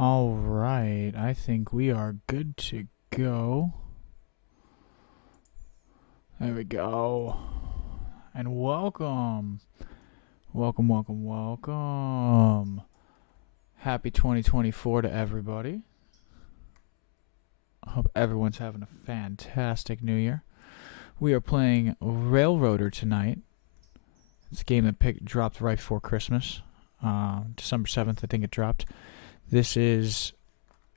All right, I think we are good to go. There we go. And welcome. Welcome. Happy 2024 to everybody. I hope everyone's having a fantastic new year. We are playing Railroader tonight. It's a game that dropped right before Christmas. December 7th, I think it dropped. This is,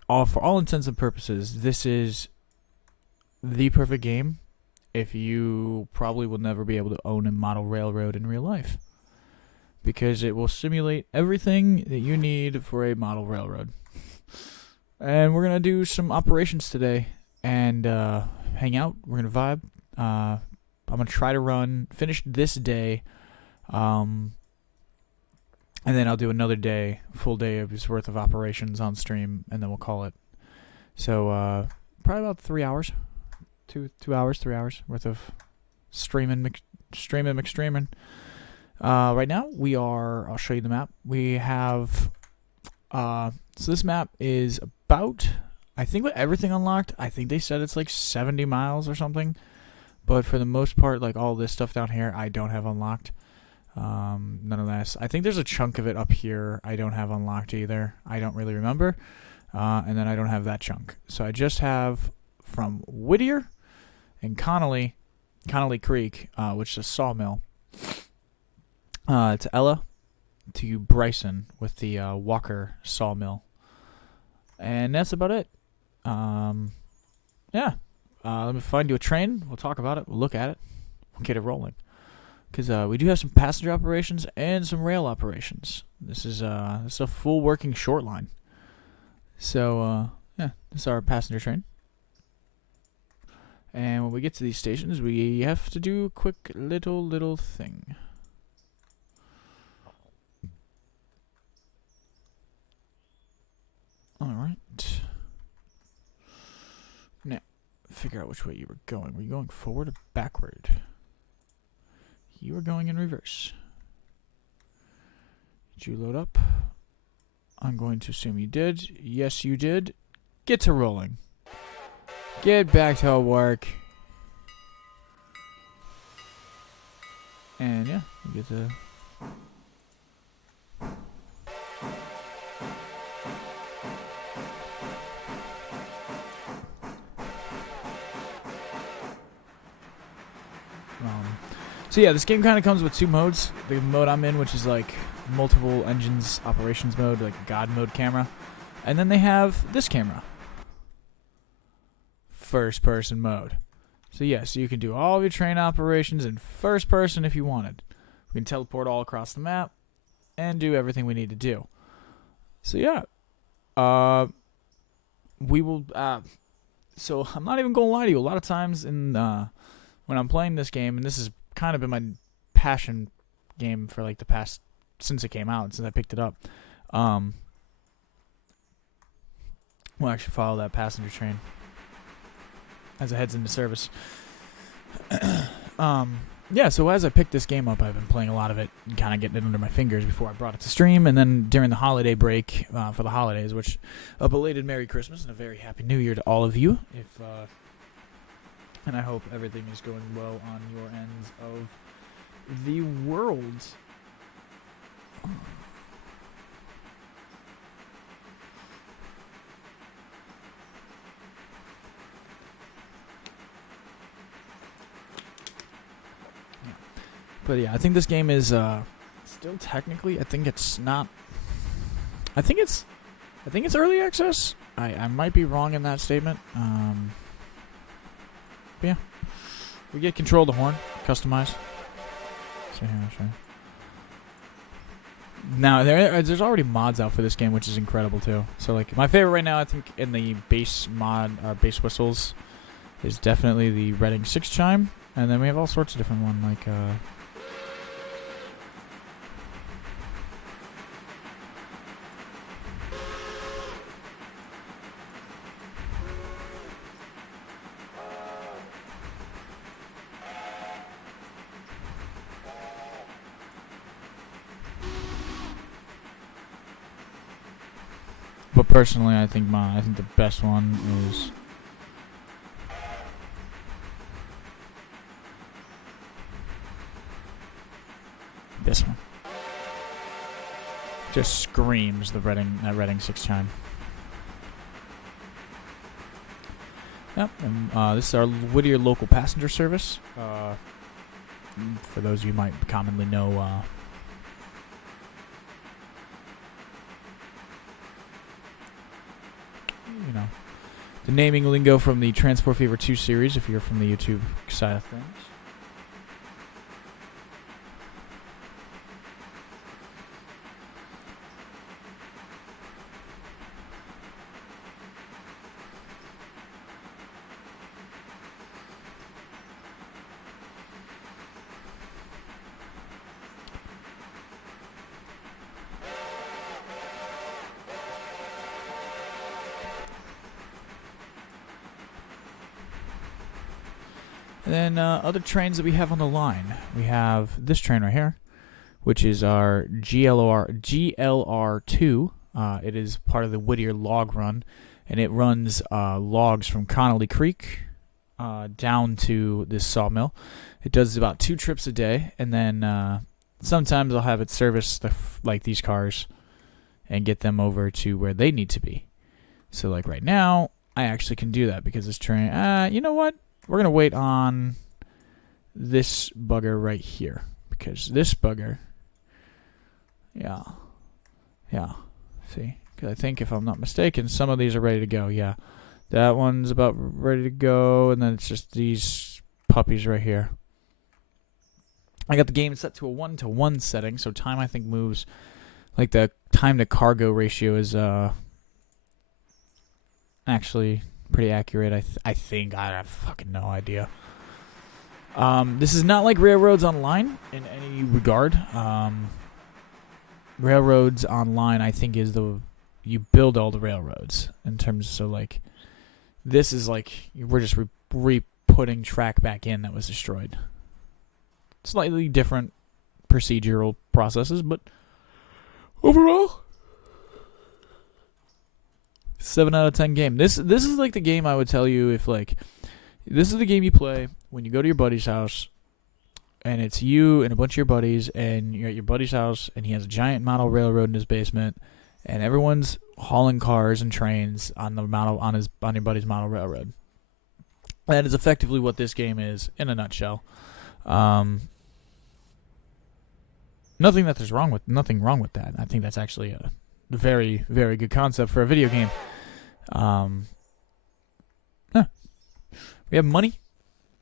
for all intents and purposes, this is the perfect game if you probably will never be able to own a model railroad in real life, because it will simulate everything that you need for a model railroad. And we're going to do some operations today and hang out. We're going to vibe. I'm going to try to finish this day, and then I'll do another day, full day of his worth of operations on stream, and then we'll call it. So probably about 3 hours. 3 hours worth of streaming. Right now we are, I'll show you the map. We have, so this map is about, I think with everything unlocked, I think they said it's like 70 miles or something. But for the most part, like all this stuff down here, I don't have unlocked. Nonetheless, I think there's a chunk of it up here I don't have unlocked either. I don't really remember. And then I don't have that chunk. So I just have from Whittier and Connolly Creek, which is a sawmill, to Ella, to Bryson with the Walker sawmill. And that's about it. Yeah. Let me find you a train. We'll talk about it. We'll look at it. We'll get it rolling. Because we do have some passenger operations and some rail operations. This is a full working short line. So, yeah, this is our passenger train. And when we get to these stations, we have to do a quick little thing. Alright. Now, figure out which way you were going. Were you going forward or backward? You were going in reverse. Did you load up? I'm going to assume you did. Yes, you did. Get to rolling. Get back to work. And yeah, you get to... So yeah, this game kind of comes with two modes. The mode I'm in, which is like multiple engines operations mode, like God mode camera. And then they have this camera. First person mode. So yes, you can do all of your train operations in first person if you wanted. We can teleport all across the map and do everything we need to do. So yeah. We will so I'm not even gonna lie to you, a lot of times in when I'm playing this game, and this has kind of been my passion game for like the past, since it came out, since I picked it up. We'll actually follow that passenger train as it heads into service. Yeah, so as I picked this game up, I've been playing a lot of it and kind of getting it under my fingers before I brought it to stream, and then during the holiday break for the holidays, which a belated Merry Christmas and a very Happy New Year to all of you. And I hope everything is going well on your ends of the world. But yeah, I think this game is still technically, I think it's not. I think it's early access. I might be wrong in that statement. But yeah, we get control of the horn, customize. So here, I'll show you. Now there's already mods out for this game, which is incredible too. So like my favorite right now, I think in the base mod, base whistles, is definitely the Reading 6 chime, and then we have all sorts of different ones like. But personally, I think the best one is this one. Just screams that Reading 6 chime. Yep, and this is our Whittier local passenger service. For those of you who might commonly know, you know, the naming lingo from the Transport Fever 2 series, if you're from the YouTube side of things. And then other trains that we have on the line. We have this train right here, which is our GLR2. It is part of the Whittier log run, and it runs logs from Connolly Creek down to this sawmill. It does about 2 trips a day, and then sometimes I'll have it service like these cars and get them over to where they need to be. So like right now, I actually can do that because this train, you know what? We're going to wait on this bugger right here. Because this bugger, yeah, see? Because I think if I'm not mistaken, some of these are ready to go, yeah. That one's about ready to go, and then it's just these puppies right here. I got the game set to a 1-to-1 setting, so time I think moves, like the time to cargo ratio is actually pretty accurate. I think. I have fucking no idea. This is not like Railroads Online in any regard. Railroads Online, I think, is you build all the railroads in terms. So like, this is like we're just re-putting track back in that was destroyed. Slightly different procedural processes, but overall, 7 out of 10 game. This is like the game I would tell you if like this is the game you play when you go to your buddy's house and it's you and a bunch of your buddies and you're at your buddy's house and he has a giant model railroad in his basement and everyone's hauling cars and trains on the model on your buddy's model railroad. That is effectively what this game is in a nutshell. Nothing wrong with that. I think that's actually a very, very good concept for a video game. We have money.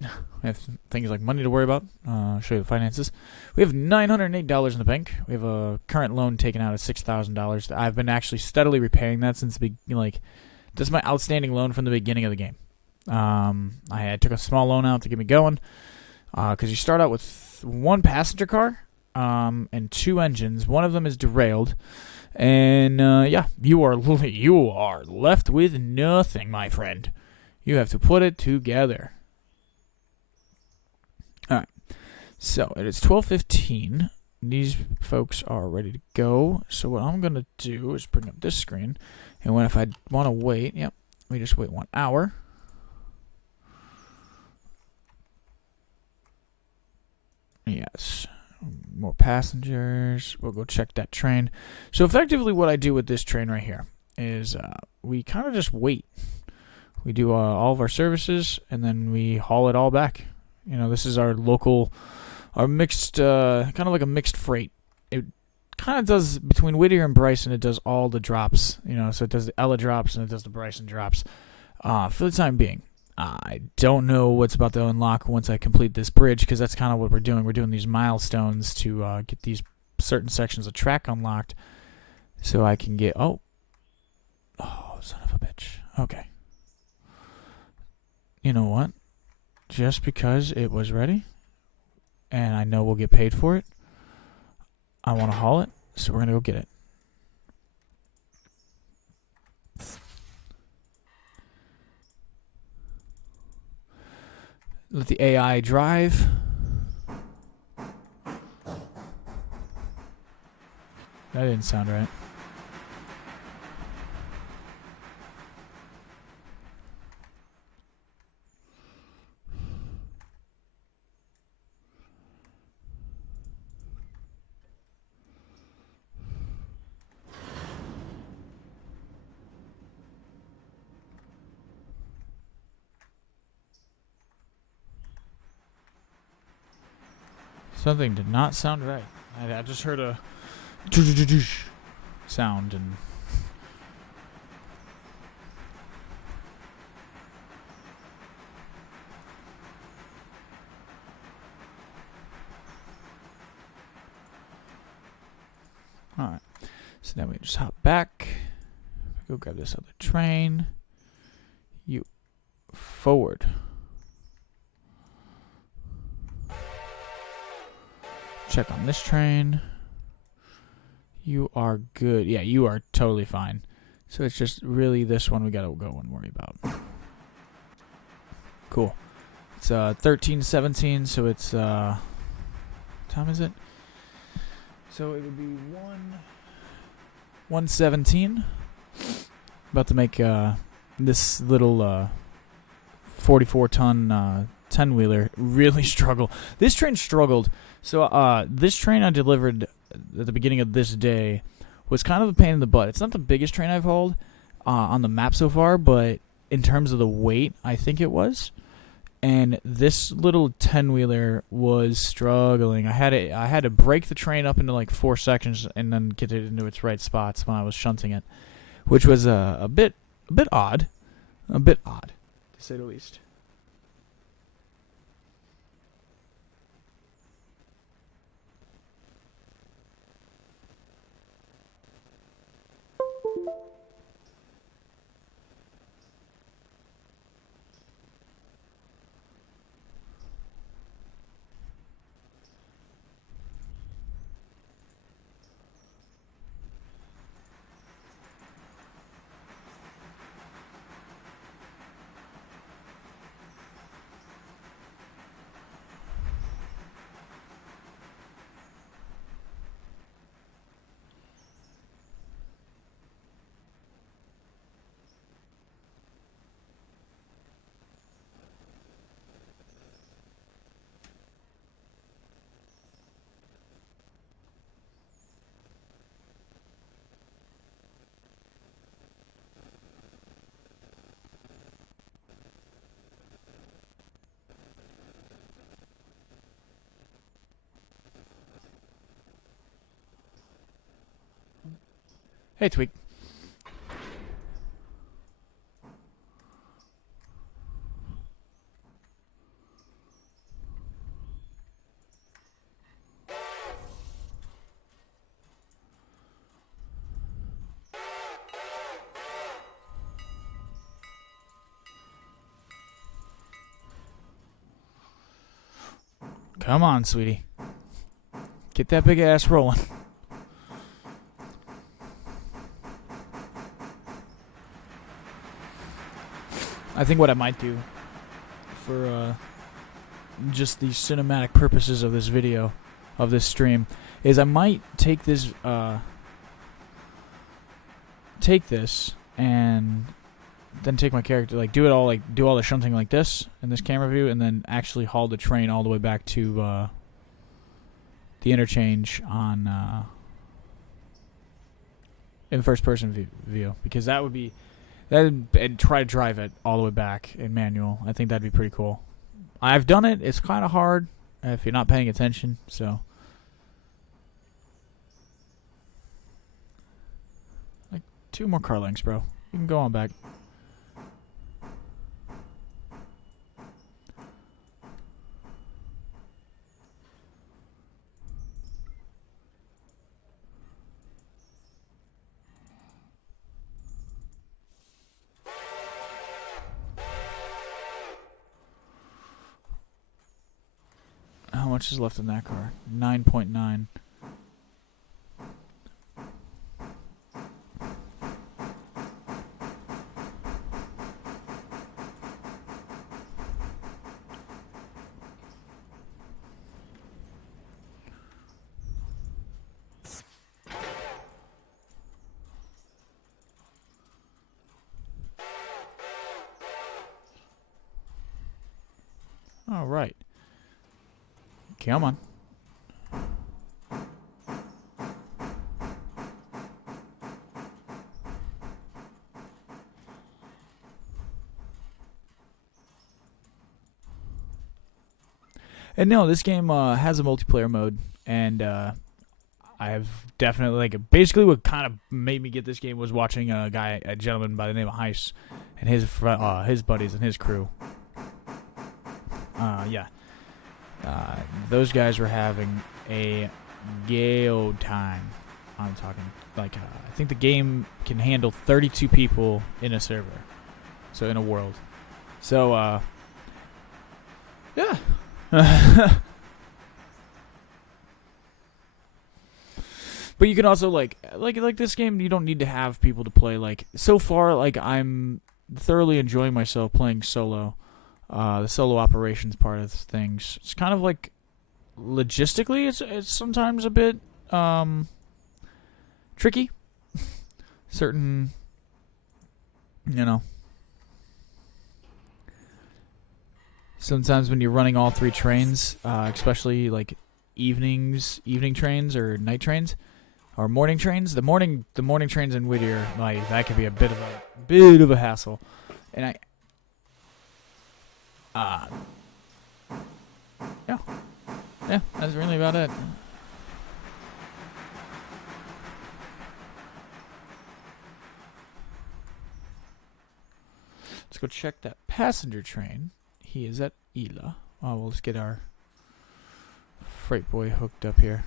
We have things like money to worry about. I'll show you the finances. We have $908 in the bank. We have a current loan taken out of $6,000. I've been actually steadily repaying that since this is my outstanding loan from the beginning of the game. I took a small loan out to get me going because you start out with 1 passenger car and 2 engines. One of them is derailed. And you are left with nothing, my friend. You have to put it together. All right. So it is 12:15. These folks are ready to go. So what I'm gonna do is bring up this screen, and if I want to wait, we just wait 1 hour. Yes. More passengers. We'll go check that train. So effectively what I do with this train right here is we kind of just wait. We do all of our services, and then we haul it all back. You know, this is our mixed, kind of like a mixed freight. It kind of does, between Whittier and Bryson, it does all the drops. You know, so it does the Ella drops and it does the Bryson drops for the time being. I don't know what's about to unlock once I complete this bridge, because that's kind of what we're doing. We're doing these milestones to get these certain sections of track unlocked so I can get... Oh, son of a bitch. Okay. You know what? Just because it was ready, and I know we'll get paid for it, I want to haul it, so we're going to go get it. Let the AI drive. That didn't sound right. Something did not sound right. I just heard a sound and... Alright, so now we just hop back. Go grab this other train. You forward. Check on this train. You are good. Yeah, you are totally fine. So it's just really this one we gotta go and worry about. Cool. It's 13:17, so it's what time is it? So it would be 1:17. About to make this little 44-ton 10-wheeler really struggle. This train struggled. So this train I delivered at the beginning of this day was kind of a pain in the butt. It's not the biggest train I've hauled on the map so far, but in terms of the weight, I think it was. And this little 10-wheeler was struggling. I had to break the train up into like 4 sections and then get it into its right spots when I was shunting it, which was a bit odd, to say the least. Hey, Tweak. Come on, sweetie. Get that big ass rolling. I think what I might do for just the cinematic purposes of this video, of this stream, is I might take this and then take my character, like do all the shunting like this in this camera view, and then actually haul the train all the way back to the interchange on in first person view, because that would be and try to drive it all the way back in manual. I think that'd be pretty cool. I've done it. It's kind of hard if you're not paying attention. So, like 2 more car lengths, bro. You can go on back. How much is left in that car? 9.9. All right. Come on. And no, this game has a multiplayer mode, and I've definitely basically what kind of made me get this game was watching a gentleman by the name of Heist and his buddies and his crew. Yeah, those guys were having a gale time. I'm talking I think the game can handle 32 people in a server, so in a world. So yeah. But you can also like this game. You don't need to have people to play. So far, I'm thoroughly enjoying myself playing solo. The solo operations part of things. It's kind of logistically, it's sometimes a bit tricky. Certain, sometimes when you're running all three trains, especially evening trains or night trains. Or morning trains. The morning trains in Whittier, that could be a bit of a hassle. And yeah, that's really about it. Let's go check that passenger train. He is at Ila. Oh, well, let's get our freight boy hooked up here.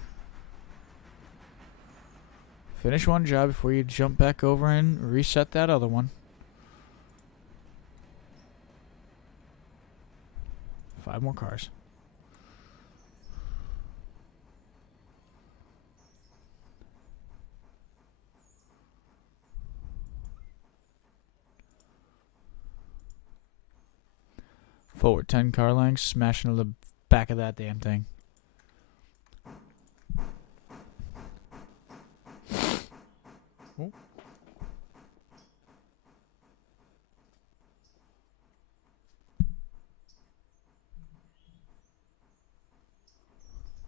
Finish one job before you jump back over and reset that other one. 5 more cars. Forward 10 car lengths, smashing into the back of that damn thing. Oh.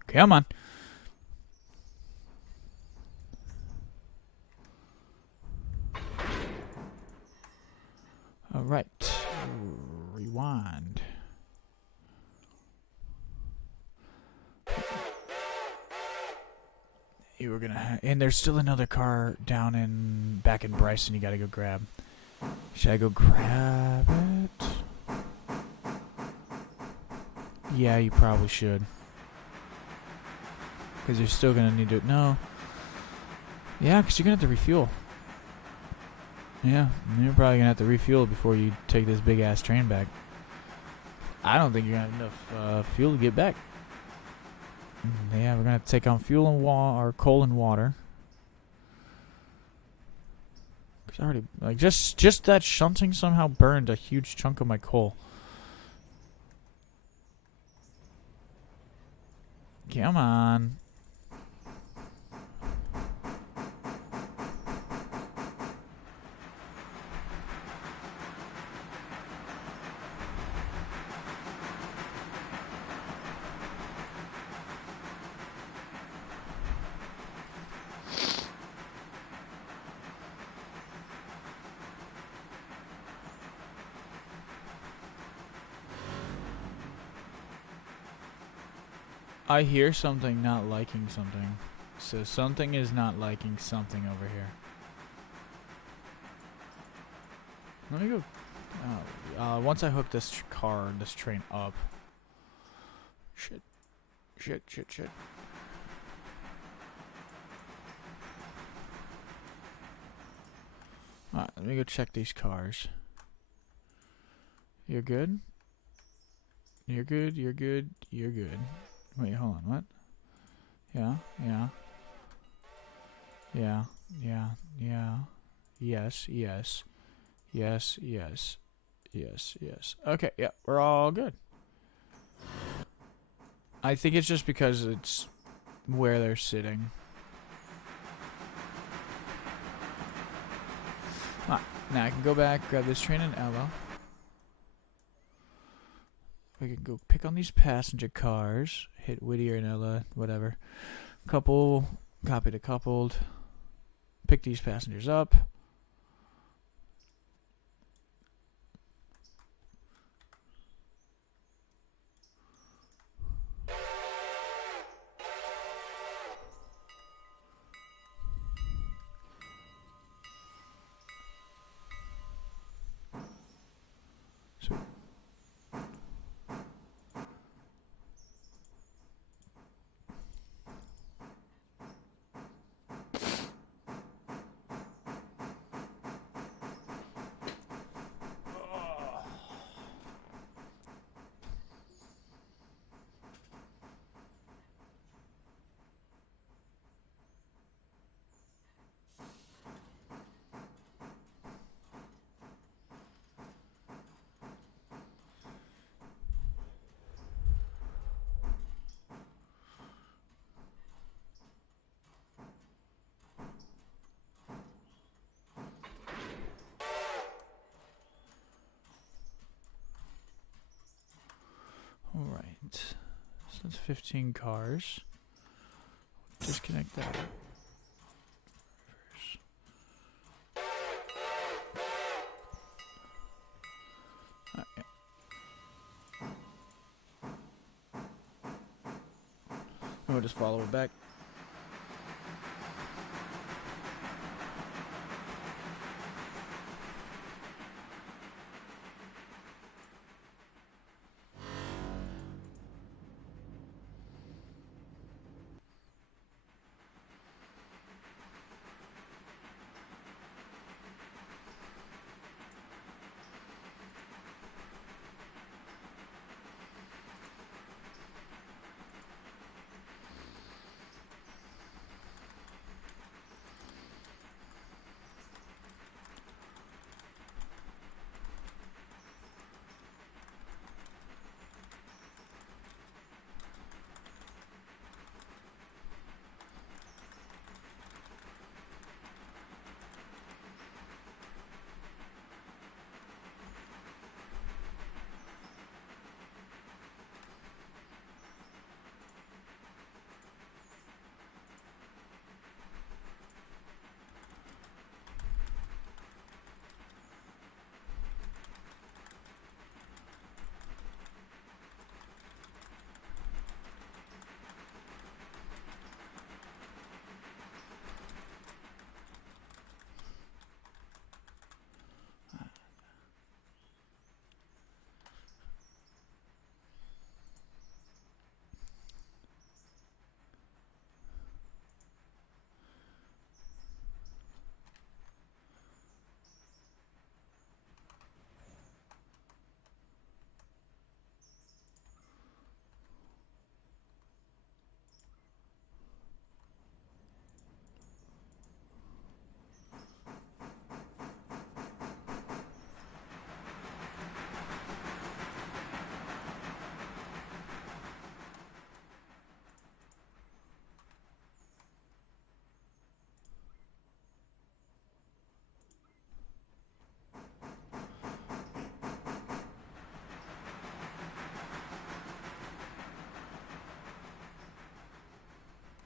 Come on. All right. Rewind. You were gonna, and there's still another car back in Bryson. You gotta go grab. Should I go grab it? Yeah, you probably should. Because you're still gonna need to. No. Yeah, because you're gonna have to refuel. Yeah, you're probably gonna have to refuel before you take this big ass train back. I don't think you're gonna have enough fuel to get back. Yeah, we're gonna have to take on fuel and or coal and water. Cause I already just that shunting somehow burned a huge chunk of my coal. Come on. I hear something not liking something. So something is not liking something over here. Let me go. Once I hook this train up. Shit. Alright, let me go check these cars. You're good? You're good. Wait, hold on, what? Yeah. Yes. Okay, yeah, we're all good. I think it's just because it's where they're sitting. Now I can go back, grab this train in Ella. We can go pick on these passenger cars. Hit Whittier and Ella, whatever. Couple, copy to coupled. Pick these passengers up. that. So that's 15 cars. Disconnect that. Okay. We'll just follow it back.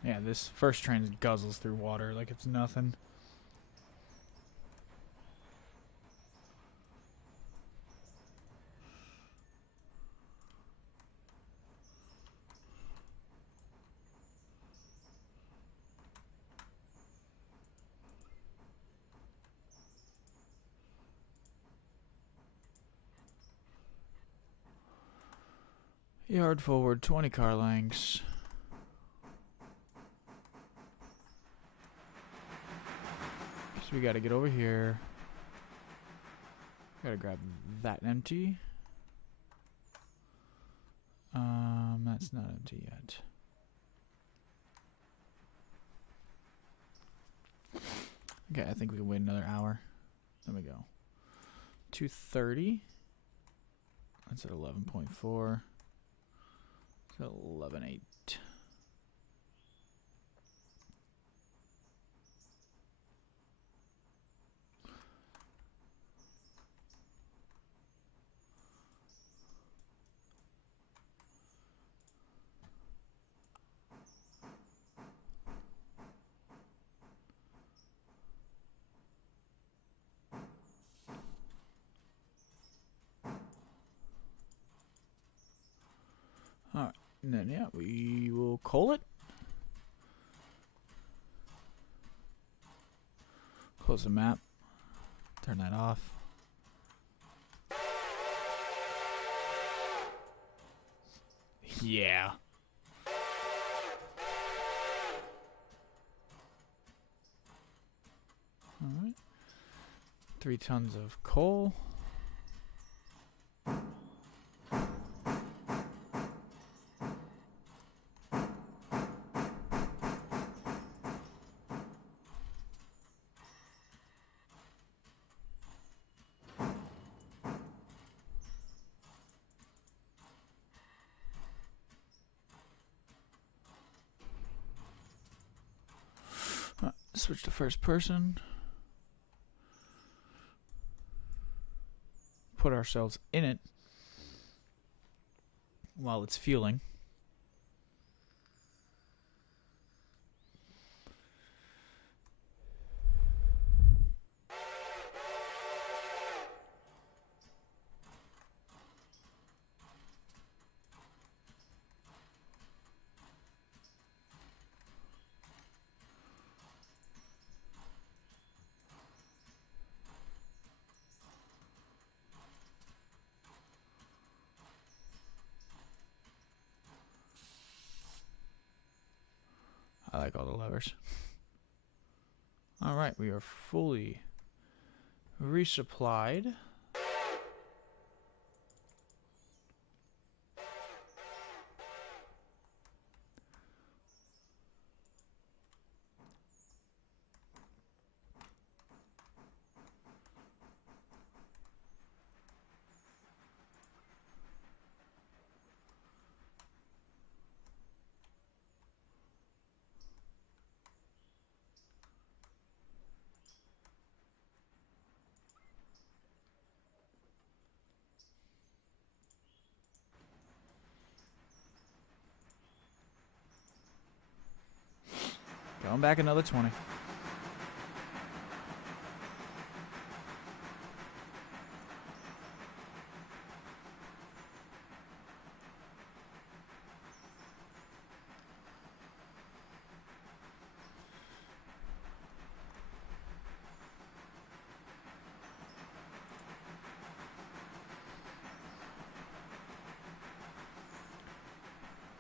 Yeah, this first train guzzles through water like it's nothing. Yard forward, 20 car lengths. So we gotta get over here. Gotta grab that empty. That's not empty yet. Okay, I think we can wait another hour. There we go. 2:30. That's at 11.4. It's at 11.8. Alright, and then yeah, we will coal it. Close the map. Turn that off. Yeah. Alright. 3 tons of coal. Switch to first person. Put ourselves in it. while it's fueling. I like all the levers. Alright, we are fully resupplied. Going back another 20.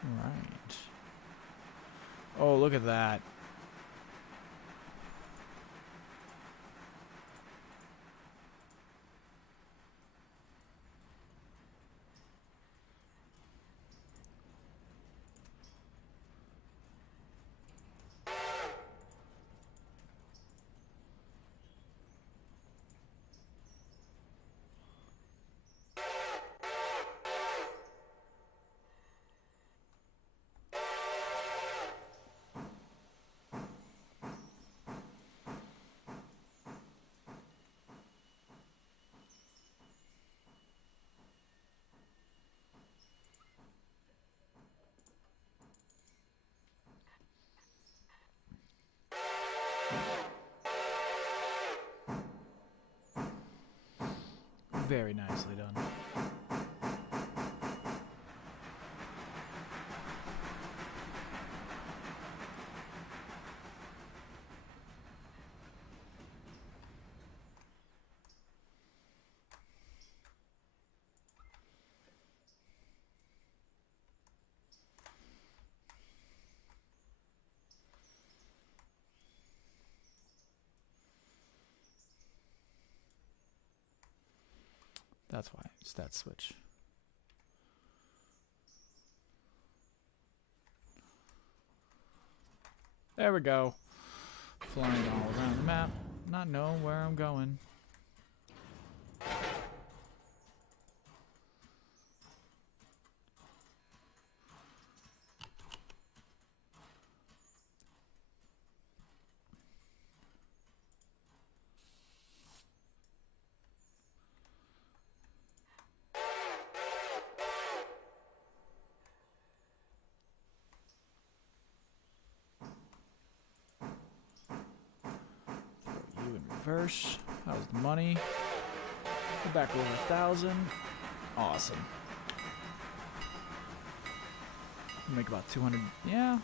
Right. Oh, look at that. Very nicely done. That's why it's that switch. There we go. Flying all around the map, not knowing where I'm going. You in reverse. How's the money? We're back over 1,000. Awesome. Make about 200. Yeah.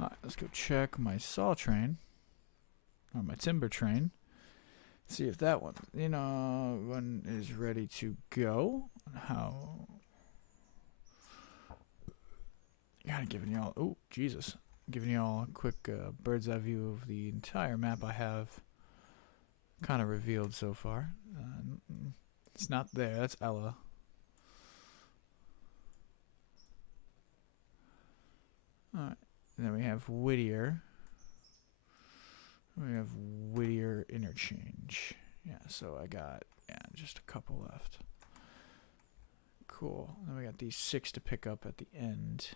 Alright, let's go check my saw train. Or my timber train. See if that one is ready to go. How? God, Kind of giving y'all, oh, Jesus. Giving y'all a quick bird's eye view of the entire map I have kind of revealed so far. It's not there, that's Ella. Alright, and then we have Whittier. We have Whittier interchange. Yeah, so I got, just a couple left. Cool. Then we got these 6 to pick up at the end.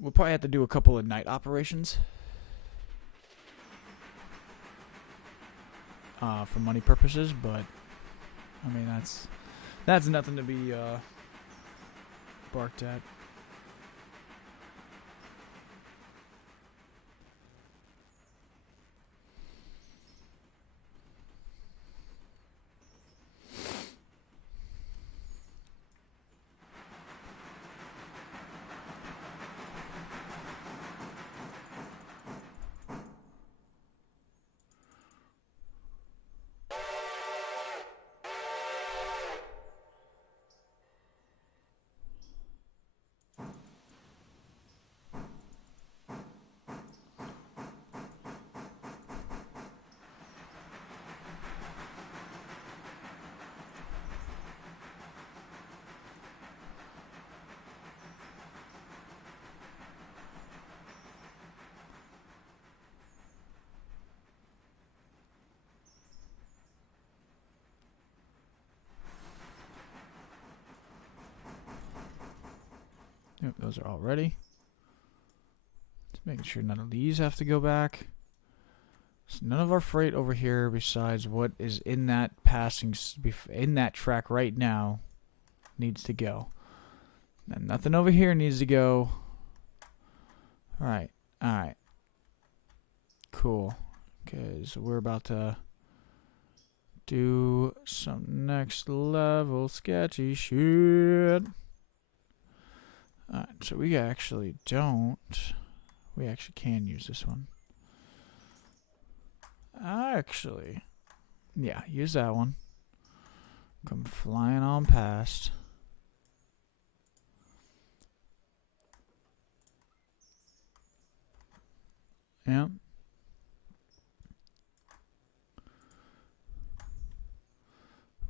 We'll probably have to do a couple of night operations. For money purposes, but I mean that's nothing to be barked at. Yep, those are all ready. Just making sure none of these have to go back. So none of our freight over here besides what is in that in that track right now needs to go. And nothing over here needs to go. Alright, alright. Cool. Okay, so we're about to do some next level sketchy shit. Alright, so we actually can use this one. Actually, yeah, use that one. Come flying on past. Yep.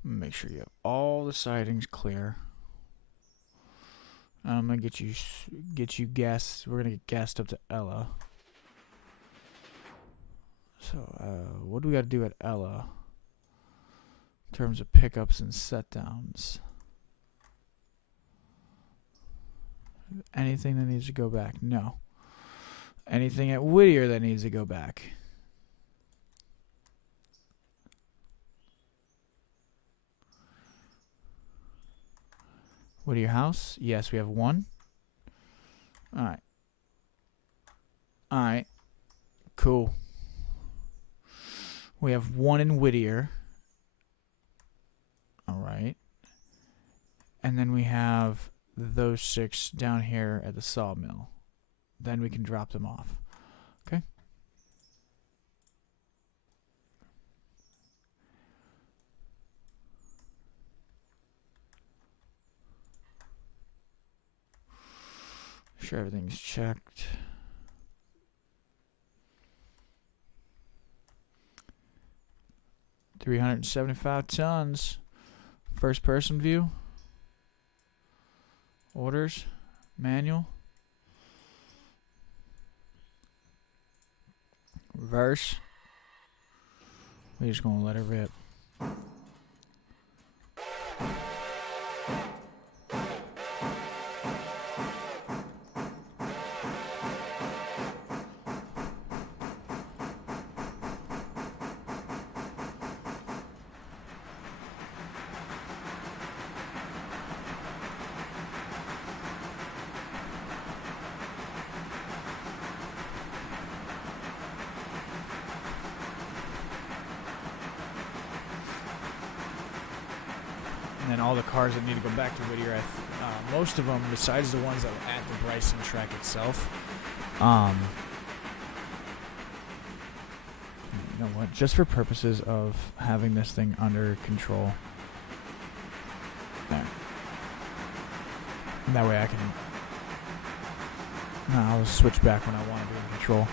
Make sure you have all the sidings clear. I'm gonna get you gassed. We're gonna get gassed up to Ella. So, what do we got to do at Ella in terms of pickups and set downs? Anything that needs to go back? No. Anything at Whittier that needs to go back? Whittier House? Yes, we have one. Alright. Alright. Cool. We have one in Whittier. Alright. And then we have those 6 down here at the sawmill. Then we can drop them off. Okay? Sure everything's checked. $375 tons. First person view. Orders. Manual. Reverse. We're just gonna let it rip. And then all the cars that need to go back to Whittier, most of them, besides the ones that were at the Bryson track itself, you know what? Just for purposes of having this thing under control. There. And that way I can... No, I'll switch back when I want to be in control.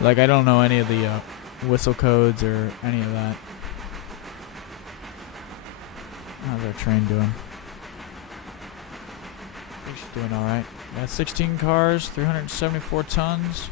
Like, I don't know any of the whistle codes or any of that. How's our train doing? I think she's doing alright. Got 16 cars, 374 tons.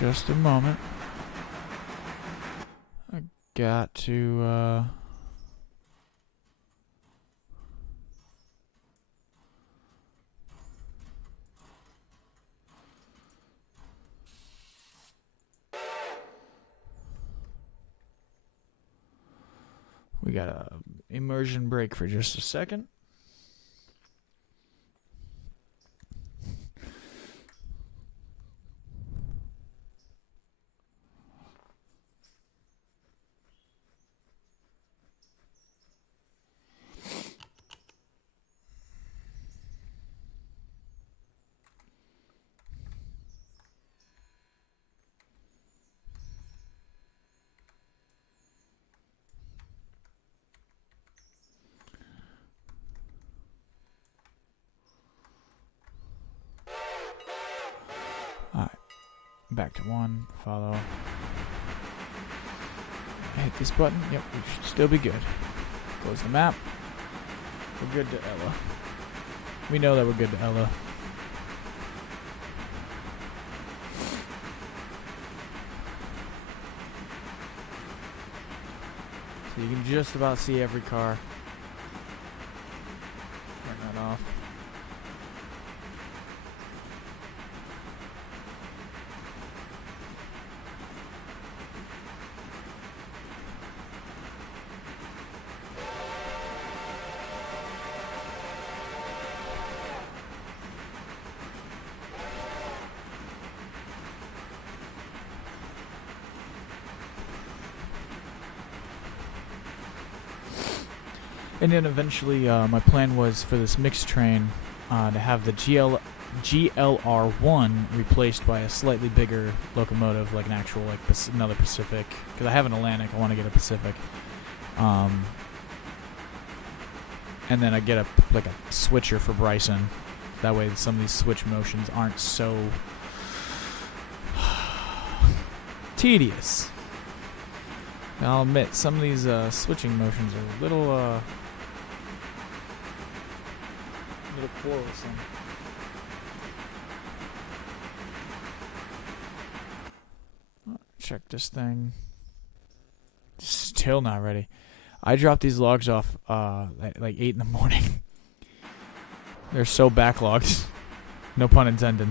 Just a moment. I got to, we got a immersion break for just a second. Back to one, follow. Hit this button. Yep, we should still be good. Close the map. We're good to Ella. We know that we're good to Ella. So you can just about see every car. Turn that off. And then eventually, my plan was for this mixed train to have the GLR1 replaced by a slightly bigger locomotive, like an actual, like another Pacific. Because I have an Atlantic, I want to get a Pacific. And then I get a switcher for Bryson. That way, some of these switch motions aren't so tedious. I'll admit, some of these switching motions are a little quarrelsome. Check this thing. still not ready. I dropped these logs off at like 8 in the morning. They're so backlogged. No pun intended.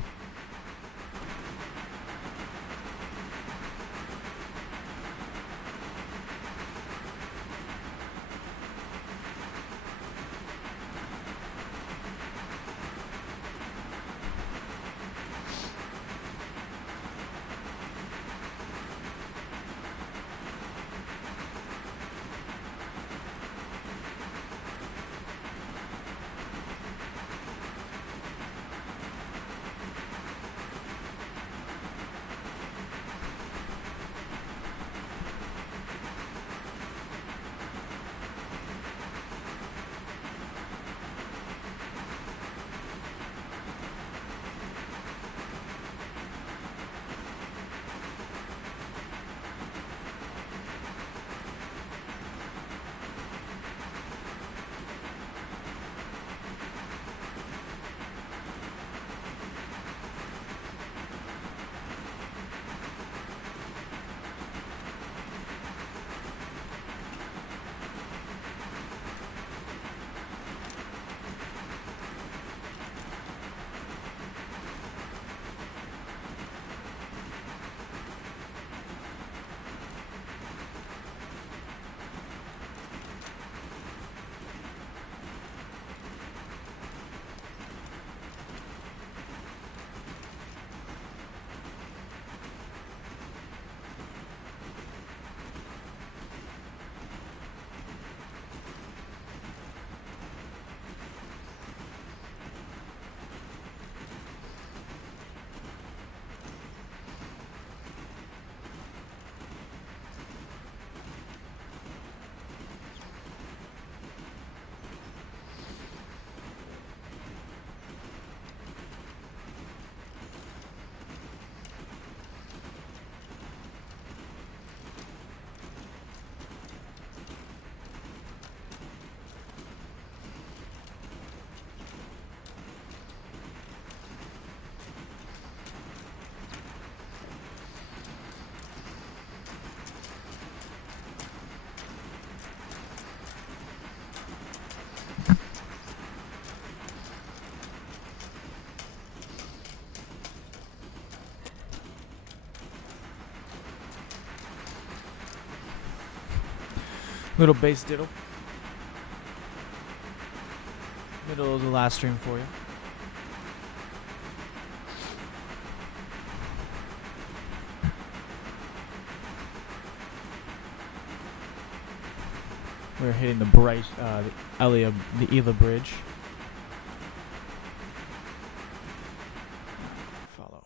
Little bass diddle. Middle of the last stream for you. We're hitting the the Ela Bridge. Follow.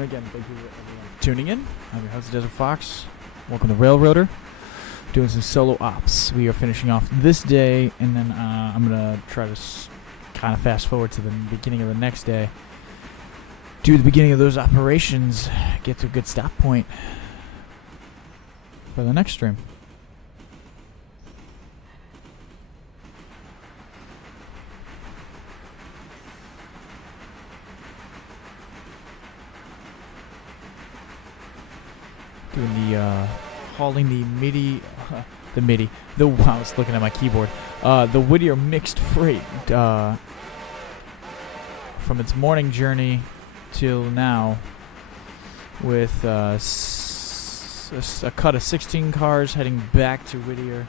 And again, thank you everyone for tuning in. I'm your host, Desert Fox. Welcome to Railroader. Doing some solo ops. We are finishing off this day, and then I'm going to try to kind of fast forward to the beginning of the next day. Do the beginning of those operations. Get to a good stop point for the next stream. Doing the hauling the MIDI, I was looking at my keyboard. The Whittier mixed freight from its morning journey till now, with a cut of 16 cars heading back to Whittier.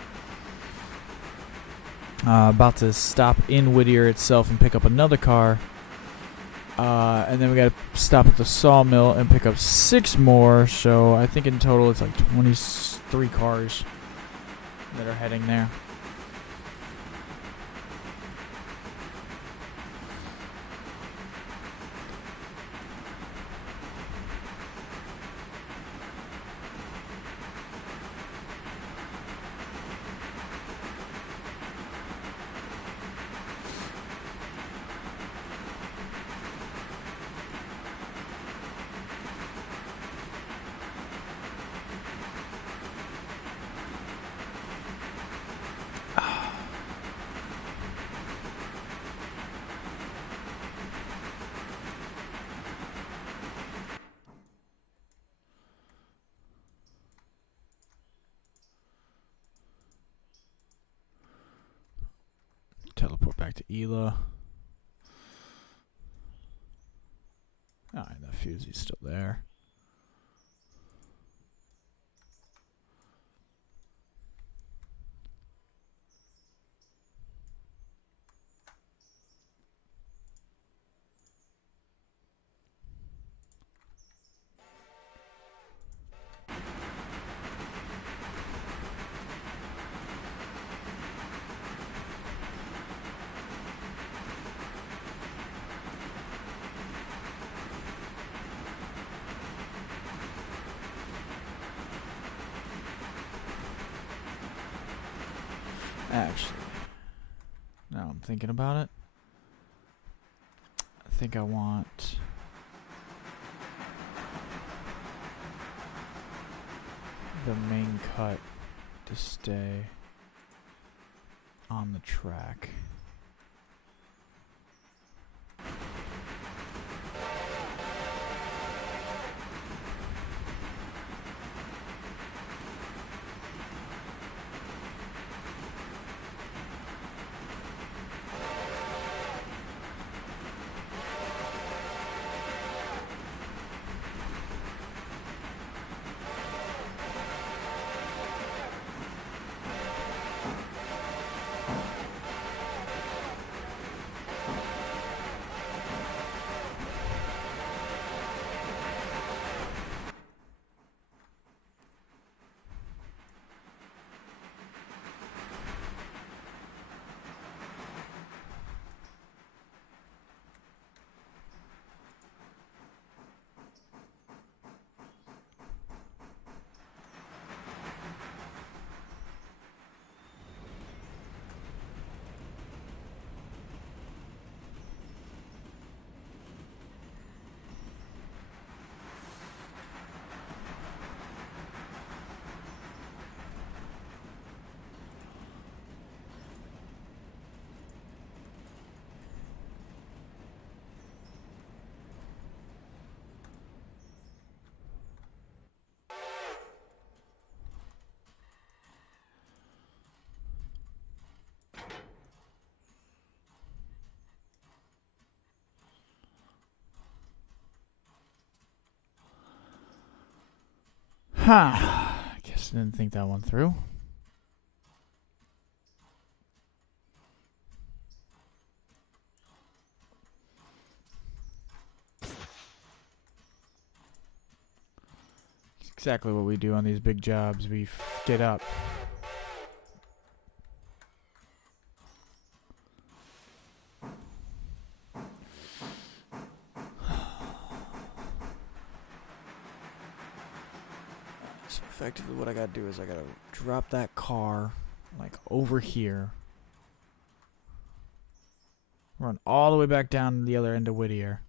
About to stop in Whittier itself and pick up another car. And then we got to stop at the sawmill and pick up 6 more. So I think in total it's like 23 cars that are heading there. Teleport back to Ela. Alright, that fusie's still there. Actually, now I'm thinking about it. I think I want the main cut to stay on the track. I guess I didn't think that one through. It's exactly what we do on these big jobs. We get up. effectively what I gotta do is I gotta drop that car like over here, run all the way back down to the other end of Whittier.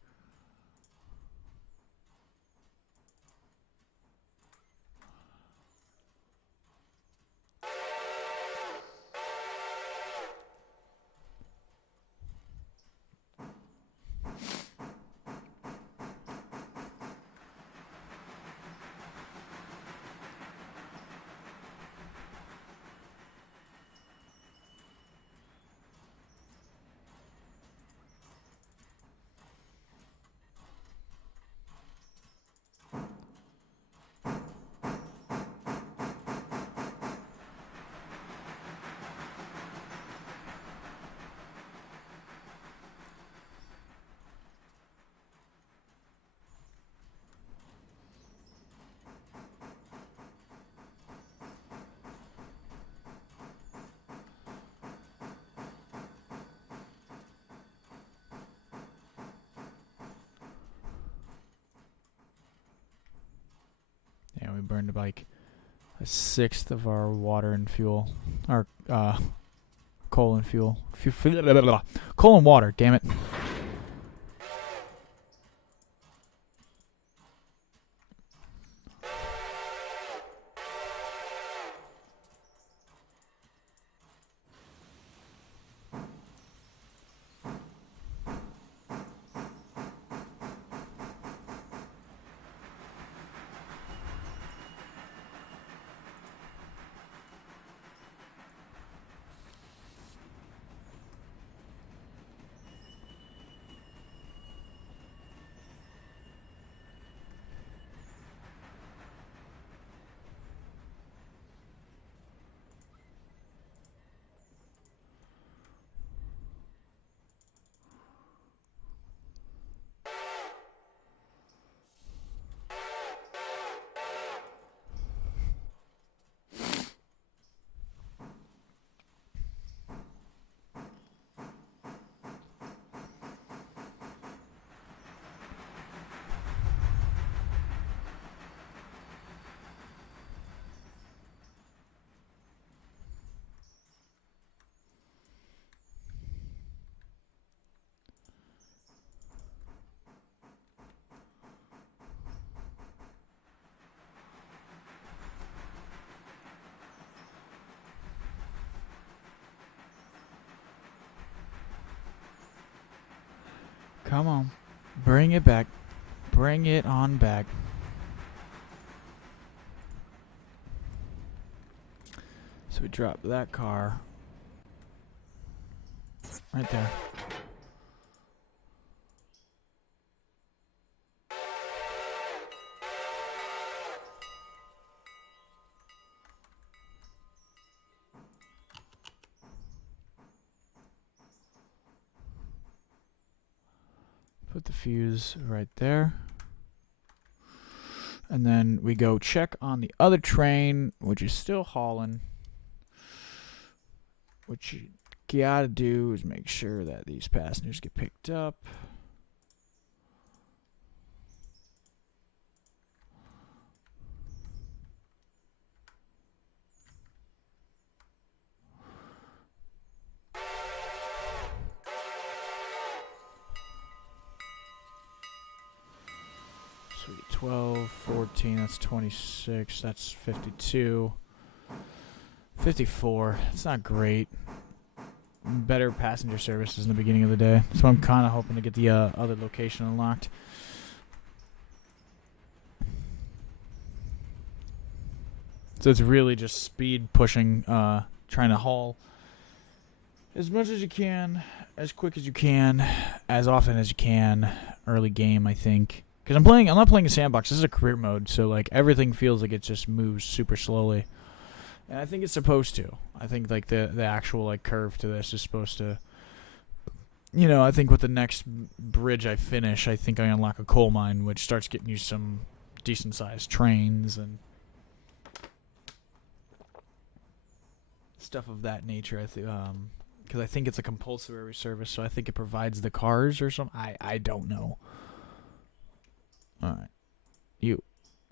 Yeah, we burned like a sixth of our water and fuel. Our coal and fuel. Coal and water, damn it. Come on. Bring it back. Bring it on back. So we drop that car right there. Put the fuse right there. And then we go check on the other train, which is still hauling. What you gotta do is make sure that these passengers get picked up. Sweet. 12, 14, that's 26, that's 52. 54, it's not great. Better passenger services in the beginning of the day. So I'm kind of hoping to get the other location unlocked. So it's really just speed pushing, trying to haul as much as you can, as quick as you can, as often as you can. Early game, I think. Because I'm not playing a sandbox. This is a career mode, so like everything feels like it just moves super slowly. And I think it's supposed to. I think like the actual like curve to this is supposed to. You know, I think with the next bridge I finish, I think I unlock a coal mine, which starts getting you some decent sized trains and stuff of that nature. Because I think it's a compulsory service, so I think it provides the cars or something. I don't know. All right, you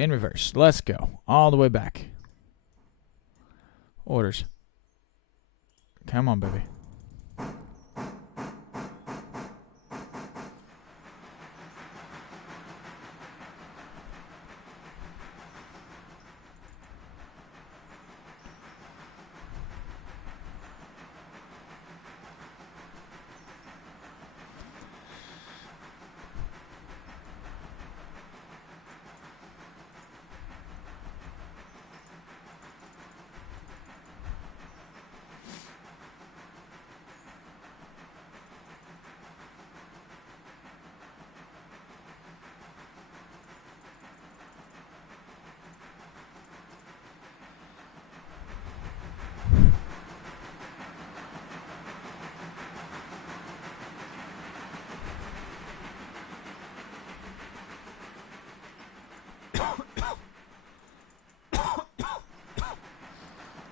In reverse. Let's go. All the way back. Orders. Come on, baby.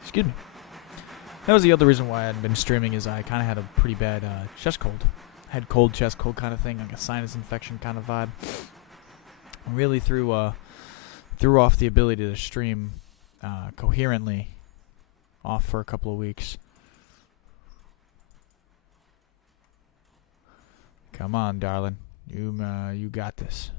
Excuse me. That was the other reason why I hadn't been streaming, is I kind of had a pretty bad chest cold. I had cold, chest cold kind of thing, like a sinus infection kind of vibe. Really threw off the ability to stream coherently off for a couple of weeks. Come on, darling. You got this.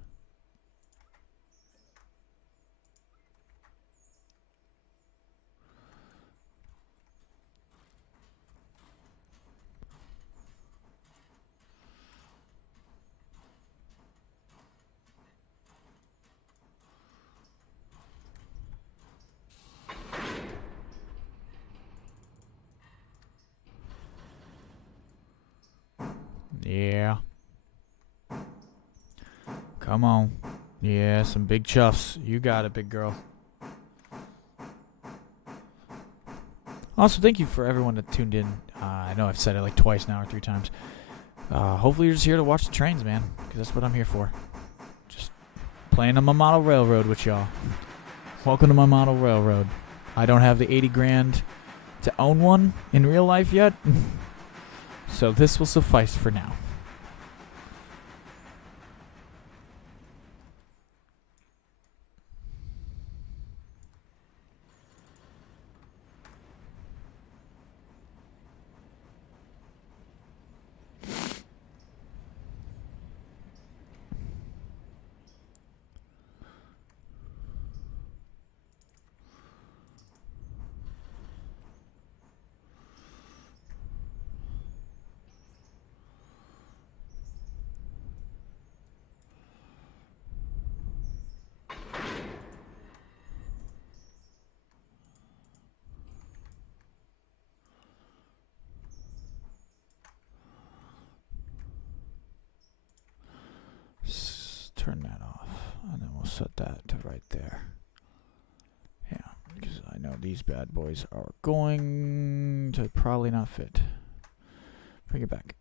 Yeah. Come on. Yeah, some big chuffs. You got it, big girl. Also, thank you for everyone that tuned in. I know I've said it like twice now or 3 times. Hopefully you're just here to watch the trains, man, because that's what I'm here for. Just playing on my model railroad with y'all. Welcome to my model railroad. I don't have the 80 grand to own one in real life yet. So this will suffice for now. Turn that off, and then we'll set that to right there. Yeah, because I know these bad boys are going to probably not fit. Bring it back.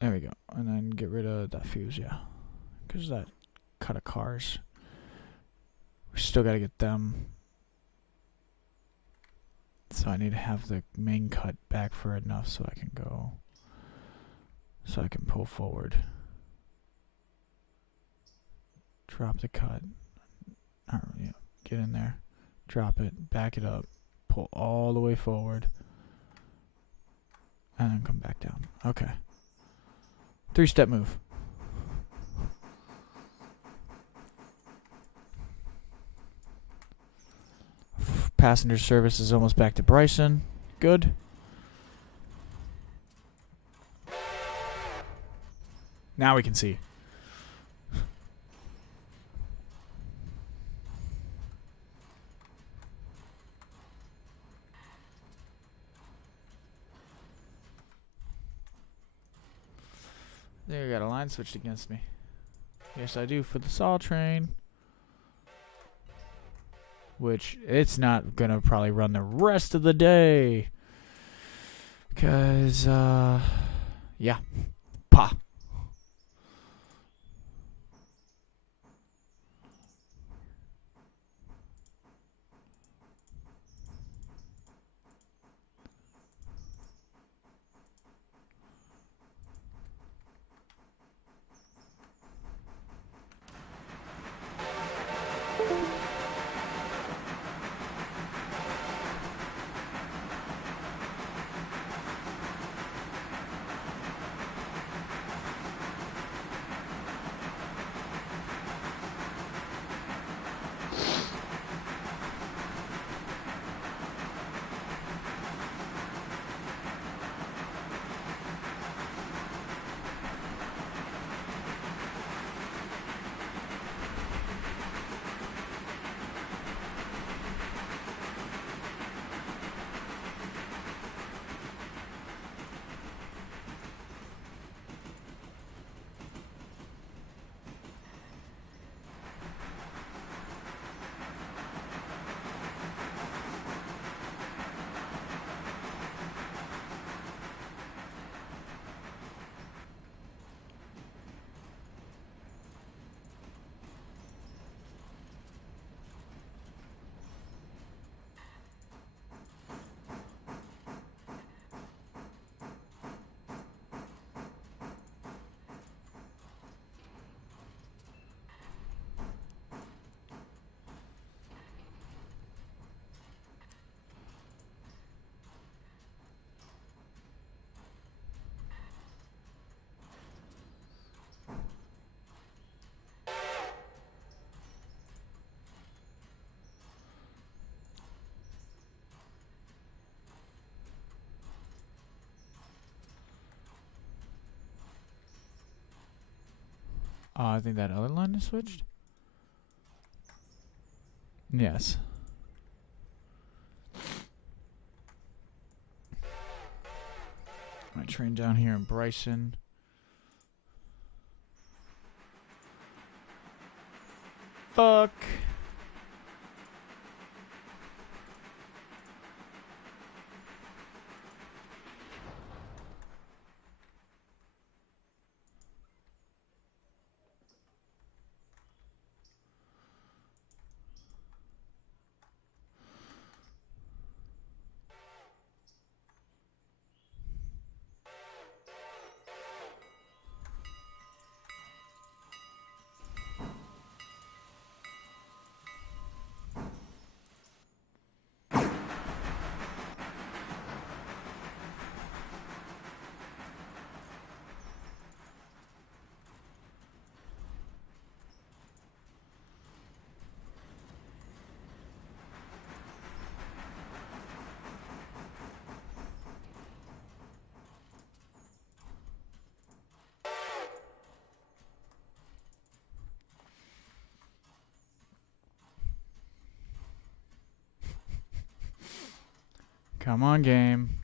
There we go. And then get rid of that fuse, yeah. Because that cut of cars. We still got to get them. So I need to have the main cut back for enough so I can go. So I can pull forward. Drop the cut. Yeah, get in there. Drop it. Back it up. Pull all the way forward. And then come back down. Okay. 3-step move. Passenger service is almost back to Bryson. Good. Now we can see. There, you got a line switched against me. Yes, I do, for the saw train. Which, it's not gonna probably run the rest of the day. Because, yeah. Pa. I think that other line is switched. Yes. My train down here in Bryson. Fuck. Come on, game.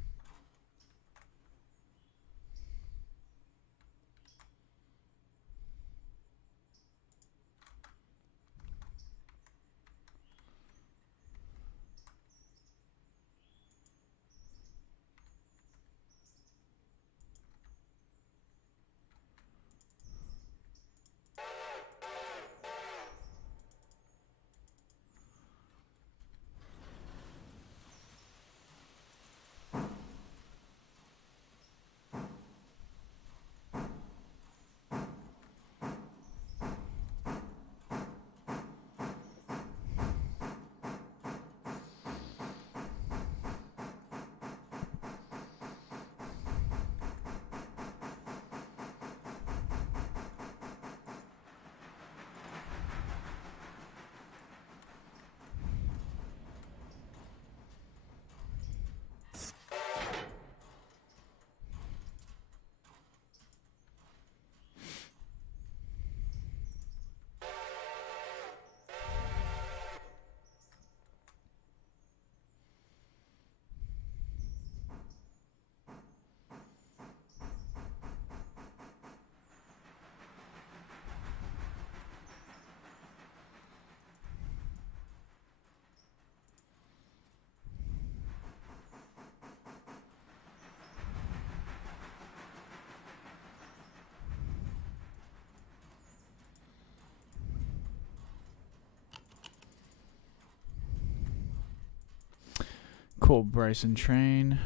Cool Bryson train.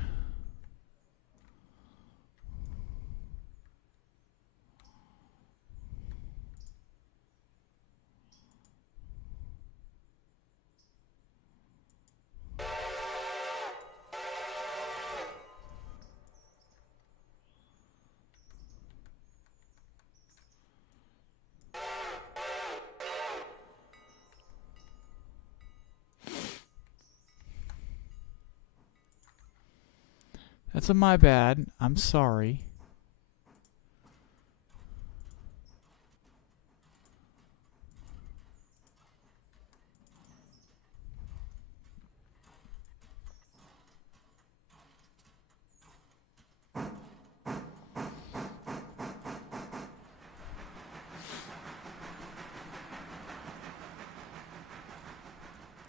That's a my bad. I'm sorry.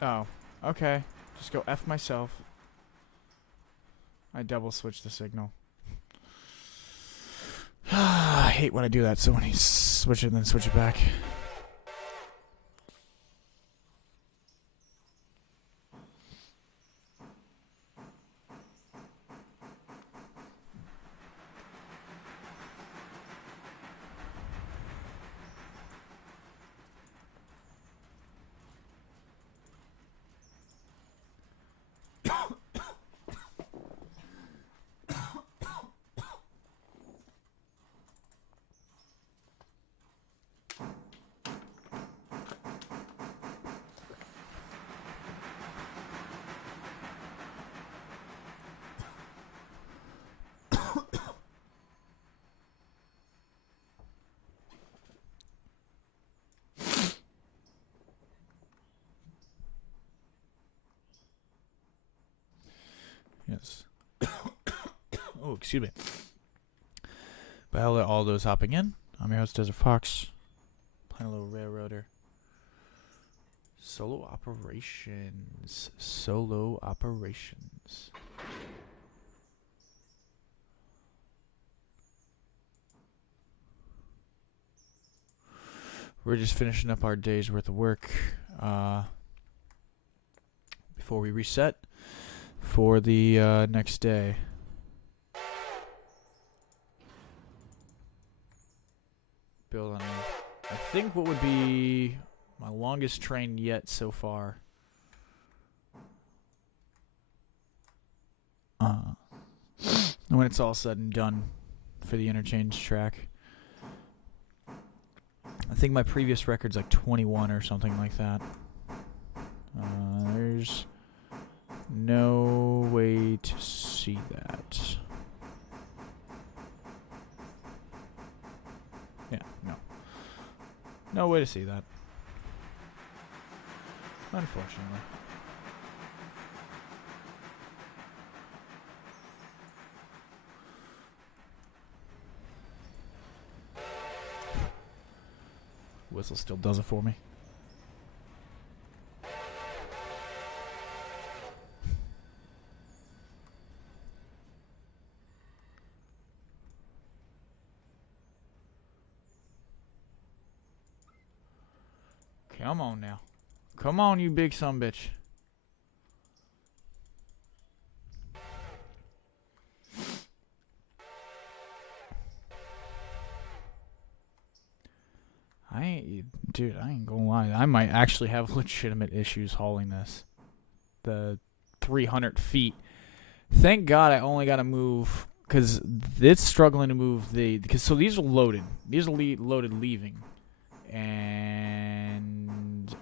Oh, okay. Just go F myself. I double switch the signal. I hate when I do that, so when you switch it and then switch it back. Yes. Oh, excuse me. But hello, all those hopping in. I'm your host, Desert Fox. Playing a little Railroader. Solo operations. Solo operations. We're just finishing up our day's worth of work before we reset for the next day. Build on, I think, what would be my longest train yet so far. When it's all said and done for the interchange track. I think my previous record's like 21 or something like that. There's no way to see that. Yeah, no. No way to see that. Unfortunately. Whistle still does it for me. Come on now. Come on, you big sumbitch. Dude, I ain't gonna lie. I might actually have legitimate issues hauling this. The 300 feet. Thank God I only got to move, because it's struggling to move so these are loaded. These are loaded leaving. And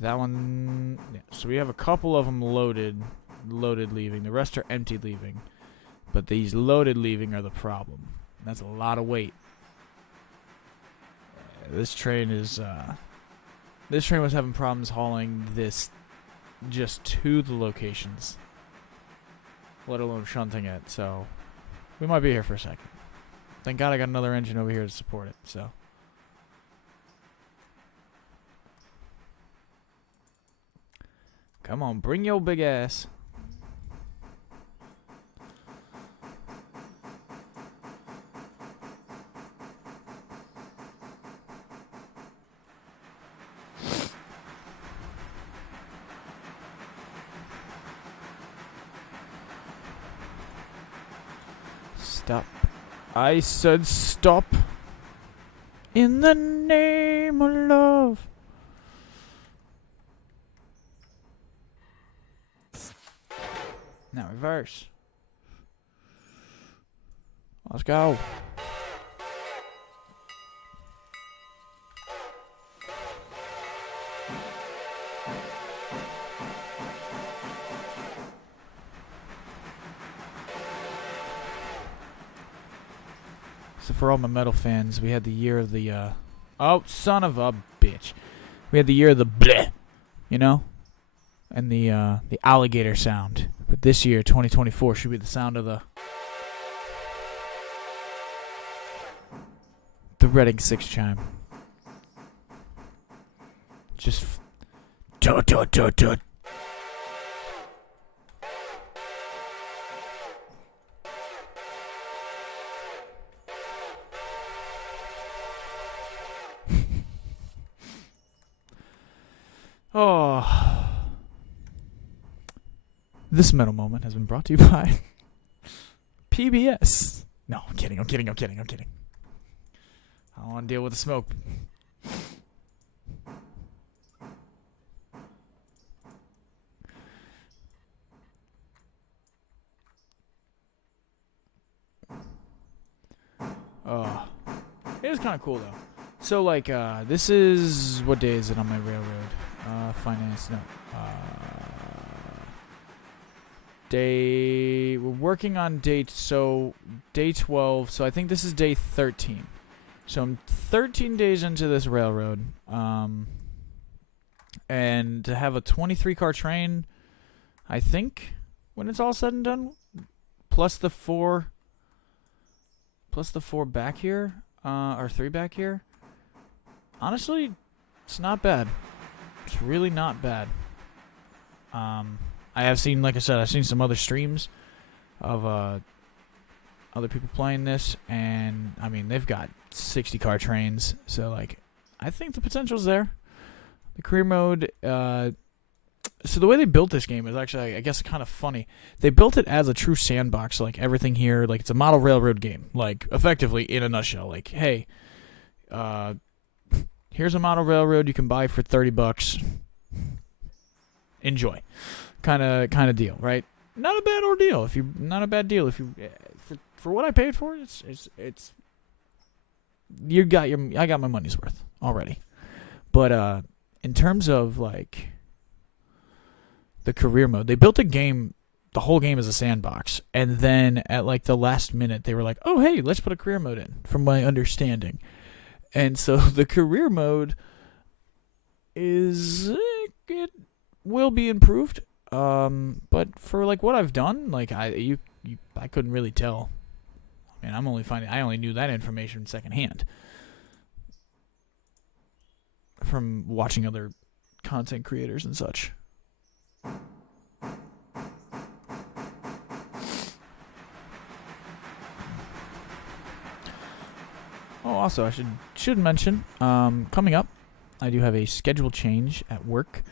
that one, yeah. So we have a couple of them loaded leaving. The rest are empty leaving. But these loaded leaving are the problem. That's a lot of weight. This train was having problems hauling this just to the locations, let alone shunting it. So we might be here for a second. Thank God I got another engine over here to support it. So come on, bring your big ass. Stop. I said stop. In the name of love. Now reverse. Let's go. So for all my metal fans, we had the year of the, oh, son of a bitch. We had the year of the bleh, you know? And the alligator sound. But this year, 2024, should be the sound of the Reading 6 chime. Just tut tut tut tut. Oh. This metal moment has been brought to you by PBS. No, I'm kidding. I don't want to deal with the smoke. It is kind of cool, though. So, like, this is... What day is it on my railroad? Finance, no. We're working on day 12, so I think this is day 13. So I'm 13 days into this railroad, and to have a 23-car train I think when it's all said and done, plus the four back here, or 3 back here. Honestly, it's not bad. It's really not bad. I have seen, like I said, I've seen some other streams of other people playing this, and I mean they've got 60 car trains, so like I think the potential's there. The career mode, so the way they built this game is actually, I guess, kind of funny. They built it as a true sandbox, like everything here, like it's a model railroad game, like effectively in a nutshell. Like, hey, here's a model railroad you can buy for $30. Enjoy, kind of deal, right? Not a bad ordeal. Not a bad deal if you for what I paid for it. It's I got my money's worth already. But in terms of like the career mode, they built a game. The whole game is a sandbox, and then at like the last minute, they were like, "Oh, hey, let's put a career mode in." From my understanding, and so the career mode it will be improved. But for like what I've done, like I couldn't really tell. I mean, I only knew that information secondhand from watching other content creators and such. Oh, also, I should mention, coming up, I do have a schedule change at work.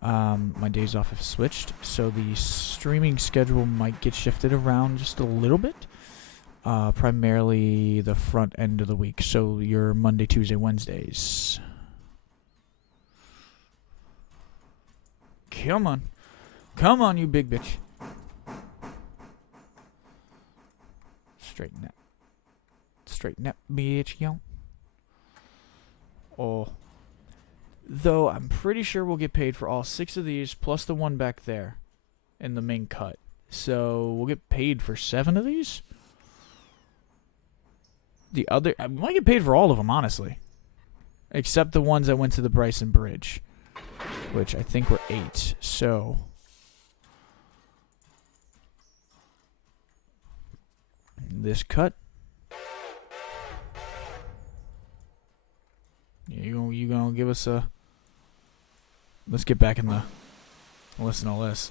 My days off have switched, so the streaming schedule might get shifted around just a little bit. Primarily the front end of the week, so your Monday, Tuesday, Wednesdays. Come on, you big bitch. Straighten that bitch, yo. Oh. Though I'm pretty sure we'll get paid for all 6 of these, plus the one back there in the main cut. So we'll get paid for 7 of these? We might get paid for all of them, honestly. Except the ones that went to the Bryson Bridge, which I think were 8. So this cut. Yeah, you gonna give us a... Let's get back in the... Listen to this.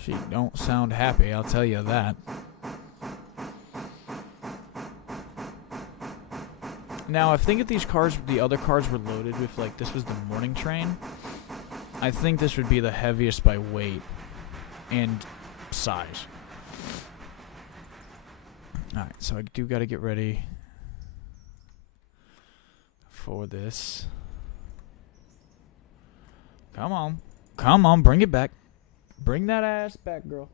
She don't sound happy, I'll tell you that. Now, I think if the other cars were loaded with, like, this was the morning train, I think this would be the heaviest by weight and size. Alright, so I do gotta get ready for this. Come on, bring it back. Bring that ass back, girl.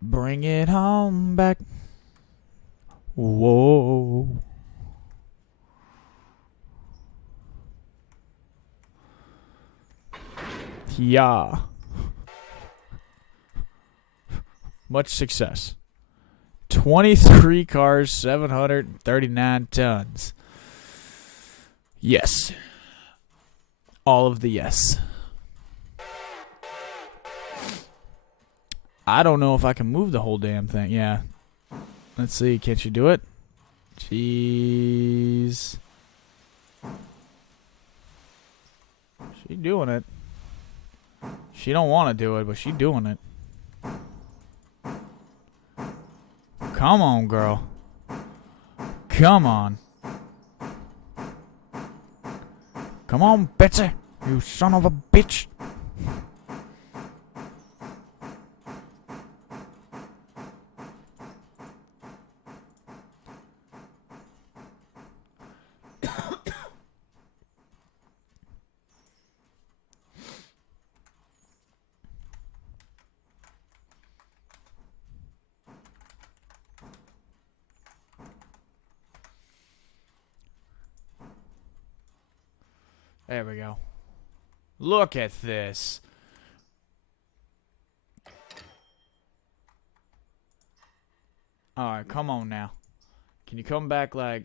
Bring it home back. Whoa. Yeah. Much success. 23 cars, 739 tons. Yes. All of the yes. I don't know if I can move the whole damn thing. Yeah. Let's see. Can't you do it? Jeez. She doing it. She don't want to do it, but she doing it. Come on, girl. Come on. Come on, Betsy. You son of a bitch. There we go. Look at this. Alright, come on now. Can you come back like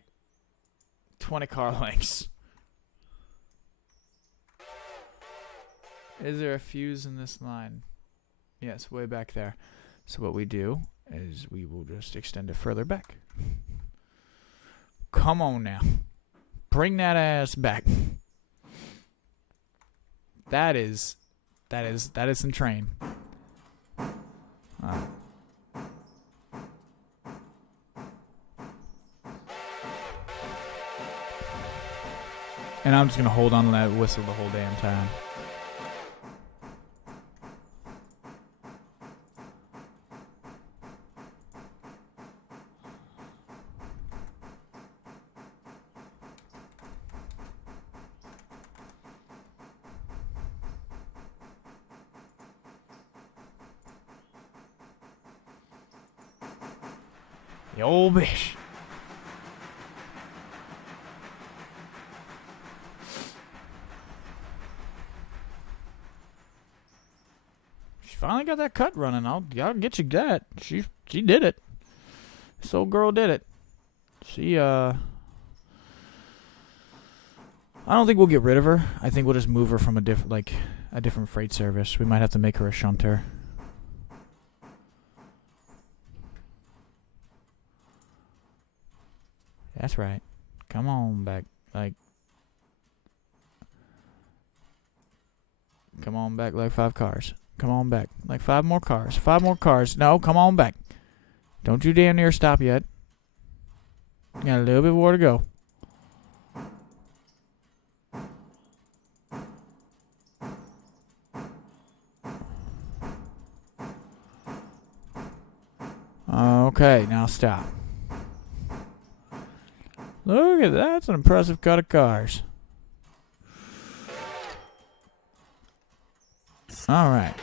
20 car lengths? Is there a fuse in this line? Yes, way back there. So what we do is we will just extend it further back. Come on now. Bring that ass back. That is some train. And I'm just gonna hold on to that whistle the whole damn time. The old bitch. She finally got that cut running. I'll get you that. She did it. This old girl did it. She I don't think we'll get rid of her. I think we'll just move her from a different freight service. We might have to make her a shunter. That's right. Come on back. Come on back like 5 cars. Come on back. Like 5 more cars. 5 more cars. No, come on back. Don't you damn near stop yet. You got a little bit more to go. Okay, now stop. Look at that. That's an impressive cut of cars. All right.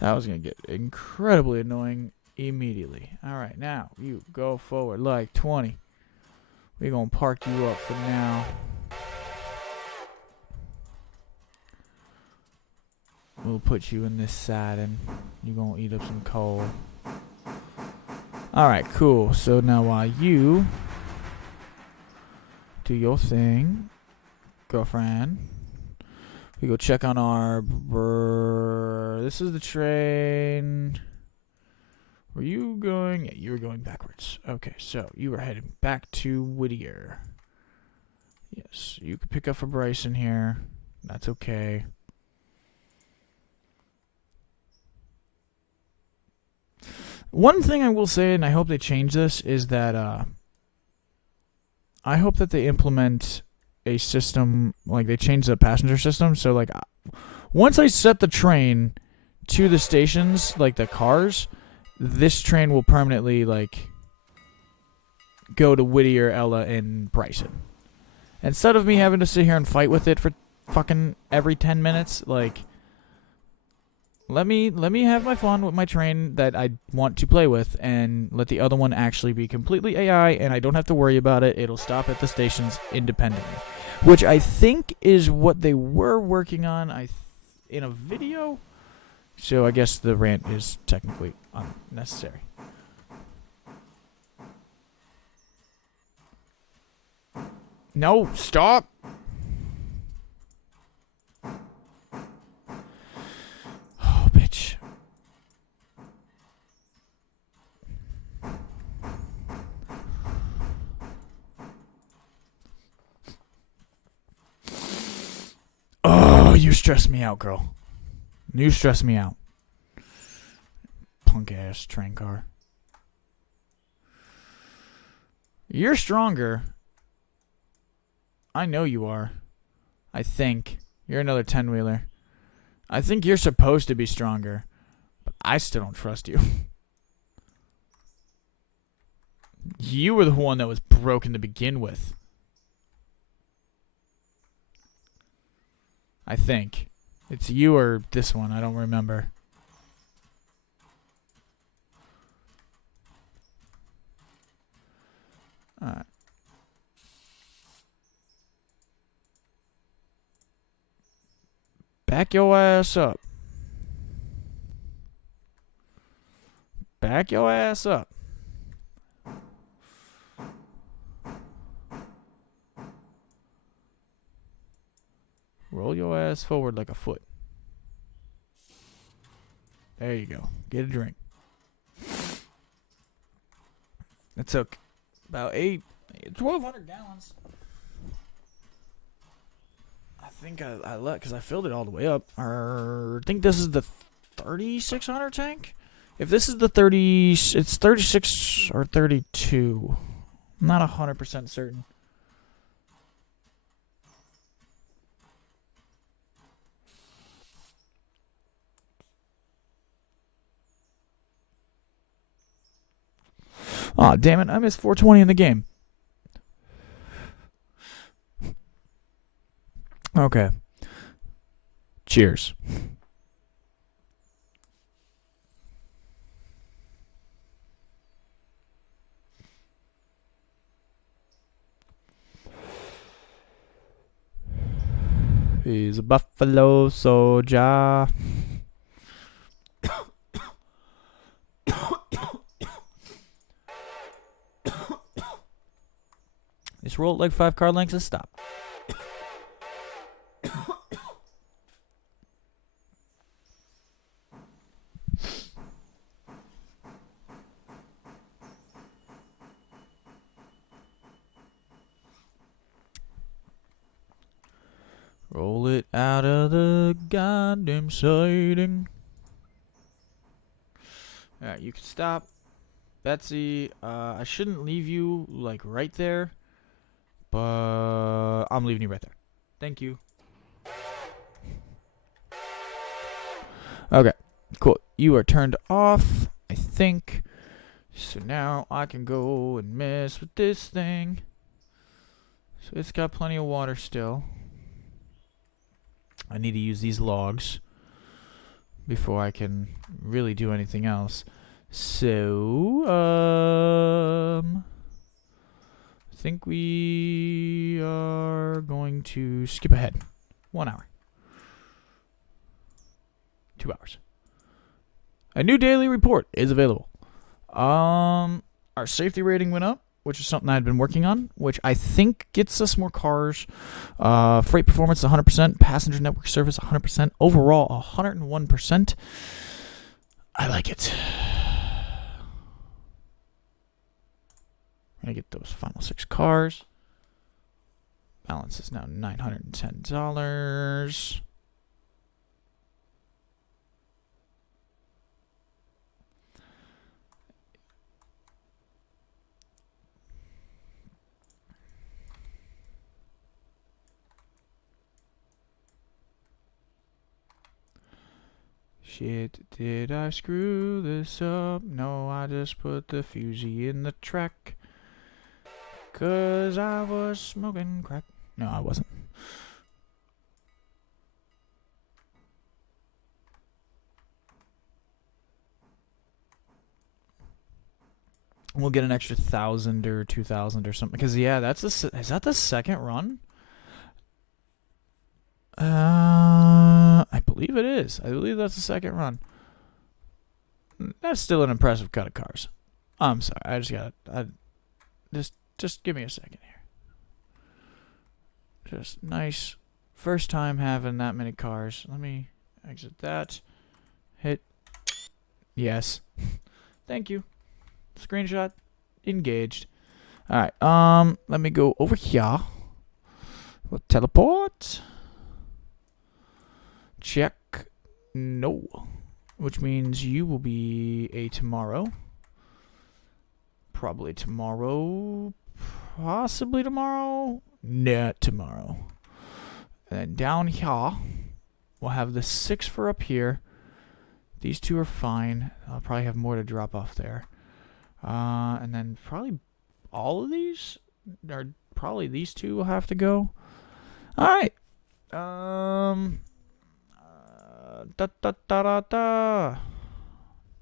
That was going to get incredibly annoying immediately. All right, now you go forward like 20. We're going to park you up for now. We'll put you in this side and you're going to eat up some coal. Alright, cool. So now while you do your thing, girlfriend, we go check on our... This is the train. Were you going... Yeah, you were going backwards. Okay, so you were heading back to Whittier. Yes, you could pick up for Bryson here. That's okay. One thing I will say, and I hope they change this, is that I hope that they implement a system, like they change the passenger system. So like once I set the train to the stations, like the cars, this train will permanently like go to Whittier, Ella, and Bryson. Instead of me having to sit here and fight with it for fucking every 10 minutes, like let me have my fun with my train that I want to play with, and let the other one actually be completely AI, and I don't have to worry about it. It'll stop at the stations independently, which I think is what they were working on in a video. So I guess the rant is technically unnecessary. No, stop! Oh, bitch. Oh, you stress me out, girl. You stress me out. Punk ass train car. You're stronger. I know you are. I think. You're another 10-wheeler. I think you're supposed to be stronger, but I still don't trust you. You were the one that was broken to begin with. I think. It's you or this one. I don't remember. Alright. Back your ass up. Back your ass up. Roll your ass forward like a foot. There you go. Get a drink. It took about 1,200 gallons. I think I let, because I filled it all the way up. I think this is the 3,600 tank. If this is the 30, it's 36 or 32. I'm not 100% certain. Aw, damn it, I missed 420 in the game. Okay. Cheers. He's a buffalo soldier. Just roll it like 5 card lengths and stop. Roll it out of the goddamn siding. Alright, you can stop. Betsy, I shouldn't leave you, like, right there. But I'm leaving you right there. Thank you. Okay, cool. You are turned off, I think. So now I can go and mess with this thing. So it's got plenty of water still. I need to use these logs before I can really do anything else. So, I think we are going to skip ahead. 1 hour. 2 hours. A new daily report is available. Our safety rating went up, which is something I'd been working on, which I think gets us more cars. Freight performance 100%, passenger network service 100%, overall 101%. I like it. I'm going to get those final 6 cars. Balance is now $910. Shit, did I screw this up? No, I just put the fusee in the track. 'Cause I was smoking crack. No, I wasn't. We'll get an extra 1,000 or 2,000 or something. Because, yeah, that's is that the second run? I believe it is. I believe that's the second run. That's still an impressive cut of cars. I'm sorry. I just got to... Just give me a second here. Just nice. First time having that many cars. Let me exit that. Hit. Yes. Thank you. Screenshot. Engaged. Alright. Let me go over here. We'll teleport. Check. No. Which means you will be a tomorrow. Probably tomorrow. Possibly tomorrow. Not tomorrow. And then down here, we'll have the 6 for up here. These 2 are fine. I'll probably have more to drop off there. And then probably all of these, or probably these 2 will have to go. Alright. Da da da da da.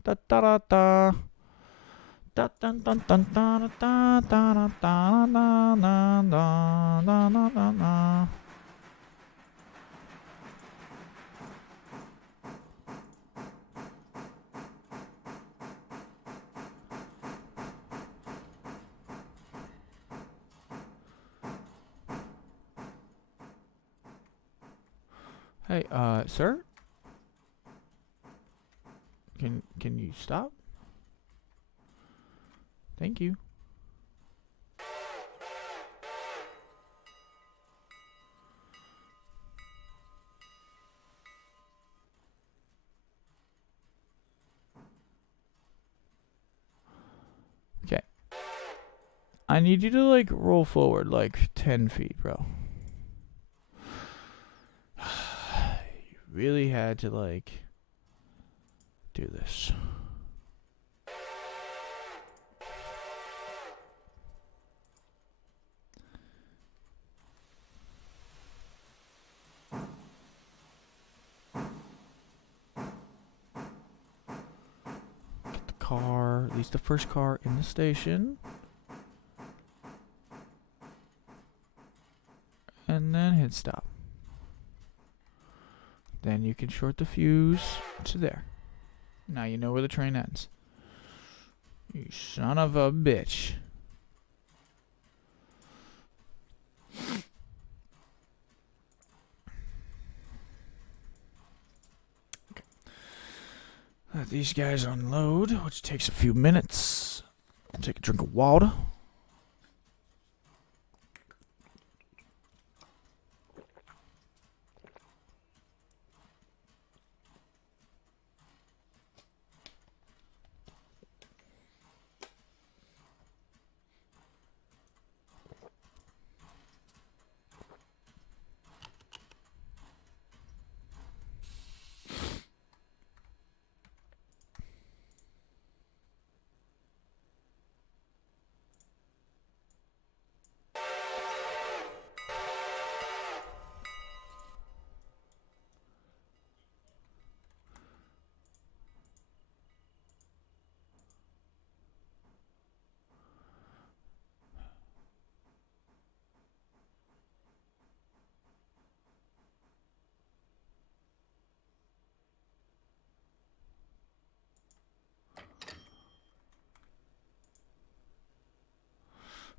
Da da da da. Da dun dun dun da da da da da da da da da da da. Hey, sir? Can you stop? Thank you. Okay. I need you to, like, roll forward, like, 10 feet, bro. You really had to, like, do this. Get the car, at least the first car in the station. And then hit stop. Then you can short the fuse to there. Now you know where the train ends. You son of a bitch. Okay. Let these guys unload, which takes a few minutes. I'll take a drink of water.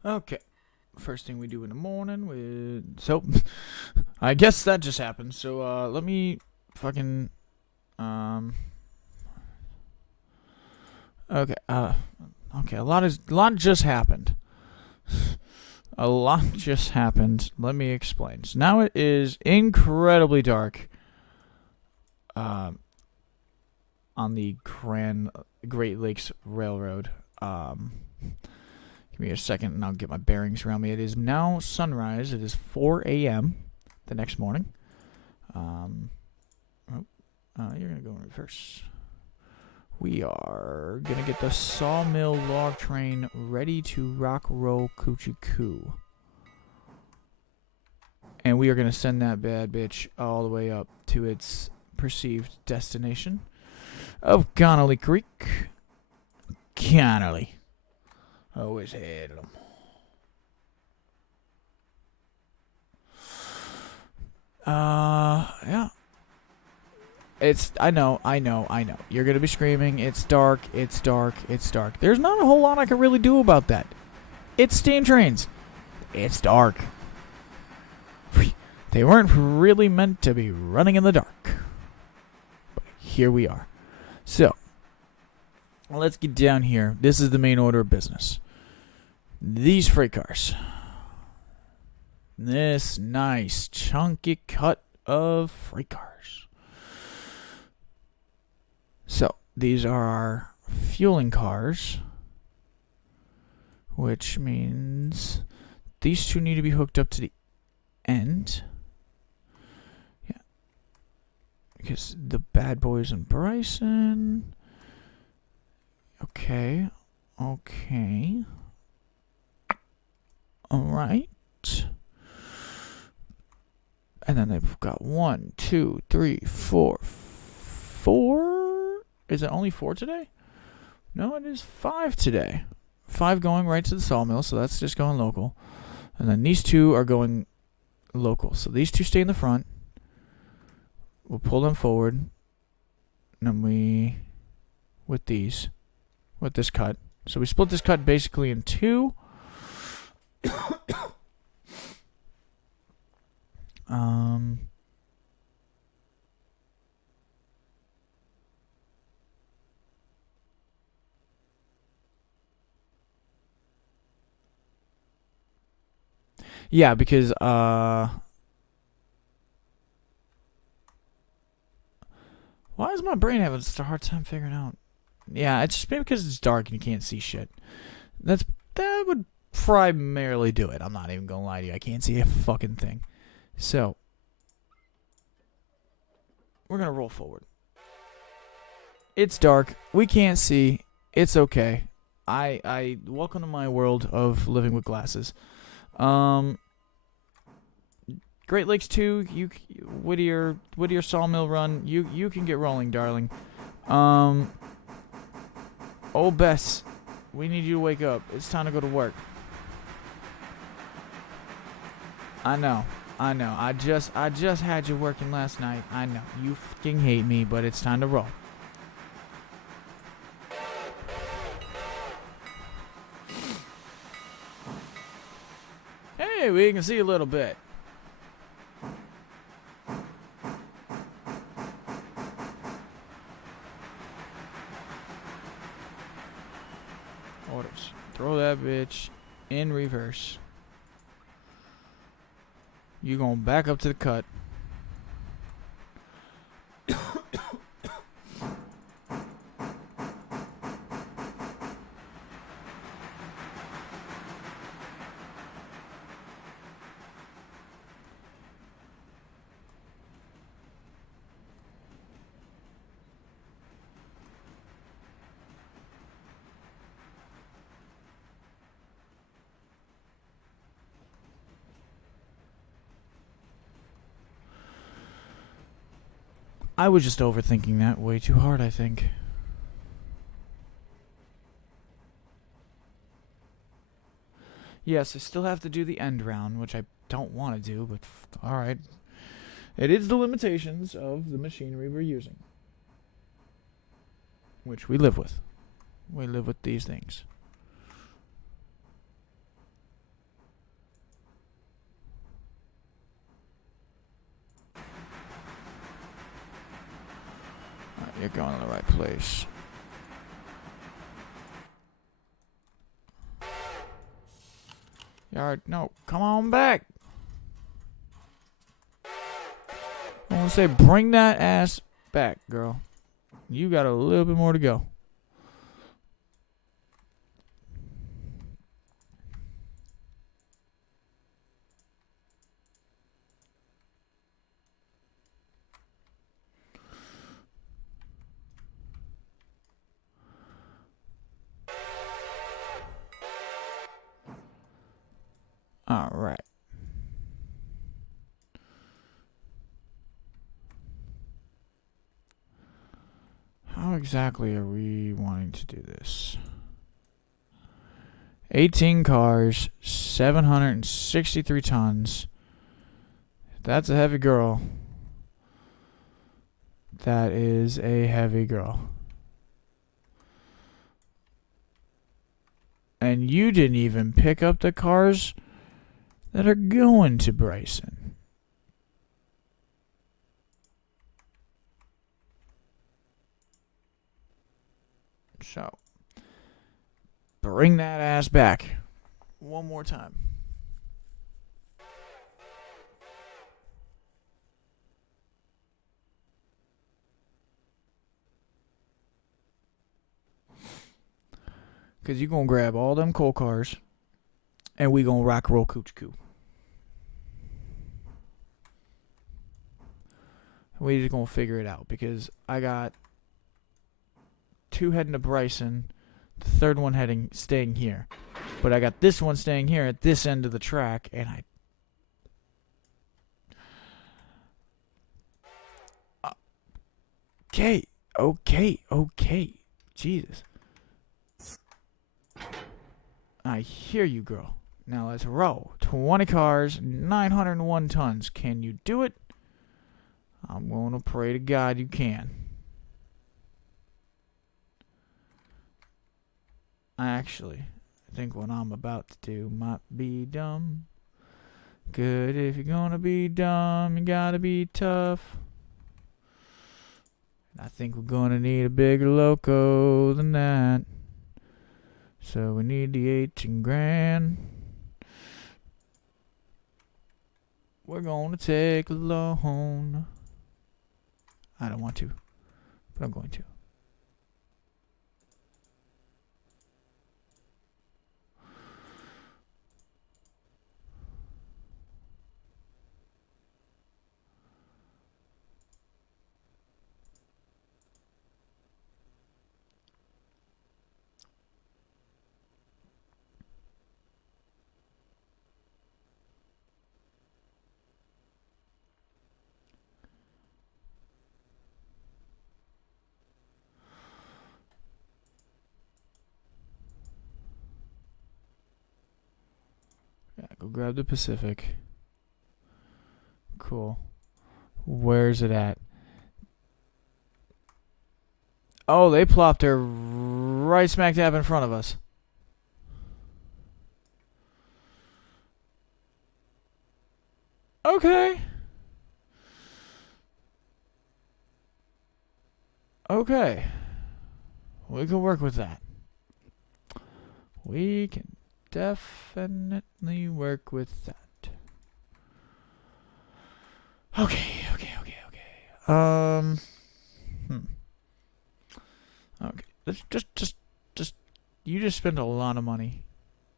Okay. First thing we do in the morning with... So, I guess that just happened. So, let me fucking... Okay, okay, a lot just happened. A lot just happened. Let me explain. So now it is incredibly dark on the Great Lakes Railroad. Give me a second and I'll get my bearings around me. It is now sunrise. It is 4 a.m. the next morning. You're going to go in reverse. We are going to get the sawmill log train ready to rock, roll, coochie coo. And we are going to send that bad bitch all the way up to its perceived destination of Connolly Creek. Connolly. Always had them. Yeah. I know. You're gonna be screaming, it's dark. There's not a whole lot I can really do about that. It's steam trains. It's dark. They weren't really meant to be running in the dark. But here we are. So, let's get down here. This is the main order of business. These freight cars. This nice chunky cut of freight cars. So, these are our fueling cars, which means these two need to be hooked up to the end. Yeah. Because the bad boys and Bryson. Okay. Alright. And then they've got 1, 2, 3, 4. Is it only 4 today? No, it is 5 today. 5 going right to the sawmill, so that's just going local. And then these 2 are going local. So these 2 stay in the front. We'll pull them forward. And then with this cut. So we split this cut basically in 2. Yeah, because why is my brain having such a hard time figuring out? Yeah, it's just maybe because it's dark and you can't see shit. That would primarily do it. I'm not even gonna lie to you. I can't see a fucking thing. So we're gonna roll forward. It's dark. We can't see. It's okay. I welcome to my world of living with glasses. Great Lakes 2, Whittier Sawmill Run, you can get rolling, darling. Oh Bess, we need you to wake up. It's time to go to work. I know. I just had you working last night. I know. You fucking hate me, but it's time to roll. Hey, we can see a little bit. Orders. Throw that bitch in reverse. You gonna back up to the cut. I was just overthinking that way too hard, I think. Yes, I still have to do the end round, which I don't want to do, but alright. It is the limitations of the machinery we're using. Which we live with. We live with these things. Alright, you're going to the right place. Yard, no, come on back. I want to say, bring that ass back, girl. You got a little bit more to go. Alright. How exactly are we wanting to do this? 18 cars, 763 tons. That's a heavy girl. That is a heavy girl. And you didn't even pick up the cars that are going to Bryson. So, bring that ass back. One more time. Because you're going to grab all them coal cars, and we going to rock roll cooch coo. We just going to figure it out, because I got 2 heading to Bryson, the third one staying here. But I got this one staying here at this end of the track, and Okay. Jesus. I hear you, girl. Now let's roll. 20 cars, 901 tons. Can you do it? I'm going to pray to God you can. Actually, I think what I'm about to do might be dumb. Good, if you're gonna be dumb, you gotta be tough. I think we're gonna need a bigger loco than that. So we need the 18 grand. We're gonna take a loan. I don't want to, but I'm going to. Yeah, go grab the Pacific. Cool. Where's it at? Oh, they plopped her right smack dab in front of us. Okay. Okay. We can work with that. We can definitely work with that. Okay. Okay. Let's just you just spent a lot of money.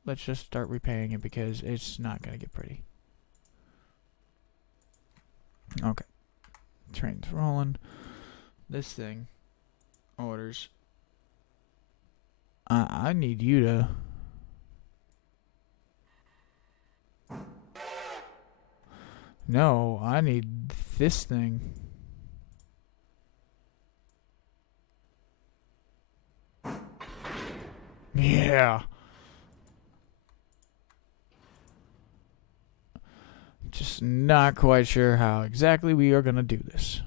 Let's just start repaying it because it's not gonna get pretty. Okay. Train's rolling. This thing orders. I need you to. No, I need this thing. Yeah. Just not quite sure how exactly we are going to do this.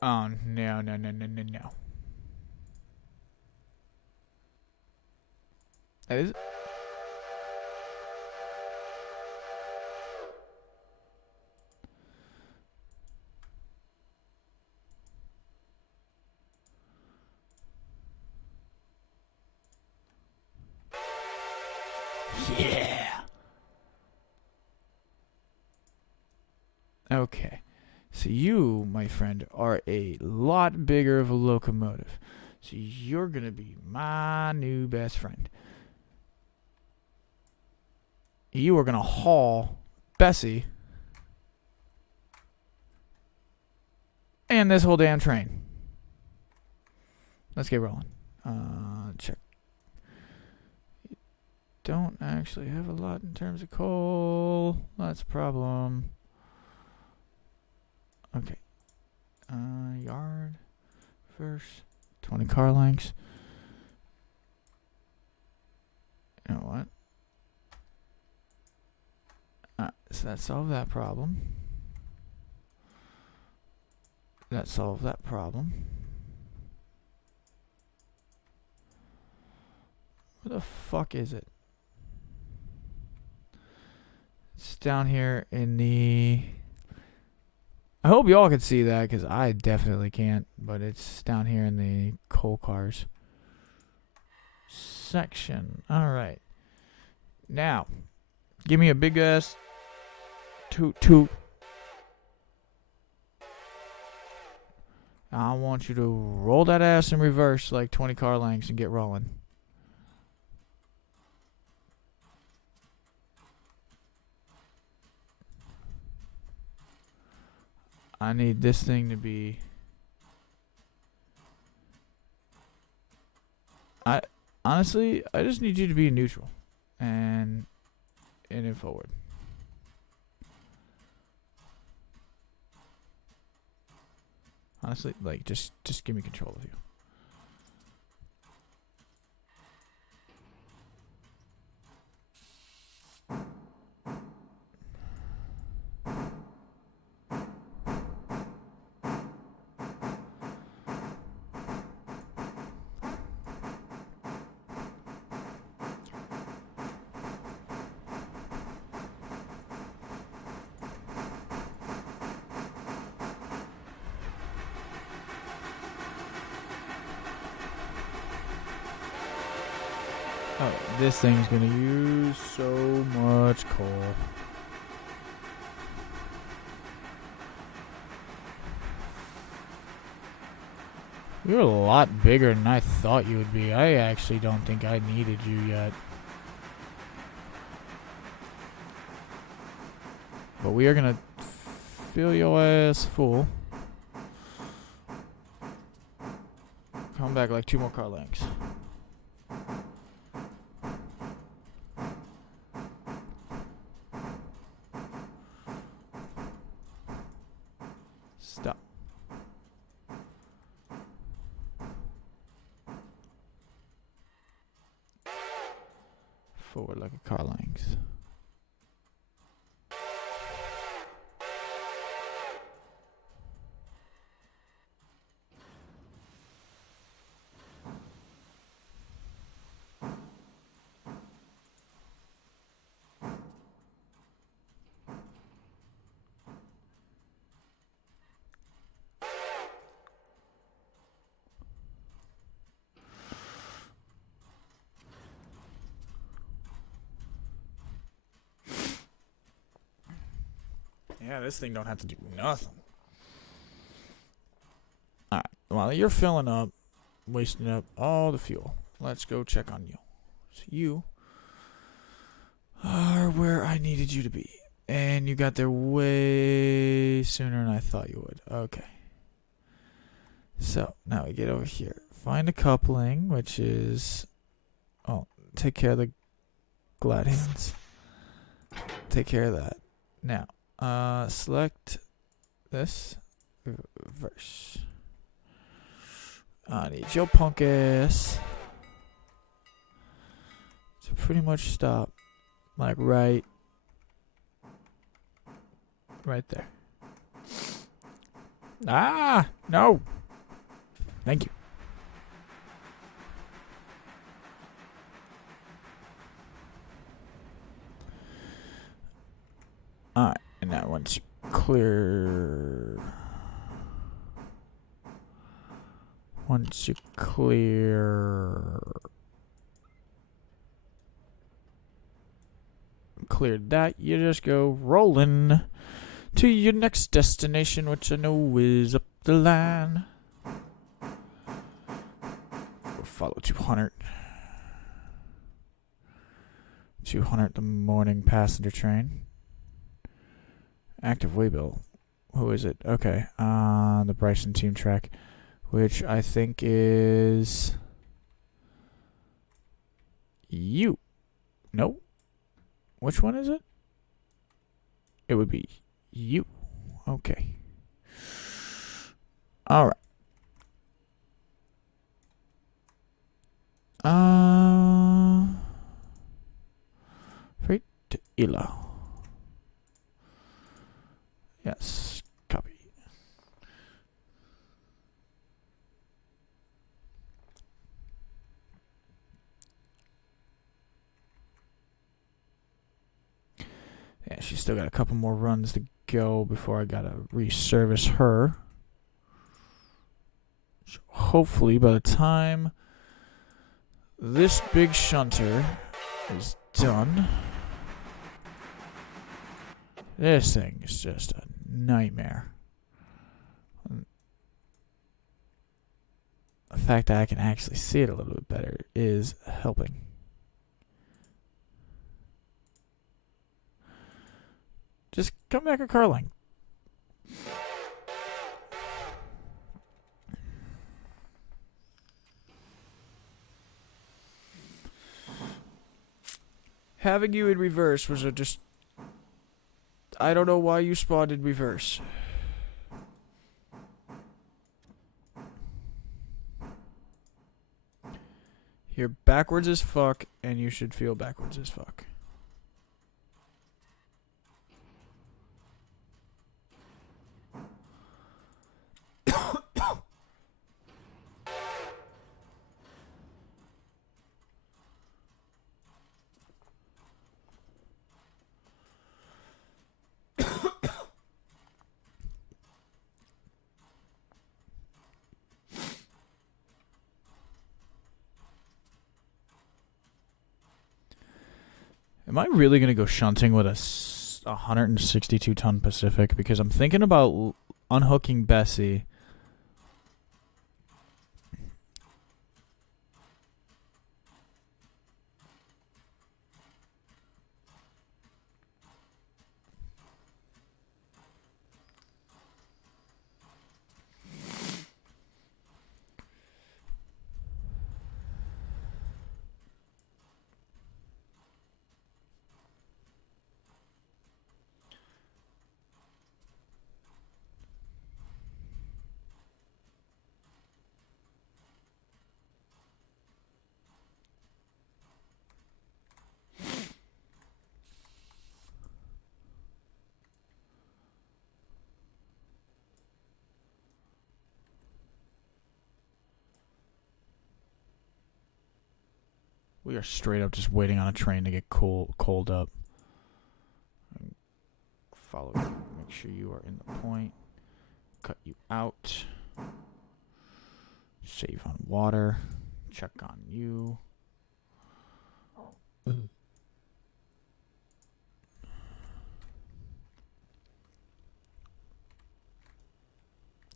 Oh, no. That is. Yeah. Okay. So you, my friend, are a lot bigger of a locomotive. So you're going to be my new best friend. You are going to haul Bessie and this whole damn train. Let's get rolling. Check. Don't actually have a lot in terms of coal. That's a problem. Okay. Yard first. 20 car lengths. You know what? So that solved that problem. That solved that problem. Where the fuck is it? It's down here in the... I hope y'all can see that, because I definitely can't. But it's down here in the coal cars section. Alright. Now, give me a big ass toot. I want you to roll that ass in reverse like 20 car lengths and get rolling. I need this thing to be... Honestly, I just need you to be neutral. And then forward. Honestly, like, just give me control of you. This thing's gonna use so much coal. You're a lot bigger than I thought you would be. I actually don't think I needed you yet. But we are gonna fill your ass full. Come back like 2 more car lengths. Stop. Forward like a car length. Yeah, this thing don't have to do nothing. Alright, while you're filling up, wasting up all the fuel, let's go check on you. So you are where I needed you to be. And you got there way sooner than I thought you would. Okay. So, now we get over here. Find a coupling, which is... Oh, take care of the glad hands. Take care of that. Now, select this. Reverse. I need your punk ass to pretty much stop. Like right there. Ah! No! Thank you. Alright, and now once you clear... Once you cleared that, you just go rolling to your next destination, which I know is up the line. We'll follow 200. 200, the morning passenger train. Active waybill. Who is it? Okay, the Bryson team track, which I think is you. Nope. Which one is it? It would be you. Okay. Alright. Freight to Ilo. Yes. Copy. Yeah, she's still got a couple more runs to go before I gotta reservice her. So hopefully by the time this big shunter is done, this thing is just a nightmare. The fact that I can actually see it a little bit better is helping. Just come back a car length. Having you in reverse was just... I don't know why you spawned in reverse. You're backwards as fuck, and you should feel backwards as fuck. Am I really going to go shunting with a 162-ton Pacific? Because I'm thinking about unhooking Bessie. We are straight up just waiting on a train to get cold up. Follow you. Make sure you are in the point. Cut you out. Save on water. Check on you.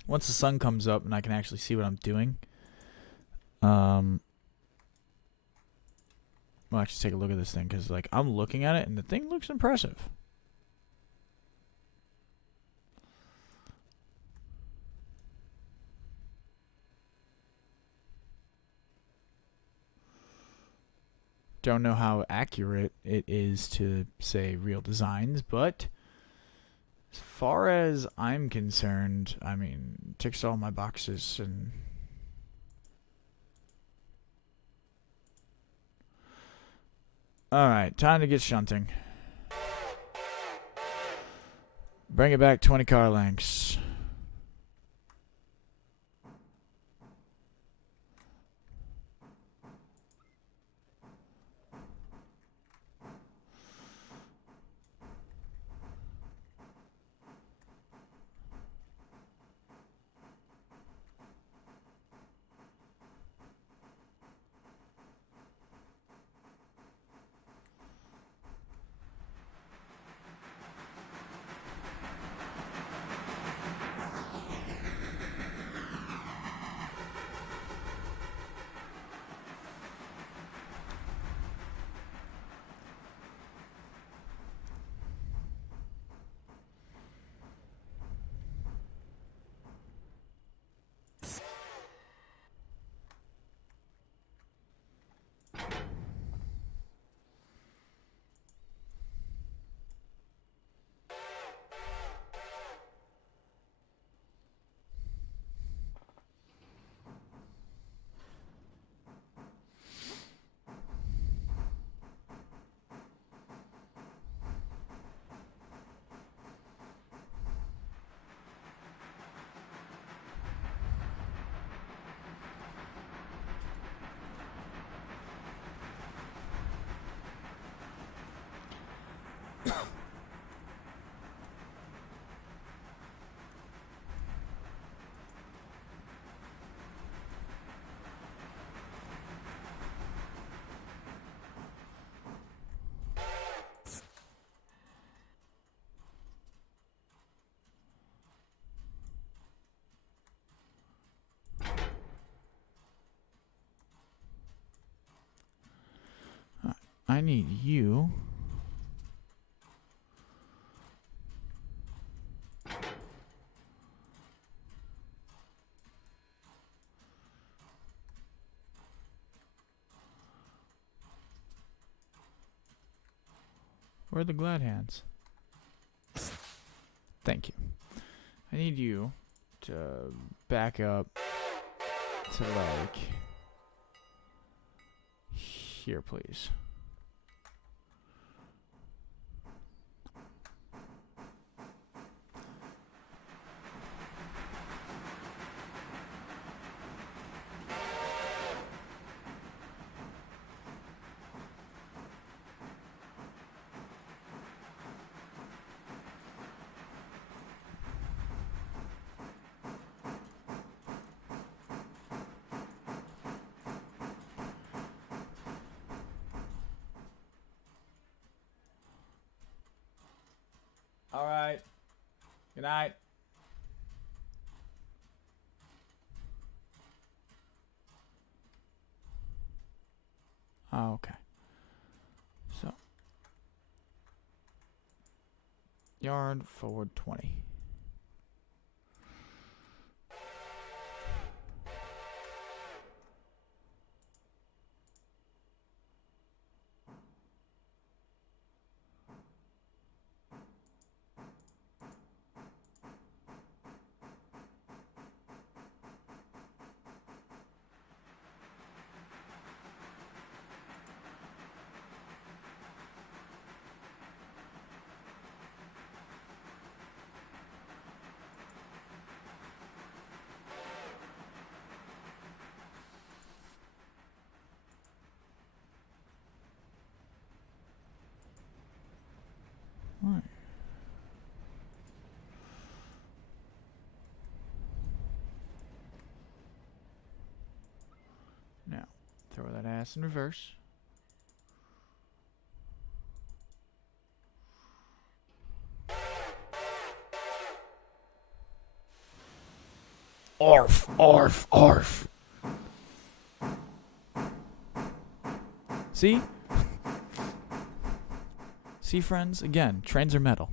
Once the sun comes up and I can actually see what I'm doing, we'll actually take a look at this thing, because like I'm looking at it and the thing looks impressive. Don't know how accurate it is to say real designs, but as far as I'm concerned, I mean, ticks all my boxes. And all right, time to get shunting. Bring it back 20 car lengths. I need you. Where are the glad hands? Thank you. I need you to back up to like here, please. Good night. Oh, okay. So, yard forward 20. All right. Now, throw that ass in reverse. Arf, arf, arf. See? See, friends? Again, trains are metal.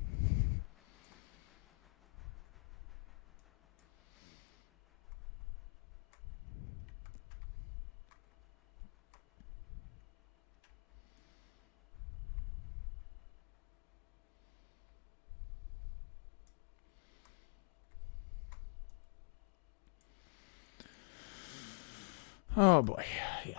Oh boy, yeah.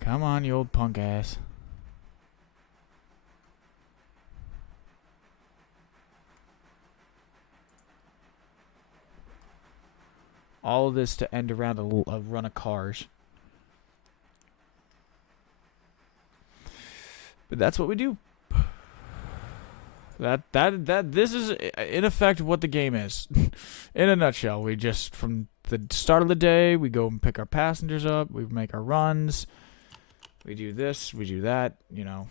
Come on, you old punk ass. All of this to end around a run of cars. But that's what we do. This is in effect what the game is. In a nutshell, we just from the start of the day, we go and pick our passengers up, we make our runs, we do this, we do that, you know.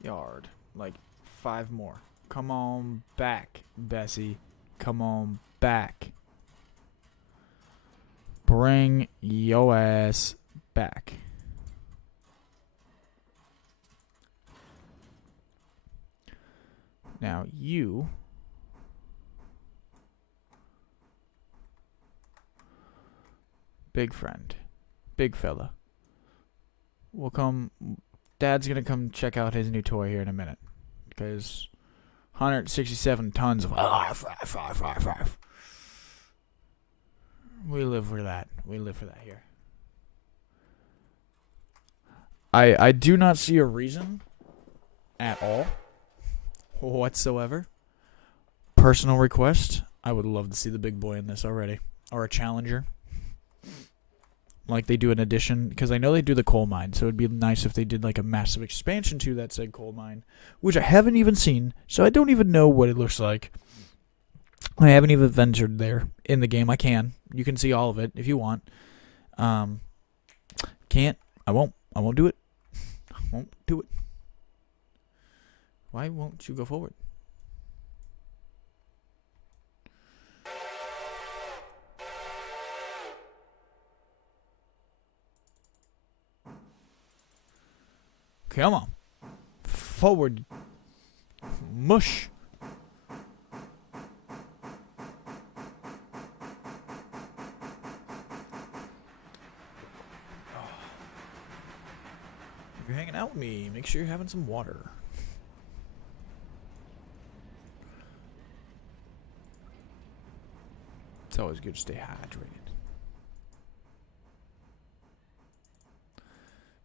Yard. Like 5 more. Come on back, Bessie. Come on back. Bring yo ass back. Now you big friend, big fella, will come. Dad's gonna come check out his new toy here in a minute, because 167 tons of we live for that. We live for that here. I do not see a reason at all whatsoever. Personal request. I would love to see the big boy in this already, or a challenger. Like they do an addition, because I know they do the coal mine, so it'd be nice if they did like a massive expansion to that said coal mine, which I haven't even seen, so I don't even know what it looks like. I haven't even ventured there in the game. I can. You can see all of it if you want. Can't. I won't. I won't do it. I won't do it. Why won't you go forward? Come on. Forward. Mush. If you're hanging out with me, make sure you're having some water. It's always good to stay hydrated.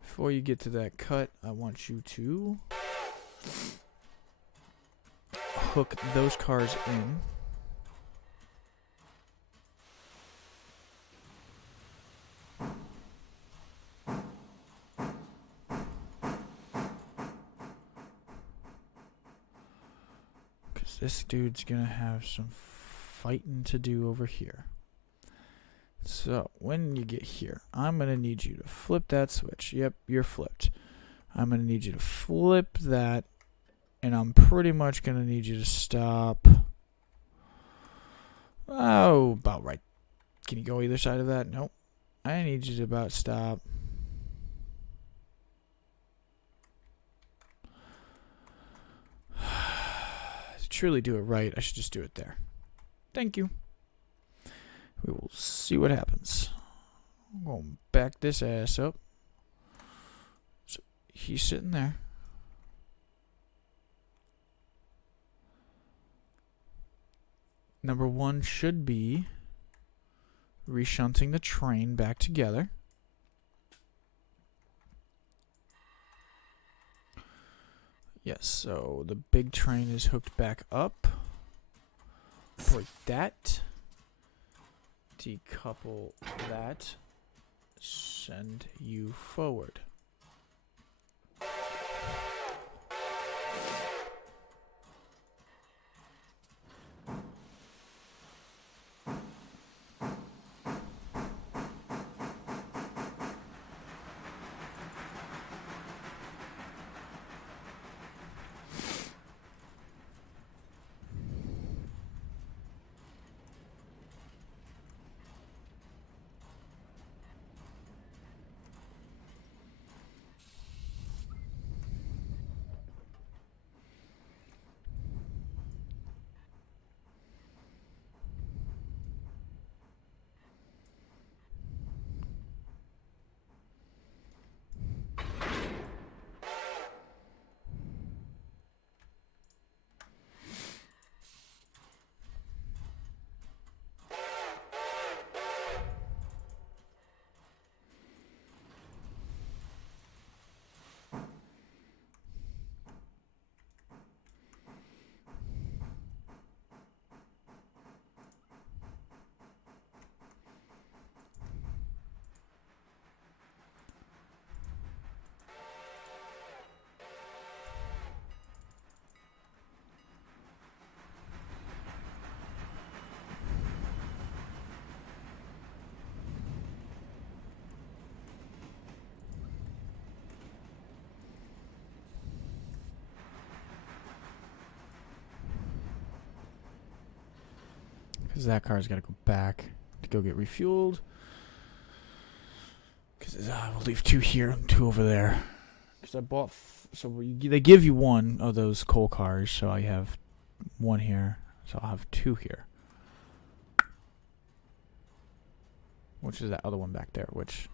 Before you get to that cut, I want you to hook those cars in. Because this dude's going to have some fighting to do over here. So, when you get here, I'm going to need you to flip that switch. Yep, you're flipped. I'm going to need you to flip that, and I'm pretty much going to need you to stop. Oh, about right. Can you go either side of that? Nope. I need you to about stop. To truly do it right, I should just do it there. Thank you. We will see what happens. I'm going to back this ass up. So he's sitting there. Number one should be reshunting the train back together. Yes, so the big train is hooked back up. Break that. Decouple that. Send you forward. Because that car's got to go back to go get refueled. Because we'll leave 2 here and 2 over there. Because I bought... they give you 1 of those coal cars. So I have 1 here. So I'll have 2 here. Which is that other one back there. Which...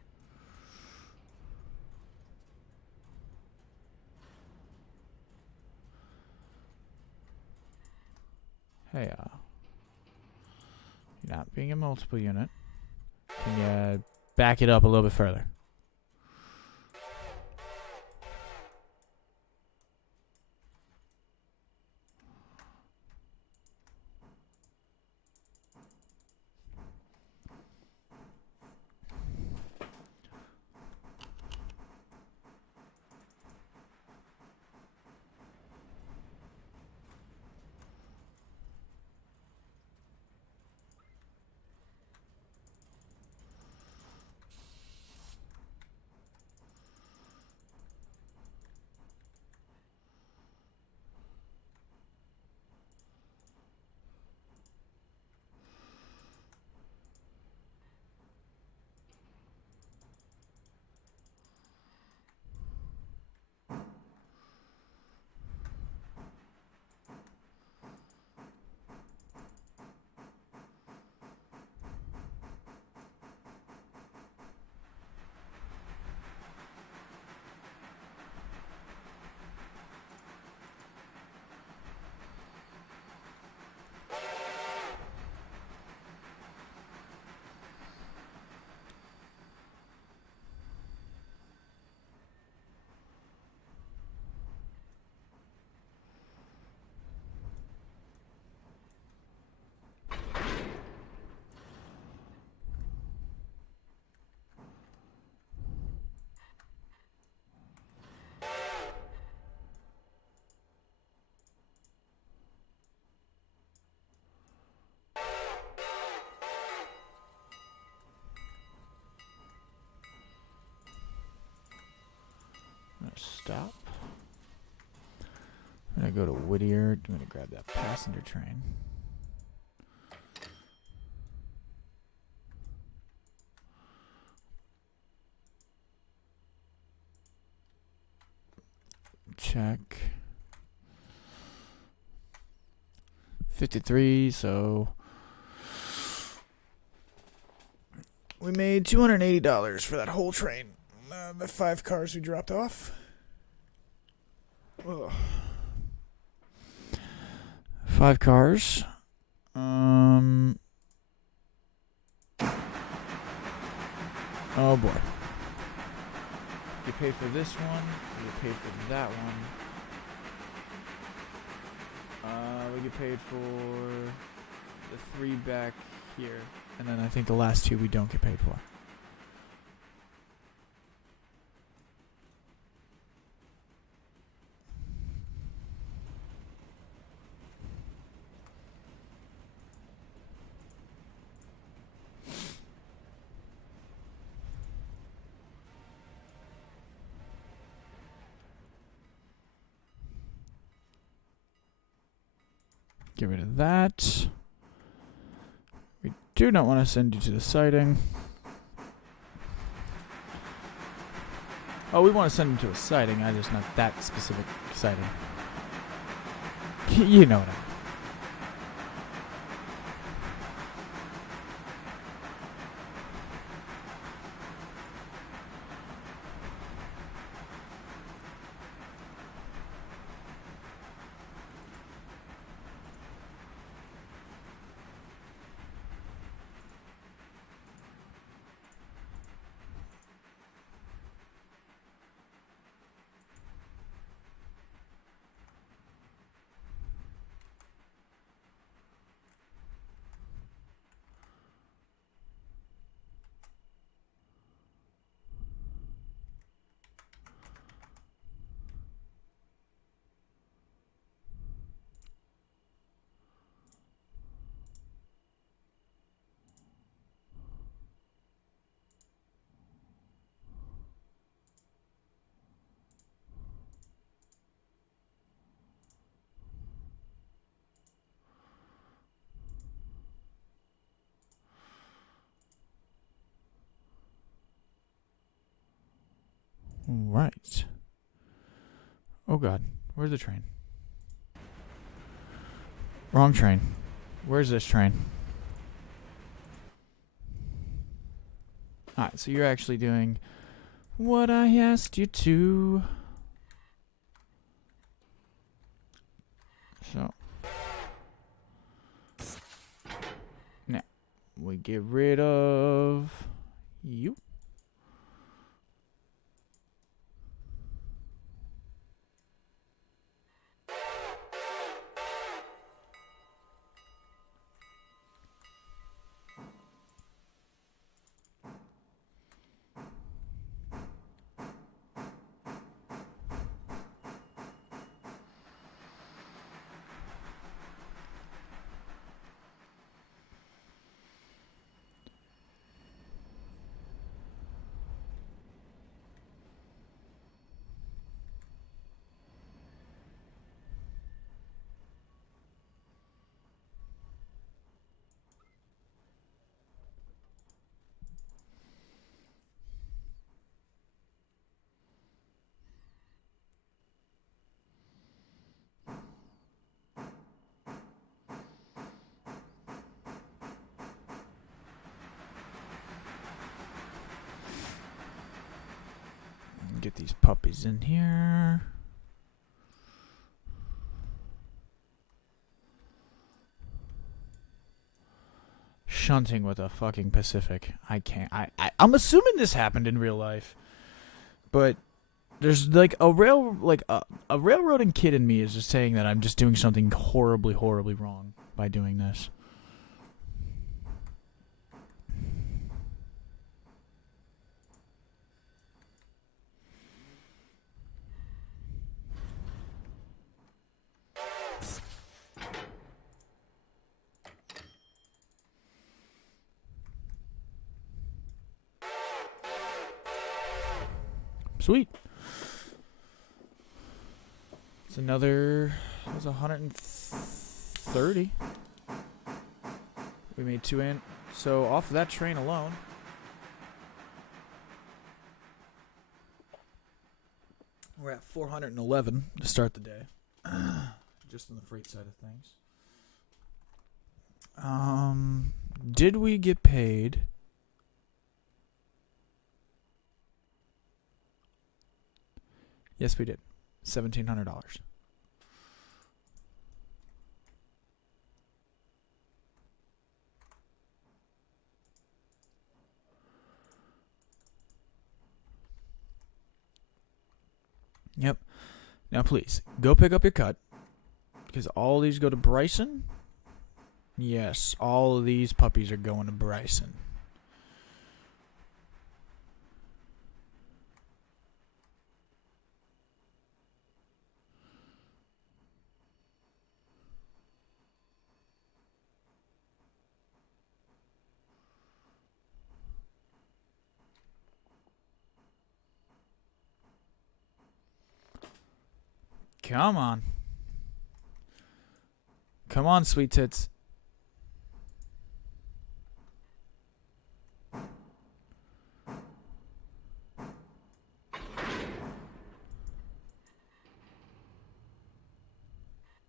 Hey, you're not being a multiple unit. Can you back it up a little bit further? stop. I'm gonna go to Whittier. I'm gonna grab that passenger train. Check. 53, so we made $280 for that whole train. The 5 cars we dropped off. Ugh. 5 cars. Oh boy. You pay for this one. You pay for that one. We get paid for the 3 back here. And then I think the last 2 we don't get paid for. Get rid of that. We do not want to send you to the siding. Oh, we want to send him to a siding. I just not that specific siding. You know what I mean. Right. Oh god. Where's the train? Wrong train. Where's this train? Alright, so you're actually doing what I asked you to. So. Now, we get rid of you. Get these puppies in here. Shunting with a fucking Pacific. I can't. I'm assuming this happened in real life, but there's like a railroading kid in me is just saying that I'm just doing something horribly, horribly wrong by doing this. Sweet. another. That was 130. We made 2 in. So off of that train alone, we're at 411 to start the day. Just on the freight side of things. Did we get paid? Yes, we did. $1,700. Yep. Now, please, go pick up your cut. Because all these go to Bryson. Yes, all of these puppies are going to Bryson. Come on. Come on, sweet tits.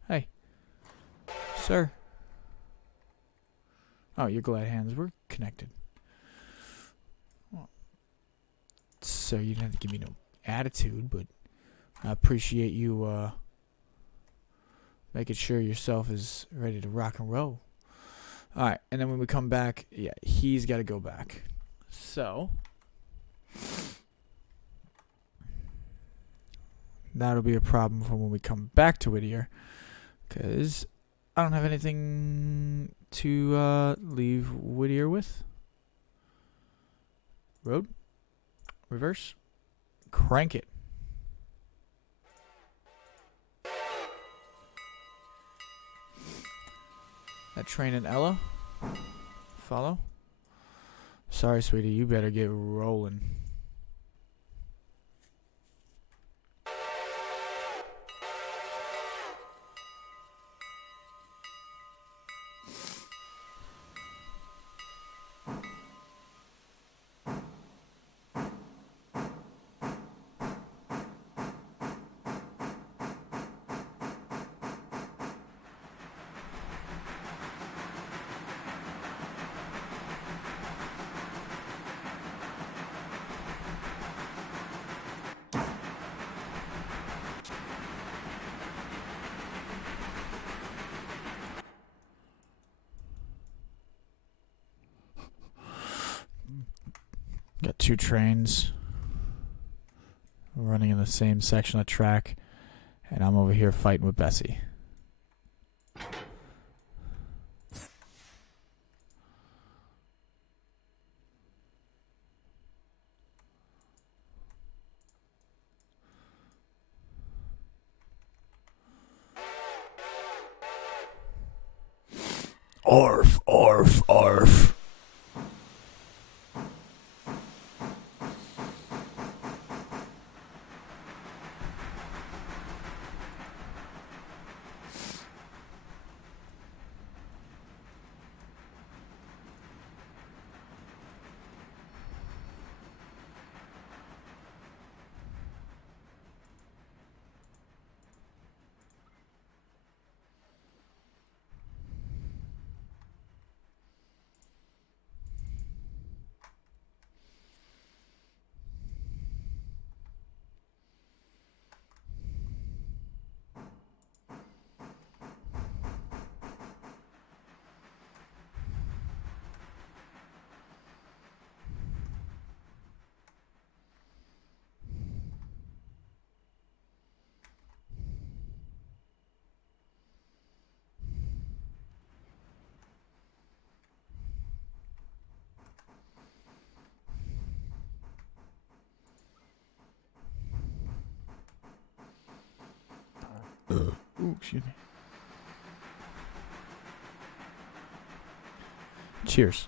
Hey. Sir. Oh, you're glad hands. We're connected. So you didn't have to give me no attitude, but I appreciate you making sure yourself is ready to rock and roll. Alright, and then when we come back, yeah, he's got to go back. So, that'll be a problem for when we come back to Whittier, because I don't have anything to leave Whittier with. Road. Reverse. Crank it. That train and Ella. Follow. Sorry, sweetie. You better get rolling. Got 2 trains running in the same section of track, and I'm over here fighting with Bessie. Arf, arf, arf. Ooh, excuse me. Cheers.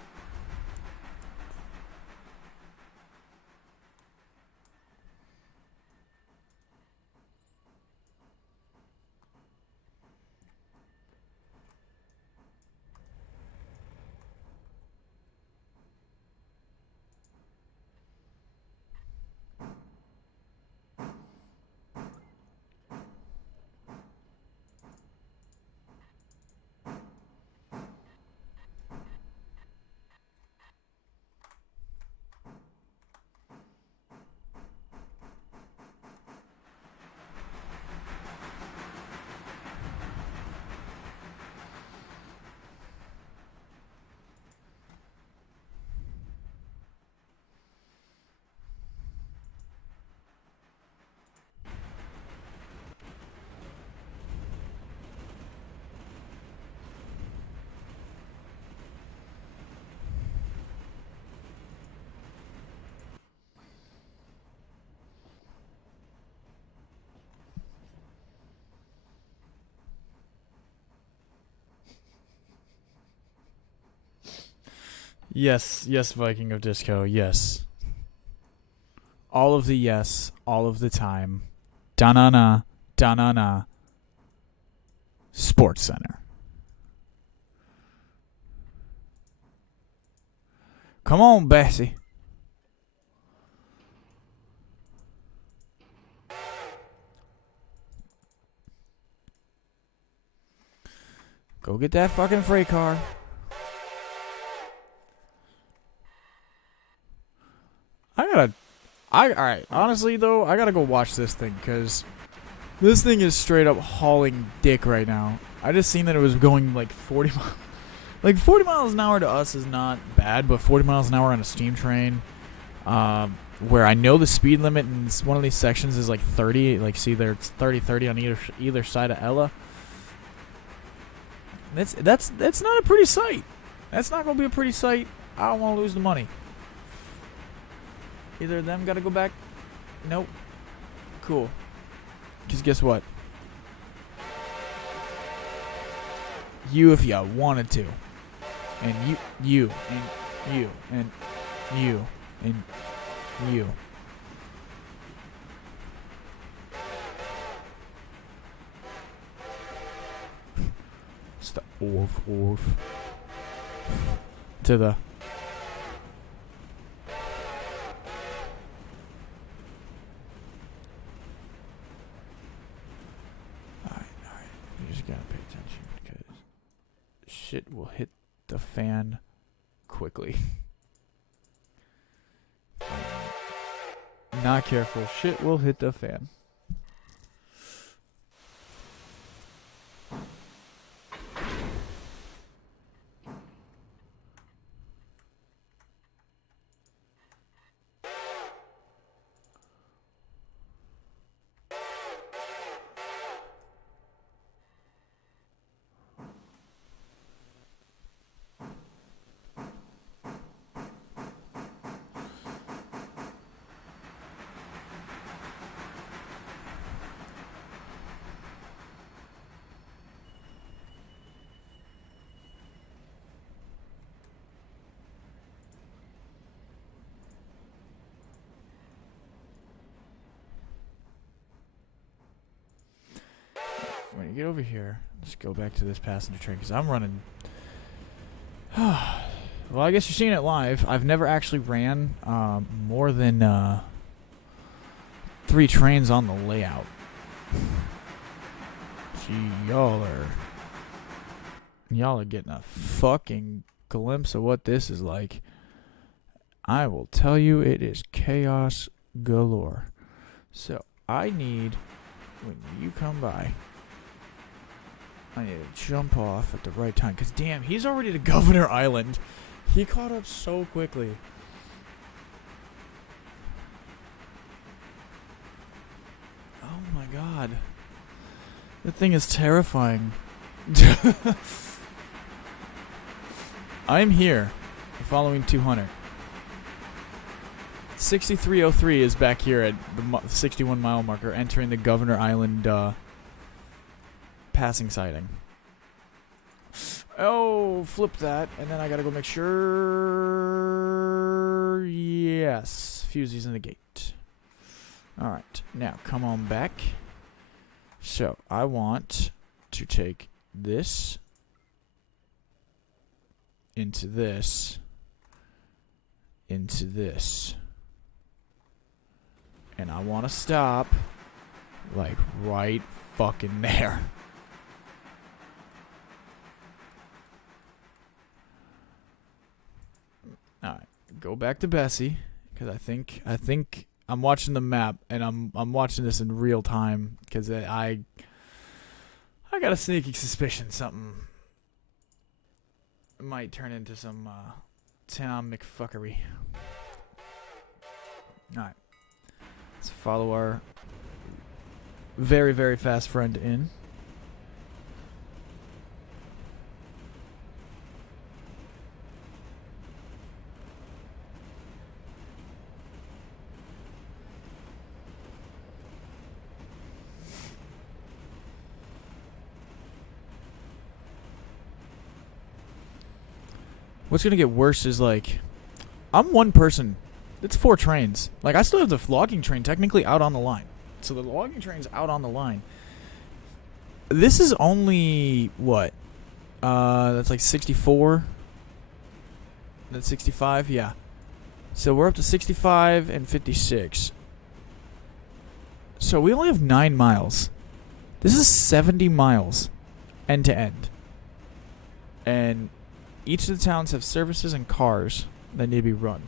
Yes, yes, Viking of Disco, yes. All of the yes, all of the time. Da-na-na, da-na-na. Sports Center. Come on, Bessie. Go get that fucking freight car. Alright, honestly though, I gotta go watch this thing, because this thing is straight up hauling dick right now. I just seen that it was going like 40 miles. Like 40 miles an hour to us is not bad, but 40 miles an hour on a steam train, where I know the speed limit in one of these sections is like 30, like see there it's 30 on either side of Ella. That's not a pretty sight. That's not gonna be a pretty sight. I don't want to lose the money. Either of them got to go back. Nope. Cool. Because guess what? You, if you wanted to, and you, and you, and you, and you. It's the orf. To the. Alright. You just gotta pay attention because shit will hit the fan quickly. Not careful, shit will hit the fan. When you get over here, let's go back to this passenger train because I'm running. Well, I guess you're seeing it live. I've never actually ran more than 3 trains on the layout. Gee, y'all are getting a fucking glimpse of what this is like. I will tell you, it is chaos galore. So I need, when you come by, I need to jump off at the right time. Because, damn, he's already to Governor Island. He caught up so quickly. Oh, my God. That thing is terrifying. I'm here. The following 200. 6303 is back here at the 61 mile marker, entering the Governor Island passing sighting. Oh, flip that, and then I gotta go make sure. Yes, Fusey's in the gate. Alright, now come on back. So, I want to take this into this, and I want to stop like right fucking there. Alright, go back to Bessie, because I think I'm watching the map, and I'm watching this in real time, because I got a sneaky suspicion something might turn into some town McFuckery. Alright, let's follow our very, very fast friend in. What's gonna get worse is like, I'm one person. It's 4 trains. Like, I still have the logging train technically out on the line. So the logging train's out on the line. This is only what? That's like 64. That's 65. Yeah. So we're up to 65 and 56. So we only have 9 miles. This is 70 miles end to end. And each of the towns have services and cars that need to be run.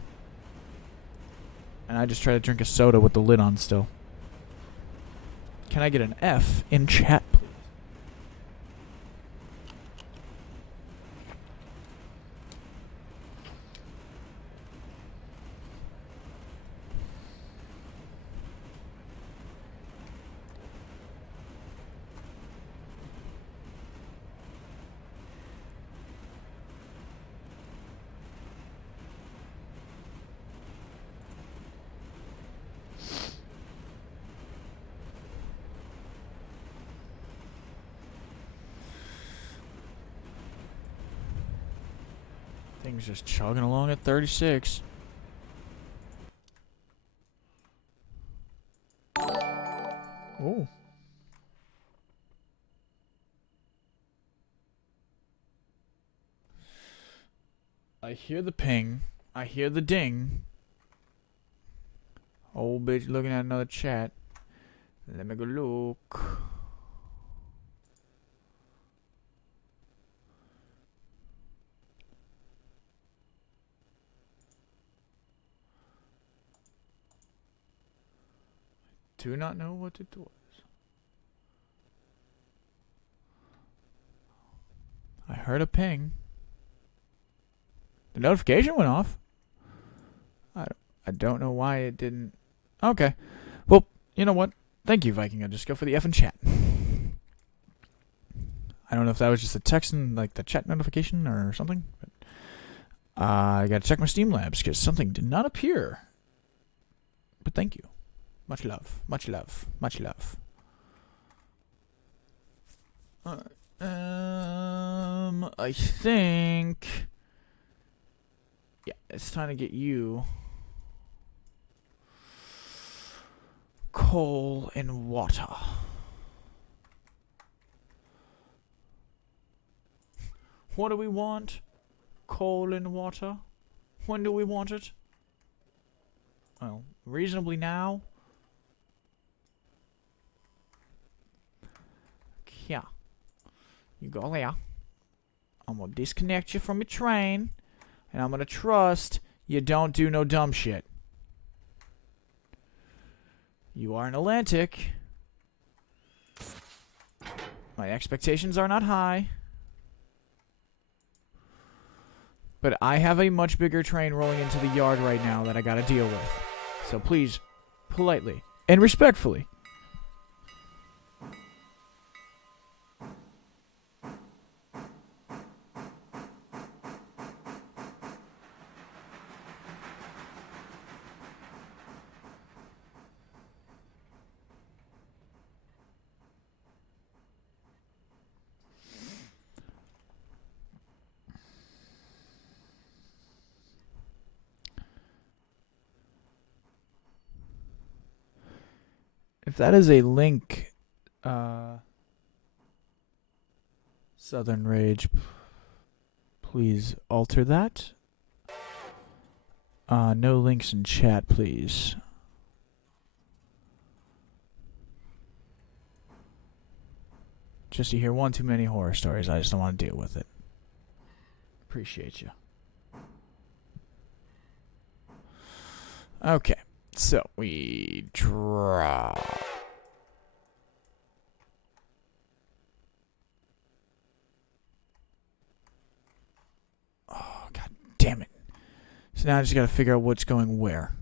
And I just try to drink a soda with the lid on still. Can I get an F in chat, please? Things just chugging along at 36. Oh. I hear the ping. I hear the ding. Old bitch looking at another chat. Let me go look. Do not know what it was. I heard a ping. The notification went off. I don't know why it didn't. Okay. Well, you know what? Thank you, Viking. I'll just go for the F in chat. I don't know if that was just a text and like the chat notification or something. But I gotta check my Steam Labs because something did not appear. But thank you. Much love. Much love. Much love. Alright. I think. Yeah, it's time to get you coal and water. What do we want? Coal and water? When do we want it? Well, reasonably now. Yeah. You go there. I'm gonna disconnect you from your train. And I'm gonna trust you don't do no dumb shit. You are an Atlantic. My expectations are not high. But I have a much bigger train rolling into the yard right now that I gotta deal with. So please, politely and respectfully. If that is a link, Southern Rage, please alter that. No links in chat, please. Just to hear one too many horror stories, I just don't want to deal with it. Appreciate you. Okay, so we draw. Oh, god damn it. So now I just gotta figure out what's going where.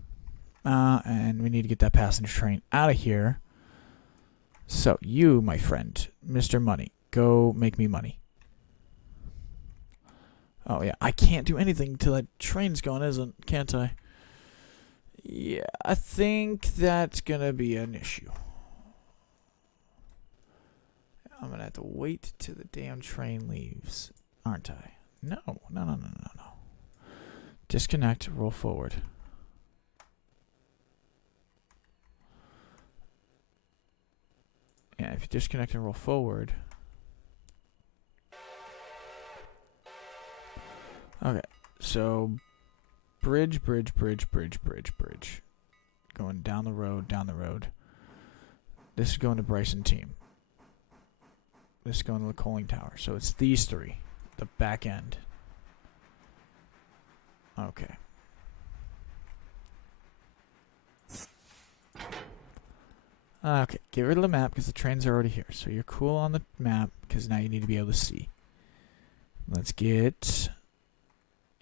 And we need to get that passenger train out of here. So, you, my friend, Mr. Money, go make me money. Oh, yeah, I can't do anything till that train's gone, can't I? Yeah, I think that's gonna be an issue. I'm gonna have to wait till the damn train leaves, aren't I? No. disconnect, roll forward. Yeah, if you disconnect and roll forward. Okay, so bridge. Going down the road. This is going to Bryson team. This is going to the Coaling Tower. So it's these three. The back end. Okay. Okay, get rid of the map because the trains are already here. So you're cool on the map because now you need to be able to see. Let's get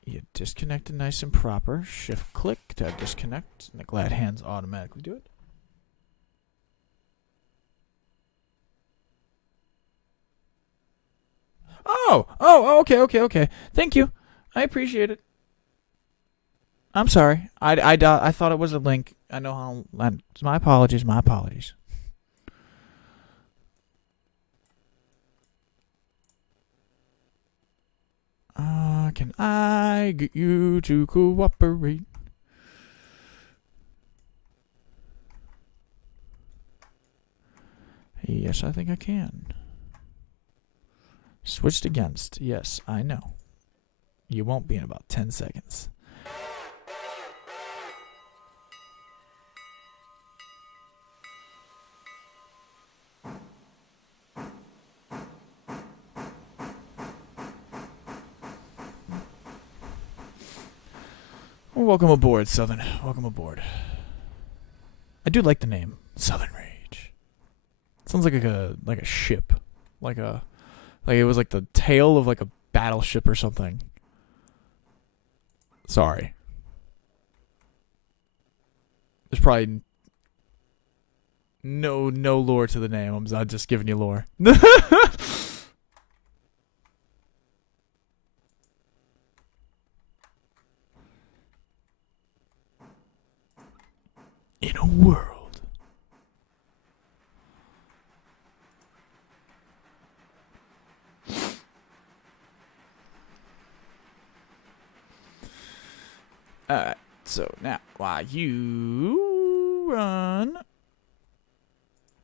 you disconnected nice and proper. Shift click to disconnect. And the glad hands automatically do it. Oh, okay. Thank you. I appreciate it. I'm sorry. I thought it was a link. I know how. My apologies. Can I get you to cooperate? Yes, I think I can. Switched against. Yes, I know. You won't be in about 10 seconds. Welcome aboard, Southern. Welcome aboard. I do like the name, Southern Rage. It sounds like a ship, like it was like the tail of like a battleship or something. Sorry. There's probably no lore to the name. I'm just giving you lore. In a world. Alright, so now while you run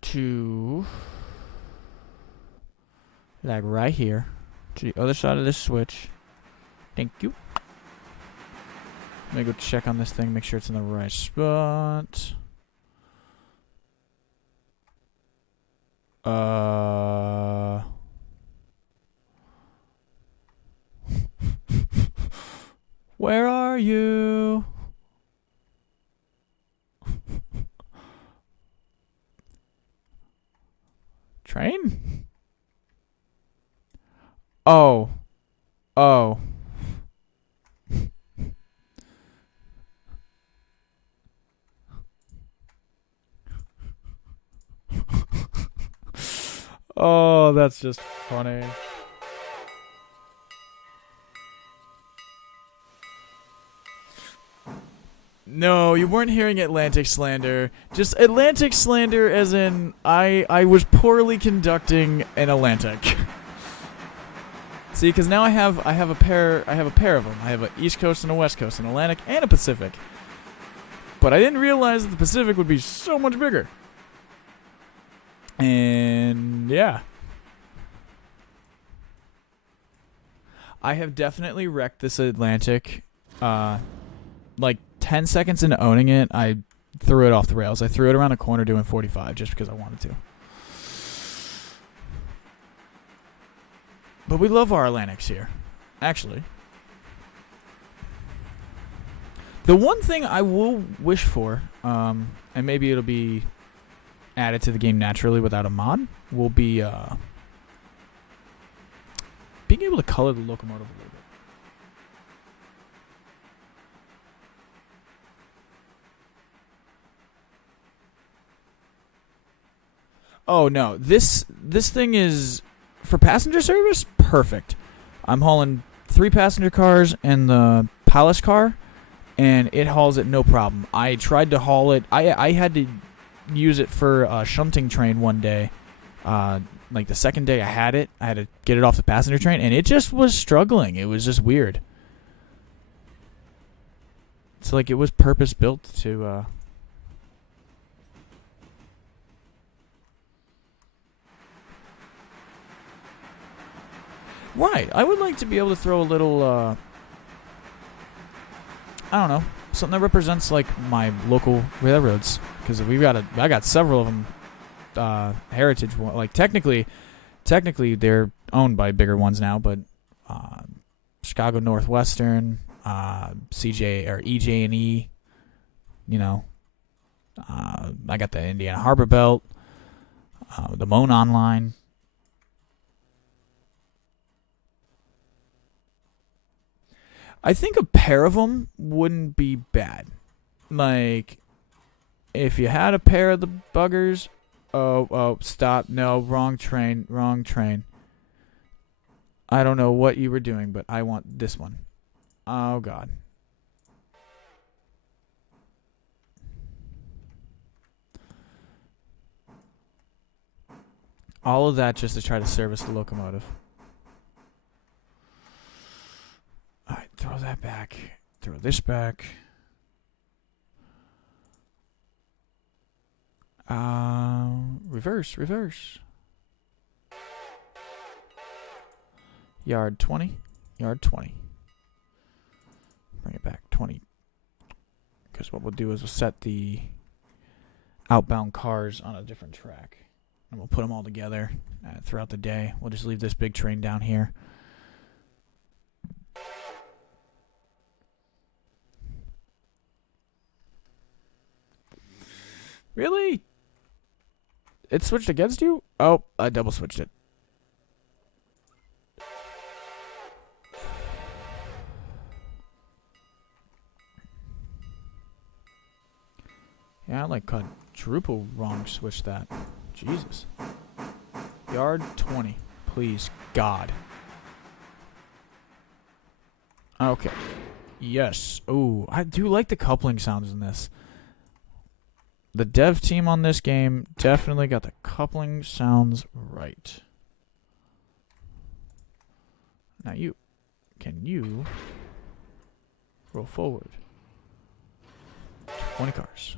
to like right here to the other side of this switch. Thank you. Let me go check on this thing, make sure it's in the right spot. Where are you? Train? Oh. Oh, that's just funny. No, you weren't hearing Atlantic slander. Just Atlantic slander as in I was poorly conducting an Atlantic. See, because now I have a pair of them. I have an East Coast and a West Coast, an Atlantic and a Pacific. But I didn't realize that the Pacific would be so much bigger. And yeah. I have definitely wrecked this Atlantic. Like 10 seconds into owning it, I threw it off the rails. I threw it around a corner doing 45 just because I wanted to. But we love our Atlantics here, actually. The one thing I will wish for, and maybe it'll be added to the game naturally without a mod, will be being able to color the locomotive a little bit. Oh no, this thing is for passenger service perfect. I'm hauling 3 passenger cars and the Palace car, and it hauls it no problem. I tried to haul it. I had to use it for a shunting train one day. Like the second day I had to get it off the passenger train, and it just was struggling. It was just weird. It's like it was purpose built to. Right. I would like to be able to throw a little. I don't know, something that represents like my local railroads, because I got several of them. Heritage, like technically they're owned by bigger ones now, but Chicago Northwestern, CJ or EJ&E, you know, I got the Indiana Harbor Belt, the Monon line. I think a pair of them wouldn't be bad. Like, if you had a pair of the buggers. Oh, stop. No, wrong train. I don't know what you were doing, but I want this one. Oh, God. All of that just to try to service the locomotive. Alright, throw that back. Throw this back. Reverse. Yard 20. Bring it back 20. Because what we'll do is we'll set the outbound cars on a different track. And we'll put them all together throughout the day. We'll just leave this big train down here. Really? It switched against you? Oh, I double switched it. Yeah, I like quadruple wrong switch that. Jesus. Yard 20. Please, God. Okay. Yes. Ooh, I do like the coupling sounds in this. The dev team on this game definitely got the coupling sounds right. Now can you roll forward? 20 cars.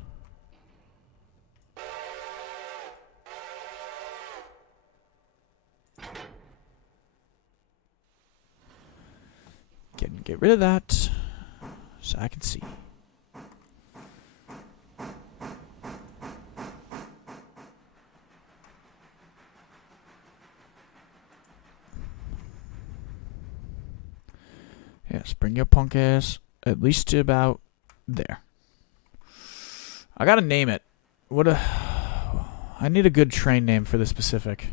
Get rid of that so I can see. Yes, bring your punk ass at least to about there. I gotta name it. I need a good train name for this Pacific.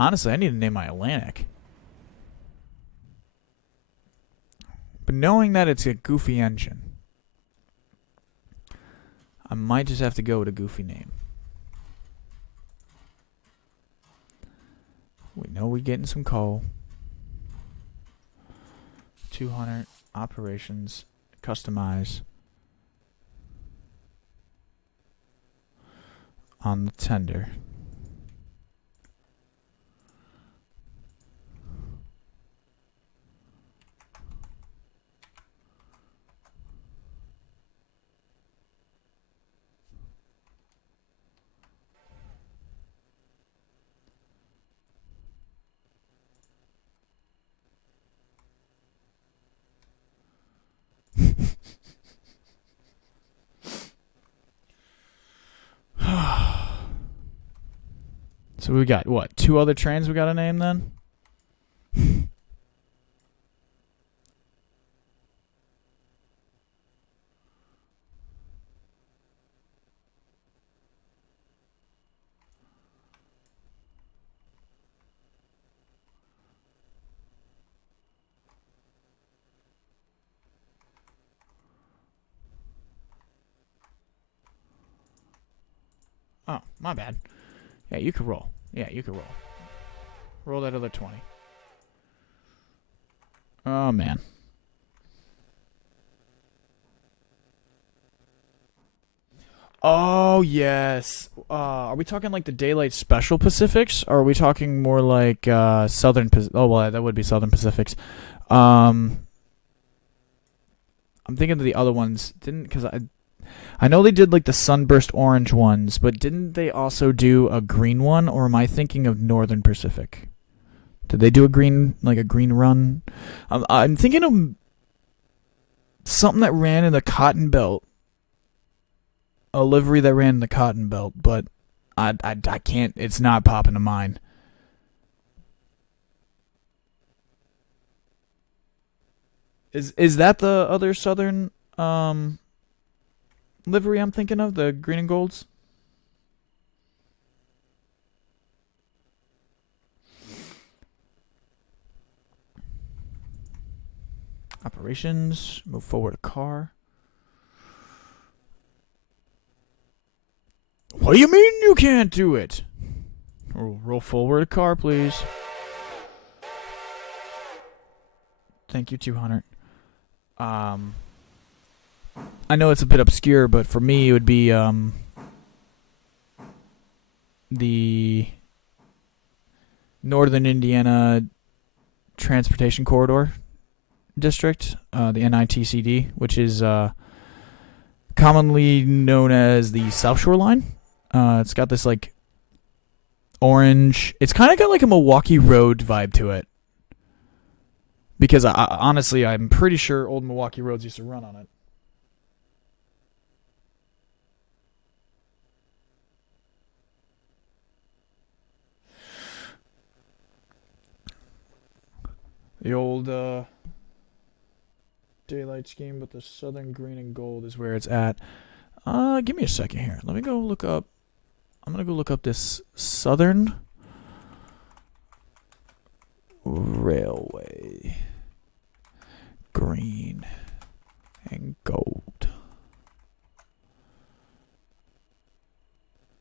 Honestly, I need to name my Atlantic. But knowing that it's a goofy engine, I might just have to go with a goofy name. We know we're getting some coal. 200 operations, customize on the tender. So we got, what, 2 other trains we got to name then? Oh, my bad. Yeah, you could roll. Roll that other 20. Oh, man. Oh, yes. Are we talking like the Daylight Special Pacifics? Or are we talking more like Southern Pacific? Oh, well, that would be Southern Pacifics. I'm thinking of the other ones. Because I know they did like the sunburst orange ones, but didn't they also do a green one? Or am I thinking of Northern Pacific? Did they do a green run? I'm thinking of something that ran in the Cotton Belt, a livery that ran in the Cotton Belt, but I can't. It's not popping to mind. Is that the other Southern livery I'm thinking of? The green and golds? Operations. Move forward a car. What do you mean you can't do it? Roll forward a car, please. Thank you, 200. I know it's a bit obscure, but for me it would be the Northern Indiana Transportation Corridor District, the NITCD, which is commonly known as the South Shore Line. It's got this like orange. It's kind of got like a Milwaukee Road vibe to it. Because honestly, I'm pretty sure old Milwaukee roads used to run on it. The old daylight scheme, but the southern green and gold is where it's at. Give me a second here. Let me go look up. I'm going to go look up this Southern Railway. Green and gold.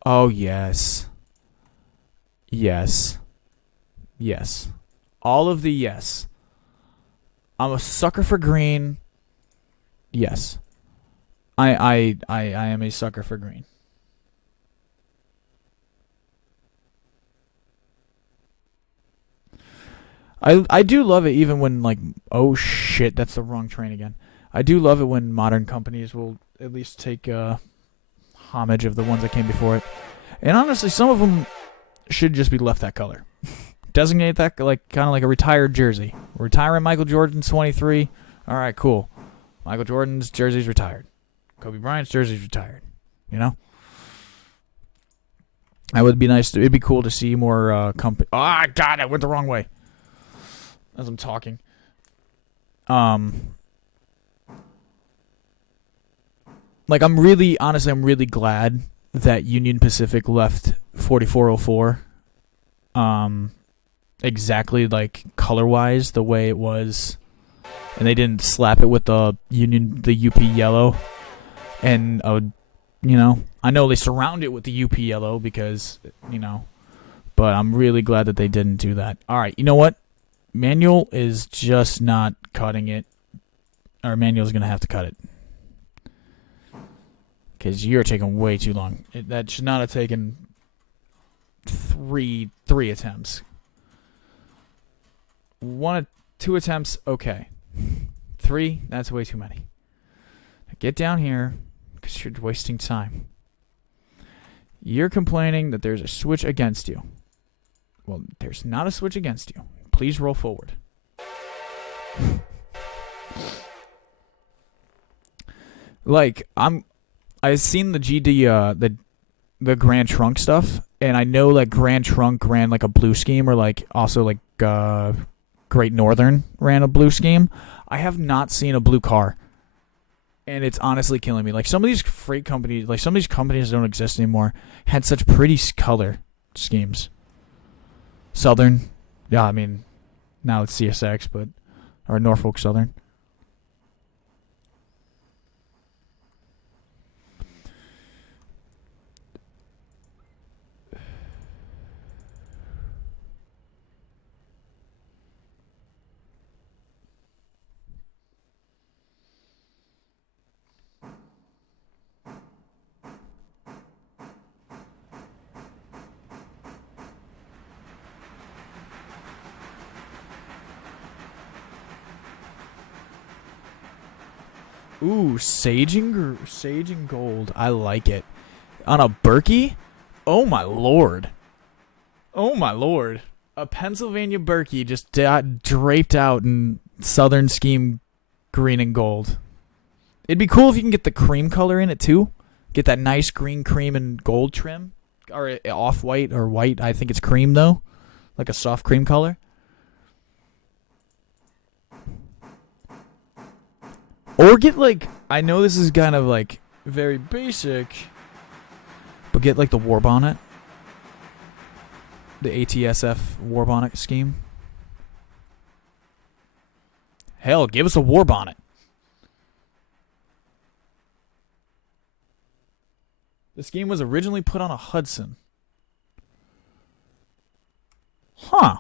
Oh, yes. Yes. Yes. All of the yes. I'm a sucker for green. Yes. I am a sucker for green. I do love it even when like, oh shit, that's the wrong train again. I do love it when modern companies will at least take homage of the ones that came before it. And honestly, some of them should just be left that color. Designate that like kind of like a retired jersey. We're retiring Michael Jordan's 23. All right, cool. Michael Jordan's jersey's retired. Kobe Bryant's jersey's retired. You know? That would be nice. It'd be cool to see more company. Oh, God, I went the wrong way. As I'm talking. Like, I'm really glad that Union Pacific left 4404 exactly like color-wise the way it was, and they didn't slap it with the UP yellow. And you know, I know they surround it with the UP yellow because, you know, but I'm really glad that they didn't do that. All right, you know what? Manual is just not cutting it. Or Manual's going to have to cut it. Because you're taking way too long. That should not have taken three attempts. 2 attempts, okay. 3, that's way too many. Now get down here, because you're wasting time. You're complaining that there's a switch against you. Well, there's not a switch against you. Please roll forward. Like, I've seen the GD, the Grand Trunk stuff, and I know that Grand Trunk ran like a blue scheme, or like also like Great Northern ran a blue scheme. I have not seen a blue car, and it's honestly killing me. Like, some of these freight companies, like some of these companies that don't exist anymore, had such pretty color schemes. Southern, yeah, I mean, now it's CSX, but or Norfolk Southern. Ooh, Sage and Gold. I like it. On a Berkey? Oh my lord. Oh my lord. A Pennsylvania Berkey just draped out in Southern Scheme green and gold. It'd be cool if you can get the cream color in it too. Get that nice green, cream, and gold trim. Or off-white or white. I think it's cream though. Like a soft cream color. Or get like, I know this is kind of like very basic, but get like the war bonnet. The ATSF war bonnet scheme. Hell, give us a war bonnet. The scheme was originally put on a Hudson. Huh.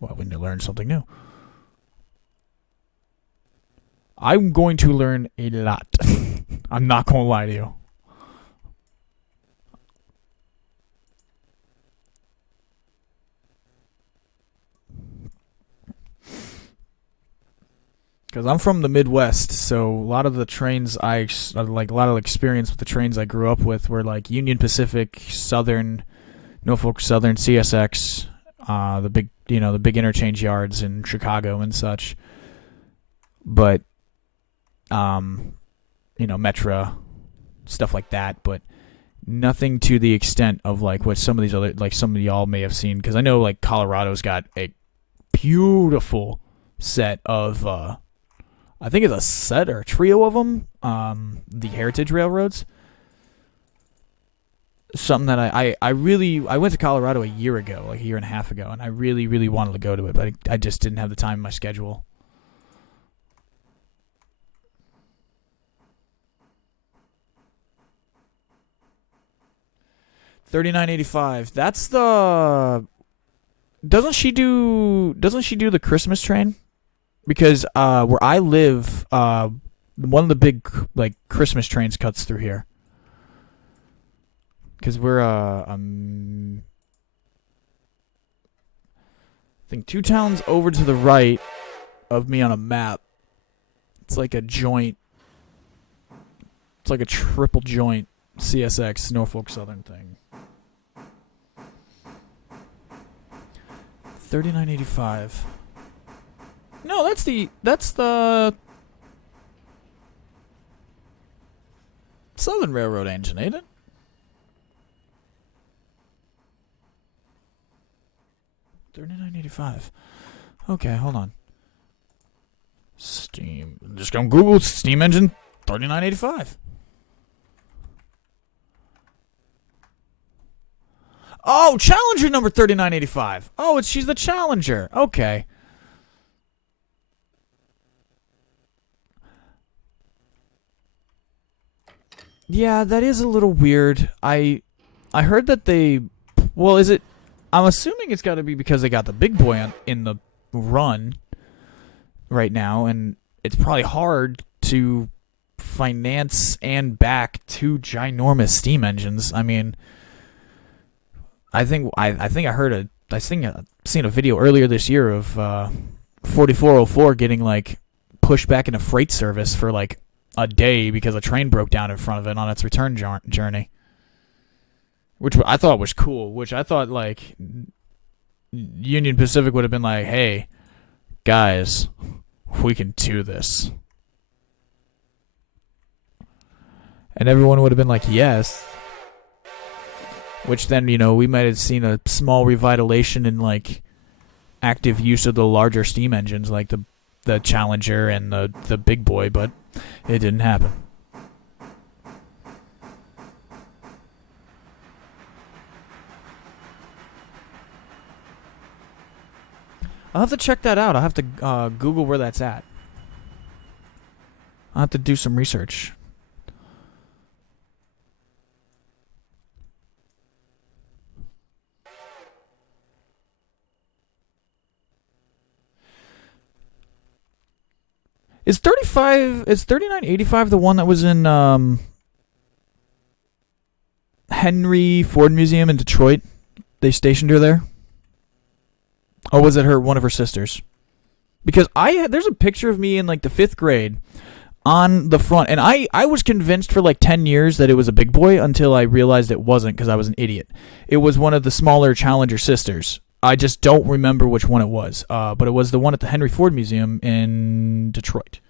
Well, we need to learn something new. I'm going to learn a lot. I'm not going to lie to you. Because I'm from the Midwest, so a lot of the trains a lot of experience with the trains I grew up with were like Union Pacific, Southern, Norfolk Southern, CSX, the big interchange yards in Chicago and such. But, Metra, stuff like that, but nothing to the extent of like what some of these other, like some of y'all may have seen. Because I know like Colorado's got a beautiful set of, I think it's a set or a trio of them, the Heritage Railroads. Something that I went to Colorado a year ago, like a year and a half ago, and I really, really wanted to go to it, but I just didn't have the time in my schedule. $39.85. That's the. Doesn't she do the Christmas train? Because where I live, one of the big like Christmas trains cuts through here. Because we're I think 2 towns over to the right of me on a map. It's like a joint. It's like a triple joint CSX Norfolk Southern thing. $39.85. No, that's the Southern Railroad engine, ain't it? $39.85. Okay, hold on. Steam. Just go Google steam engine. $39.85. Oh, Challenger number 3985. Oh, she's the Challenger. Okay. Yeah, that is a little weird. I heard that they. Well, is it? I'm assuming it's got to be because they got the big boy in the run right now, and it's probably hard to finance and back 2 ginormous steam engines. I mean, I think I've seen a video earlier this year of 4404 getting like pushed back into freight service for like a day because a train broke down in front of it on its return journey, which I thought was cool. Which I thought like Union Pacific would have been like, "Hey, guys, we can do this," and everyone would have been like, "Yes." Which then, we might have seen a small revitalization in like active use of the larger steam engines, like the Challenger and the big boy, but it didn't happen. I'll have to check that out. I'll have to Google where that's at. I'll have to do some research. Is 3985 the one that was in Henry Ford Museum in Detroit? They stationed her there? Or was it one of her sisters? Because there's a picture of me in like the 5th grade on the front, and I was convinced for like 10 years that it was a big boy until I realized it wasn't because I was an idiot. It was one of the smaller Challenger sisters. I just don't remember which one it was, but it was the one at the Henry Ford Museum in Detroit.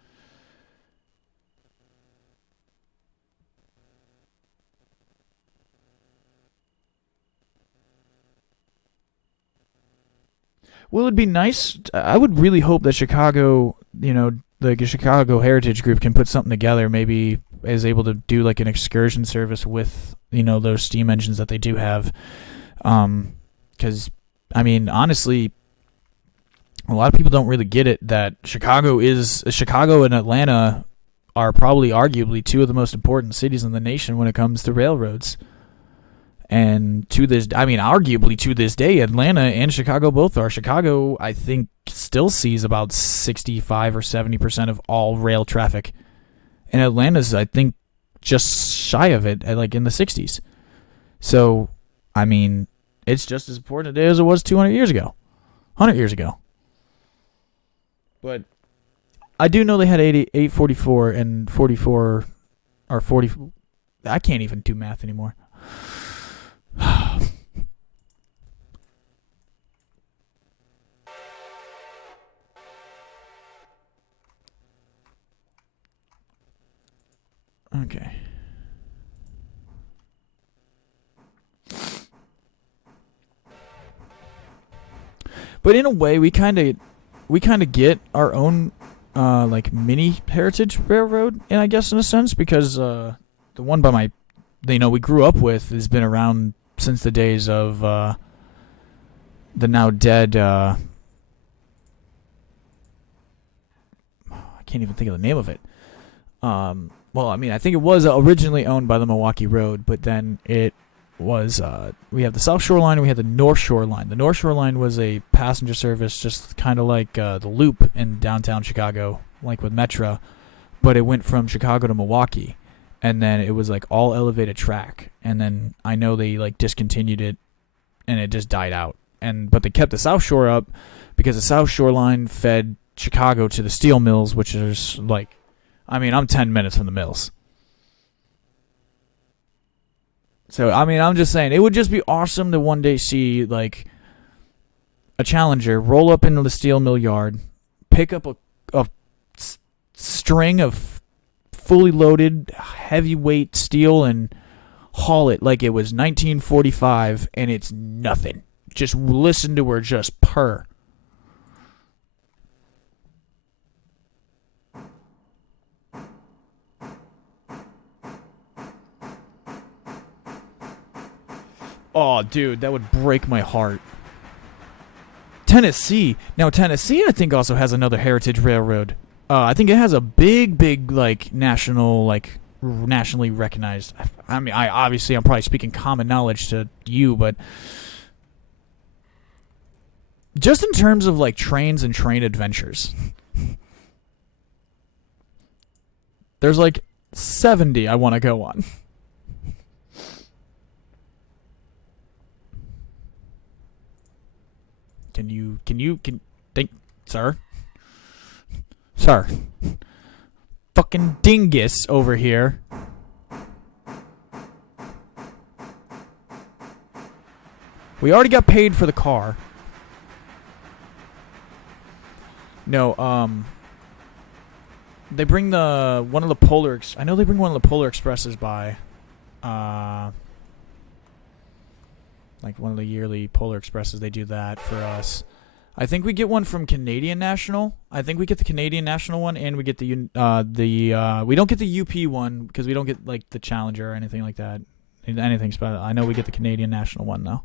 Well, it'd be nice. I would really hope that Chicago, the Chicago Heritage Group can put something together. Maybe is able to do like an excursion service with those steam engines that they do have. Because I mean, honestly, a lot of people don't really get it that Chicago and Atlanta are probably arguably two of the most important cities in the nation when it comes to railroads. And arguably to this day, Atlanta and Chicago both are. Chicago, I think, still sees about 65 or 70% of all rail traffic. And Atlanta's, I think, just shy of it, like in the 60s. So, I mean, it's just as important today as it was 200 years ago, 100 years ago. But I do know they had 844 and 44, or 40. I can't even do math anymore. Okay. But in a way, we kind of get our own like mini heritage railroad, and I guess in a sense because the one by we grew up with has been around since the days of the now dead. I can't even think of the name of it. Well, I mean, I think it was originally owned by the Milwaukee Road, but then it was, we have the South Shore Line and we had the North Shore Line. The North Shore Line was a passenger service, just kind of like the Loop in downtown Chicago, like with Metra, but it went from Chicago to Milwaukee, and then it was like all elevated track, and then I know they like discontinued it, and it just died out. But they kept the South Shore up because the South Shore Line fed Chicago to the steel mills, which is like, I mean, I'm 10 minutes from the mills. So, I mean, I'm just saying, it would just be awesome to one day see, like, a Challenger roll up into the steel mill yard, pick up a string of fully loaded, heavyweight steel, and haul it like it was 1945, and it's nothing. Just listen to her just purr. Oh, dude, that would break my heart. Tennessee. Now, Tennessee, I think, also has another heritage railroad. I think it has a big, like, nationally recognized. I mean, I'm probably speaking common knowledge to you, but just in terms of, like, trains and train adventures, there's, like, 70 I want to go on. Can think, sir? Sir. Fucking dingus over here. We already got paid for the car. No, they bring one of the Polar Expresses by, like one of the yearly Polar Expresses. They do that for us. I think we get one from Canadian National. I think we get the Canadian National one, and we get we don't get the UP one because we don't get like the Challenger or anything like that. Anything special. I know we get the Canadian National one though.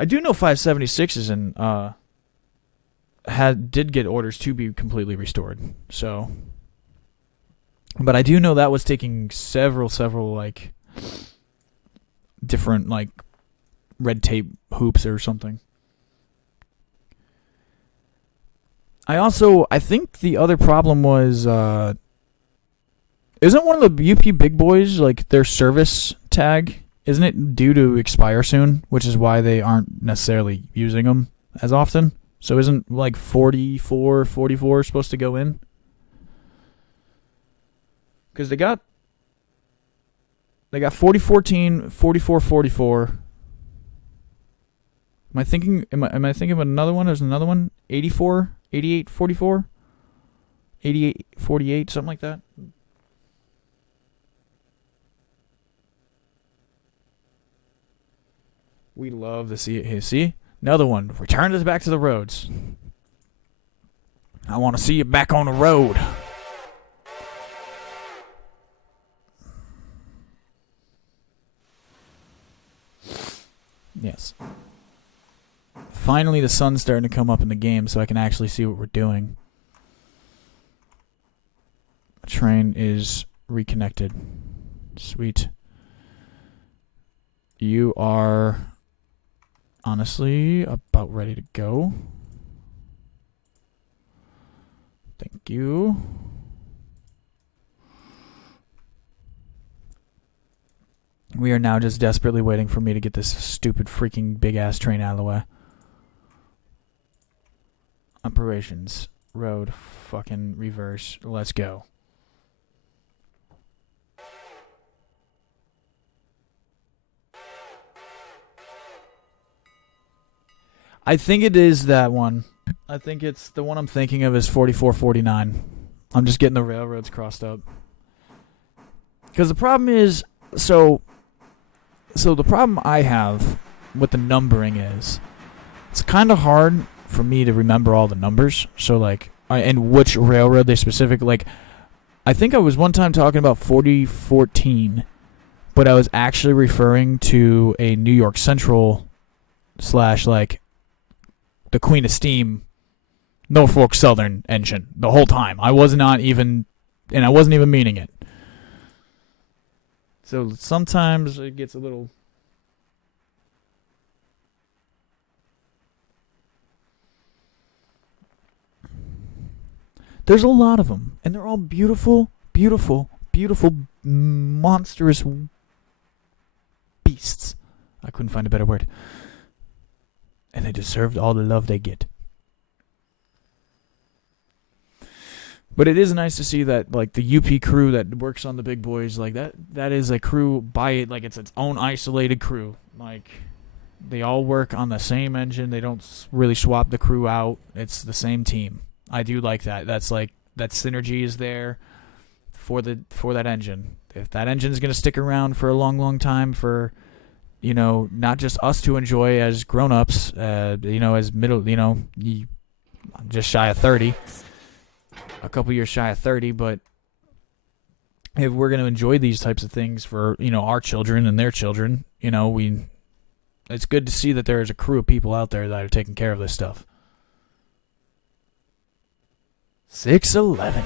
I do know 576s and did get orders to be completely restored. So, but I do know that was taking several like different like red tape hoops or something. I think the other problem was Isn't one of the UP big boys, like, their service tag, isn't it due to expire soon, which is why they aren't necessarily using them as often? So isn't, like, 44 supposed to go in? Because they got 4014, 4444. Am I thinking of another one? There's another one? 84, 88, 44? 88, 48, something like that? We love to see it here. See? Another one. Return us back to the roads. I want to see you back on the road. Yes. Finally, the sun's starting to come up in the game so I can actually see what we're doing. The train is reconnected. Sweet. You are honestly about ready to go. Thank you. We are now just desperately waiting for me to get this stupid freaking big ass train out of the way. Operations. Road. Fucking reverse. Let's go. I think it is that one. I think it's the one I'm thinking of is 4449. I'm just getting the railroads crossed up. Because the problem is, so the problem I have with the numbering is, it's kind of hard for me to remember all the numbers. So like, and which railroad they specific. Like, I think I was one time talking about 4014, but I was actually referring to a New York Central / like the Queen of Steam Norfolk Southern engine the whole time. I wasn't even meaning it. So sometimes it gets a little... There's a lot of them, and they're all beautiful, beautiful, beautiful, monstrous beasts. I couldn't find a better word. And they deserved all the love they get. But it is nice to see that, like, the UP crew that works on the big boys, like, that is a crew by it, like, it's its own isolated crew. Like, they all work on the same engine. They don't really swap the crew out. It's the same team. I do like that. That's like, that synergy is there for that engine. If that engine is going to stick around for a long, long time for, you know, not just us to enjoy as grown-ups, you know, as middle, you know, just shy of 30, a couple years shy of 30, but if we're going to enjoy these types of things for, you know, our children and their children, you know, it's good to see that there is a crew of people out there that are taking care of this stuff. 611.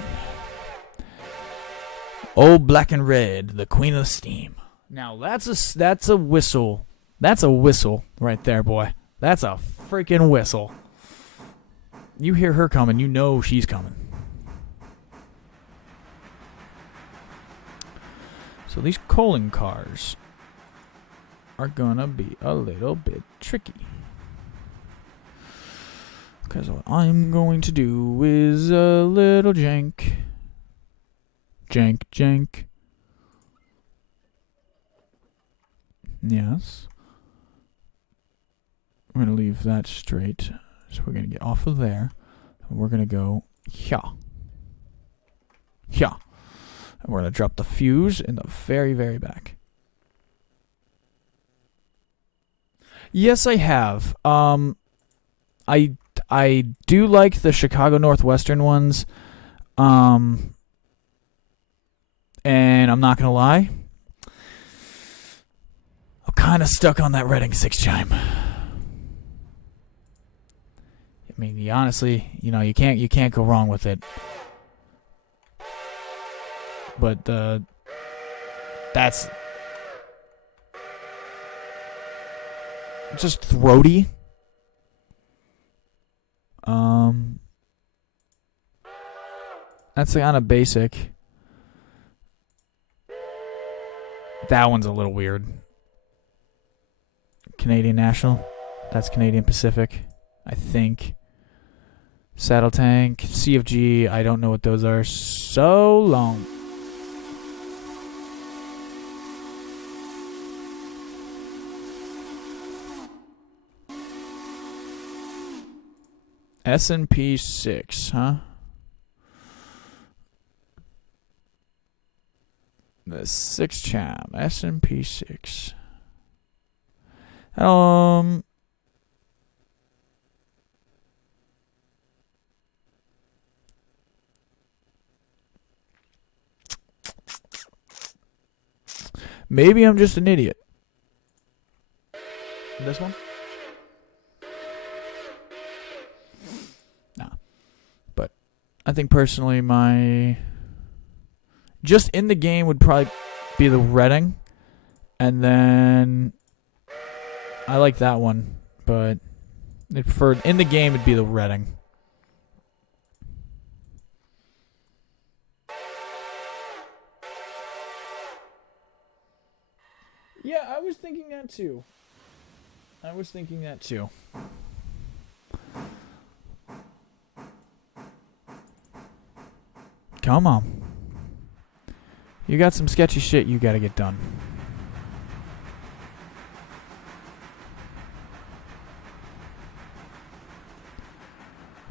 Old Black and Red, the Queen of Steam. Now that's a whistle. That's a whistle right there, boy. That's a freaking whistle. You hear her coming, you know she's coming. So these coaling cars are gonna be a little bit tricky. Because what I'm going to do is a little jank. Jank. Yes. We're going to leave that straight. So we're going to get off of there. And we're going to go here. Here. And we're going to drop the fuse in the very, very back. Yes, I have. I do like the Chicago Northwestern ones. And I'm not going to lie, I'm kind of stuck on that Reading 6 chime. I mean, you honestly, you know, you can't go wrong with it. But that's just throaty. That's kind of basic. That one's a little weird. Canadian National. That's Canadian Pacific, I think. Saddle Tank, CFG, I don't know what those are. So long. S&P 6, huh? The 6 cham, S&P 6. Maybe I'm just an idiot. This one? Nah. But I think personally my... Just in the game would probably be the Redding. And then... I like that one. But in the game it'd be the Redding. Yeah, I was thinking that too. Come on. You got some sketchy shit you gotta get done.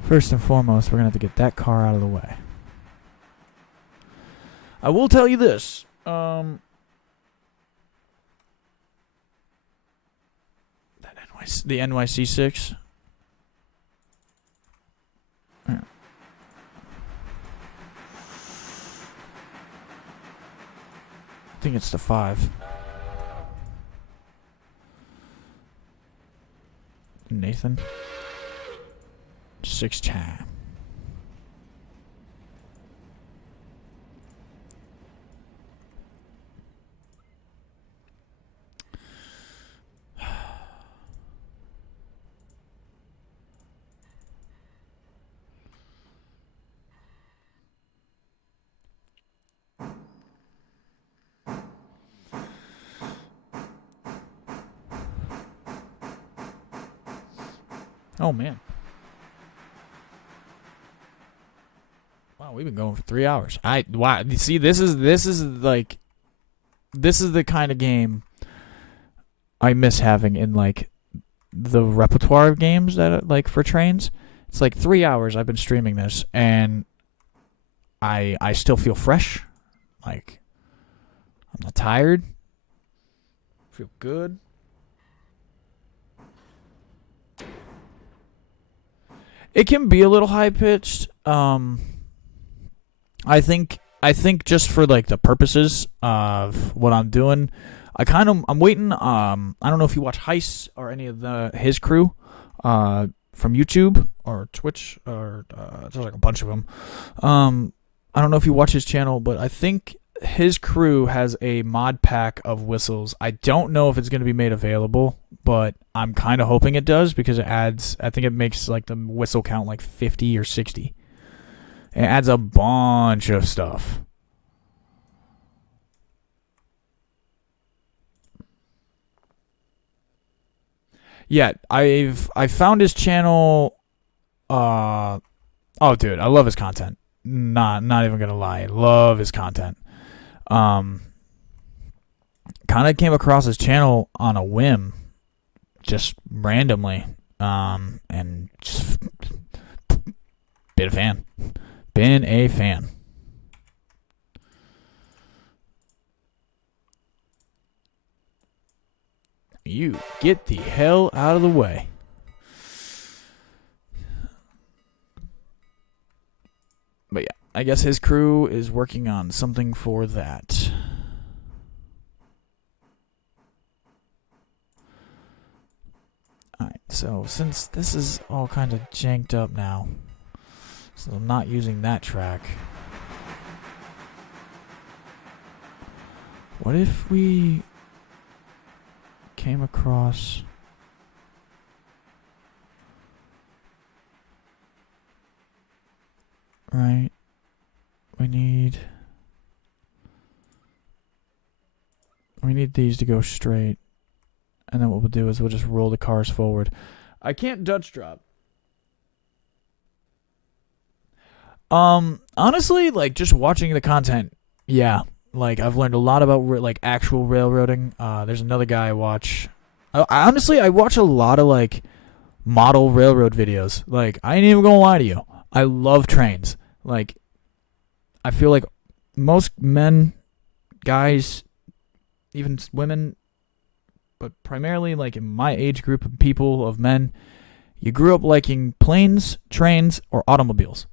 First and foremost, we're gonna have to get that car out of the way. I will tell you this. The NYC 6. Yeah. I think it's the 5. Nathan. 6 cham. Oh man. Wow, we've been going for 3 hours. Wow. See, this is the kind of game I miss having in like the repertoire of games that are, like for trains. It's like 3 hours I've been streaming this, and I still feel fresh. Like I'm not tired. Feel good. It can be a little high pitched. I think just for like the purposes of what I'm doing, I'm waiting. I don't know if you watch Heist or any of his crew, from YouTube or Twitch or there's like a bunch of them. I don't know if you watch his channel, but I think his crew has a mod pack of whistles. I don't know if it's going to be made available, but I'm kind of hoping it does because it adds, I think it makes like the whistle count like 50 or 60. It adds a bunch of stuff. Yeah, I found his channel. Oh, dude, I love his content. Not even gonna lie, love his content. Kind of came across his channel on a whim, just randomly, and just been a fan. Been a fan. You get the hell out of the way. But yeah, I guess his crew is working on something for that. Alright, so since this is all kind of janked up now, so I'm not using that track. What if we came across... Right, we need need these to go straight. And then what we'll do is we'll just roll the cars forward. I can't Dutch drop. Honestly, like, just watching the content, yeah. Like, I've learned a lot about, like, actual railroading. There's another guy I watch. Honestly, I watch a lot of, like, model railroad videos. Like, I ain't even gonna lie to you. I love trains. Like, I feel like most men, guys, even women, but primarily, like, in my age group of people, of men, you grew up liking planes, trains, or automobiles.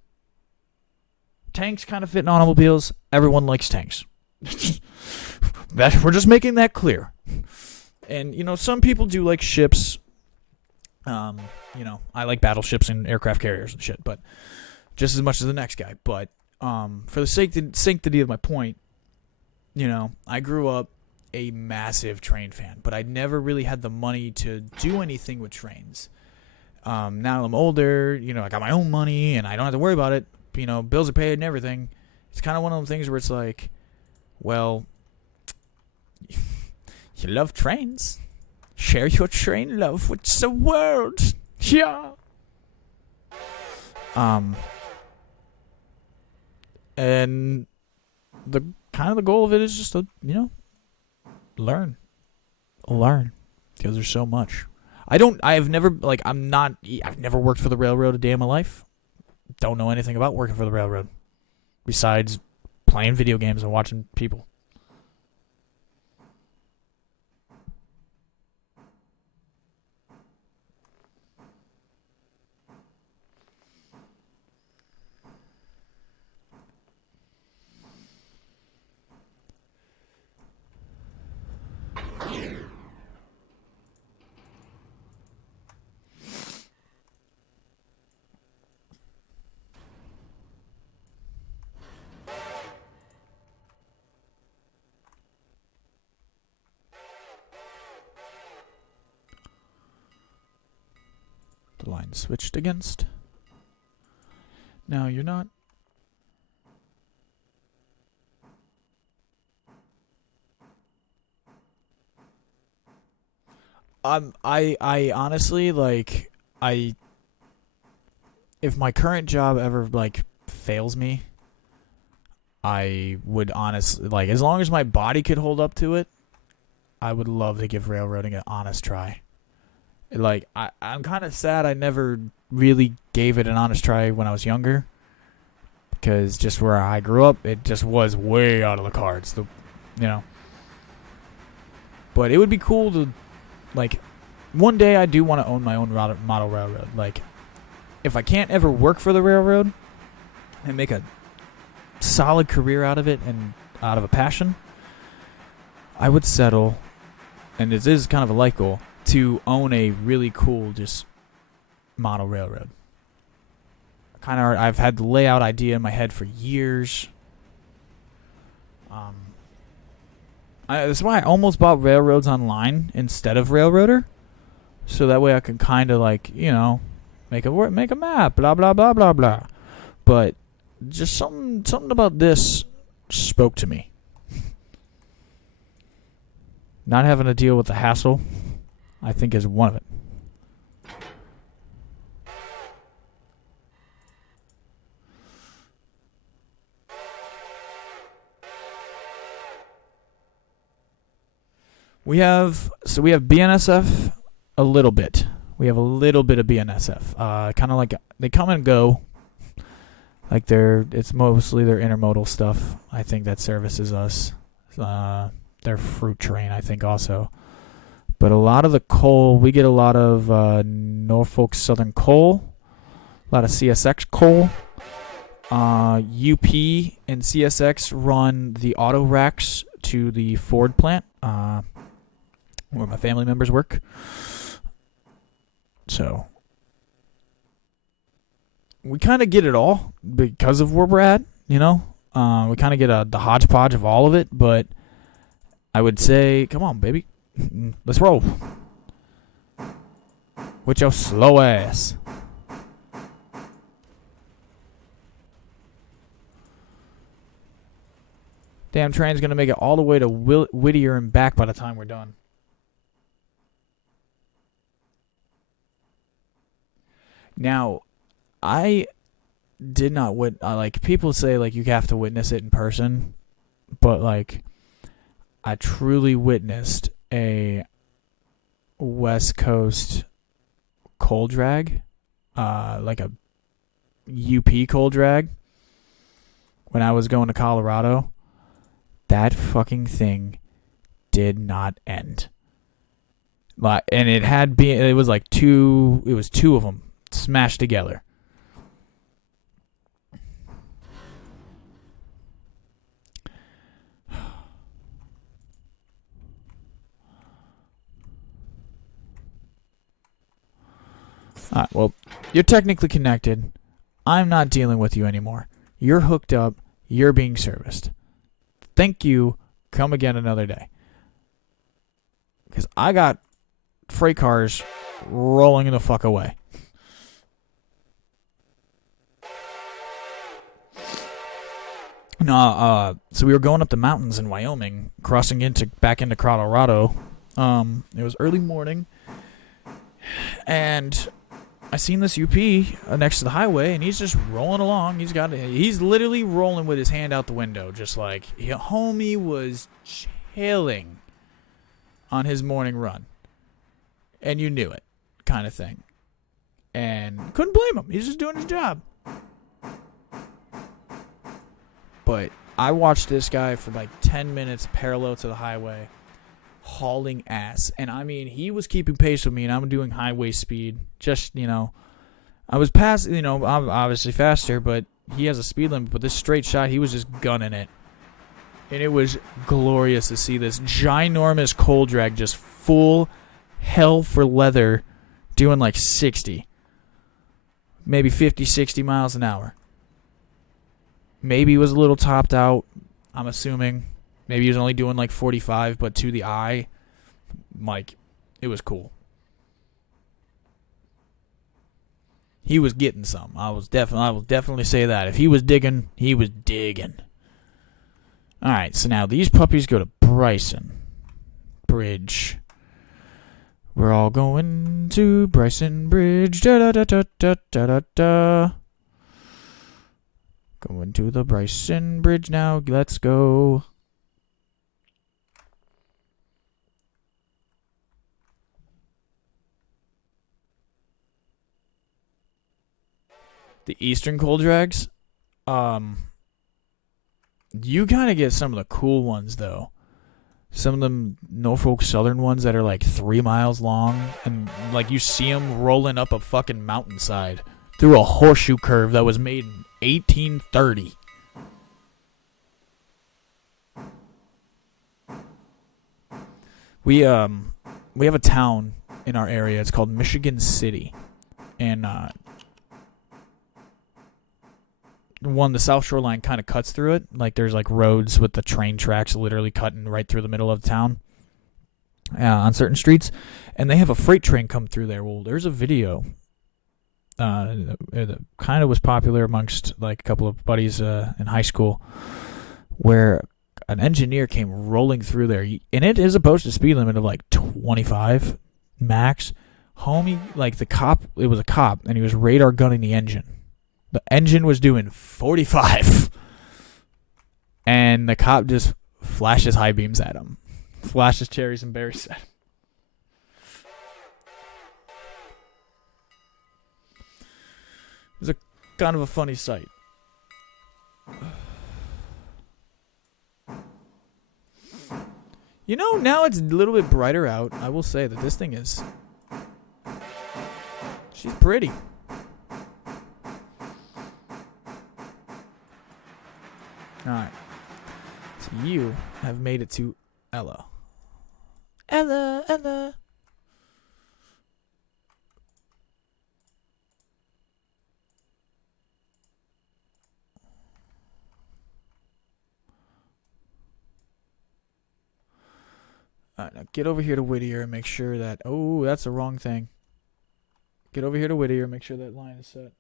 Tanks kind of fit in automobiles. Everyone likes tanks. We're just making that clear. And, you know, some people do like ships. You know, I like battleships and aircraft carriers and shit, but just as much as the next guy. But for the sanctity of my point, you know, I grew up a massive train fan, but I never really had the money to do anything with trains. Now I'm older, you know, I got my own money and I don't have to worry about it. You know, bills are paid and everything. It's kind of one of those things where it's like, well, you love trains. Share your train love with the world. Yeah. And the kind of the goal of it is just to, you know, learn, because there's so much. I've never worked for the railroad a day in my life. Don't know anything about working for the railroad besides playing video games and watching people. The line switched against. Now you're not. I honestly, like, if my current job ever, like, fails me, I would honestly, like, as long as my body could hold up to it, I would love to give railroading an honest try. Like, I'm kind of sad I never really gave it an honest try when I was younger, because just where I grew up, it just was way out of the cards, you know. But it would be cool to, like, one day I do want to own my own model railroad. Like, if I can't ever work for the railroad and make a solid career out of it and out of a passion, I would settle, and this is kind of a life goal, to own a really cool just model railroad. I've had the layout idea in my head for years. That's why I almost bought Railroads Online instead of Railroader, so that way I can kind of, like, you know, make a map, blah blah blah blah blah. But just something about this spoke to me. Not having to deal with the hassle, I think, is one of it. We have BNSF a little bit. We have a little bit of BNSF. Kind of like they come and go. Like it's mostly their intermodal stuff, I think, that services us. Their fruit train, I think, also. But a lot of the coal, we get a lot of Norfolk Southern coal, a lot of CSX coal. UP and CSX run the auto racks to the Ford plant, where my family members work. So we kind of get it all because of where we're at, you know. We kind of get the hodgepodge of all of it, but I would say, come on, baby, let's roll with your slow ass. Damn train's gonna make it all the way to Whittier and back by the time we're done. Now, I did not like people say like you have to witness it in person, but like I truly witnessed a West Coast cold drag, like a UP cold drag when I was going to Colorado. That fucking thing did not end. And it was two of them smashed together. Alright, well, you're technically connected. I'm not dealing with you anymore. You're hooked up. You're being serviced. Thank you. Come again another day. Because I got freight cars rolling the fuck away. No, so we were going up the mountains in Wyoming, crossing back into Colorado. It was early morning, and I seen this UP next to the highway, and he's just rolling along. He's literally rolling with his hand out the window, just like homie was chilling on his morning run, and you knew it, kind of thing. And couldn't blame him. He's just doing his job. But I watched this guy for like 10 minutes parallel to the highway, hauling ass. And I mean, he was keeping pace with me, and I'm doing highway speed. Just, I was past, I'm obviously faster, but he has a speed limit. But this straight shot, he was just gunning it. And it was glorious to see this ginormous cold drag just full hell for leather doing like 60. Maybe 50, 60 miles an hour. Maybe he was a little topped out, I'm assuming. Maybe he was only doing like 45, but to the eye, like, it was cool. He was getting some. I will definitely say that. If he was digging, he was digging. Alright, so now these puppies go to Bryson Bridge. We're all going to Bryson Bridge. Da-da-da-da-da-da-da. Going to the Bryson Bridge now. Let's go. The Eastern cold drags, you kind of get some of the cool ones, though. Some of them Norfolk Southern ones that are like 3 miles long, and like you see them rolling up a fucking mountainside through a horseshoe curve that was made in 1830. We have a town in our area. It's called Michigan City, and the South Shore line kind of cuts through it. Like there's like roads with the train tracks literally cutting right through the middle of the town on certain streets, and they have a freight train come through there. Well, there's a video that kind of was popular amongst like a couple of buddies in high school, where an engineer came rolling through there, and it is a posted speed limit of like 25 max. Homie, like it was a cop, and he was radar gunning the engine. The engine was doing 45, and the cop just flashes high beams at him, flashes cherries and berries at him. It was kind of a funny sight. Now it's a little bit brighter out. I will say that this thing is... she's pretty. Alright. So you have made it to Ella. Ella. Alright, now get over here to Whittier and make sure that... oh, that's the wrong thing. Get over here to Whittier and make sure that line is set.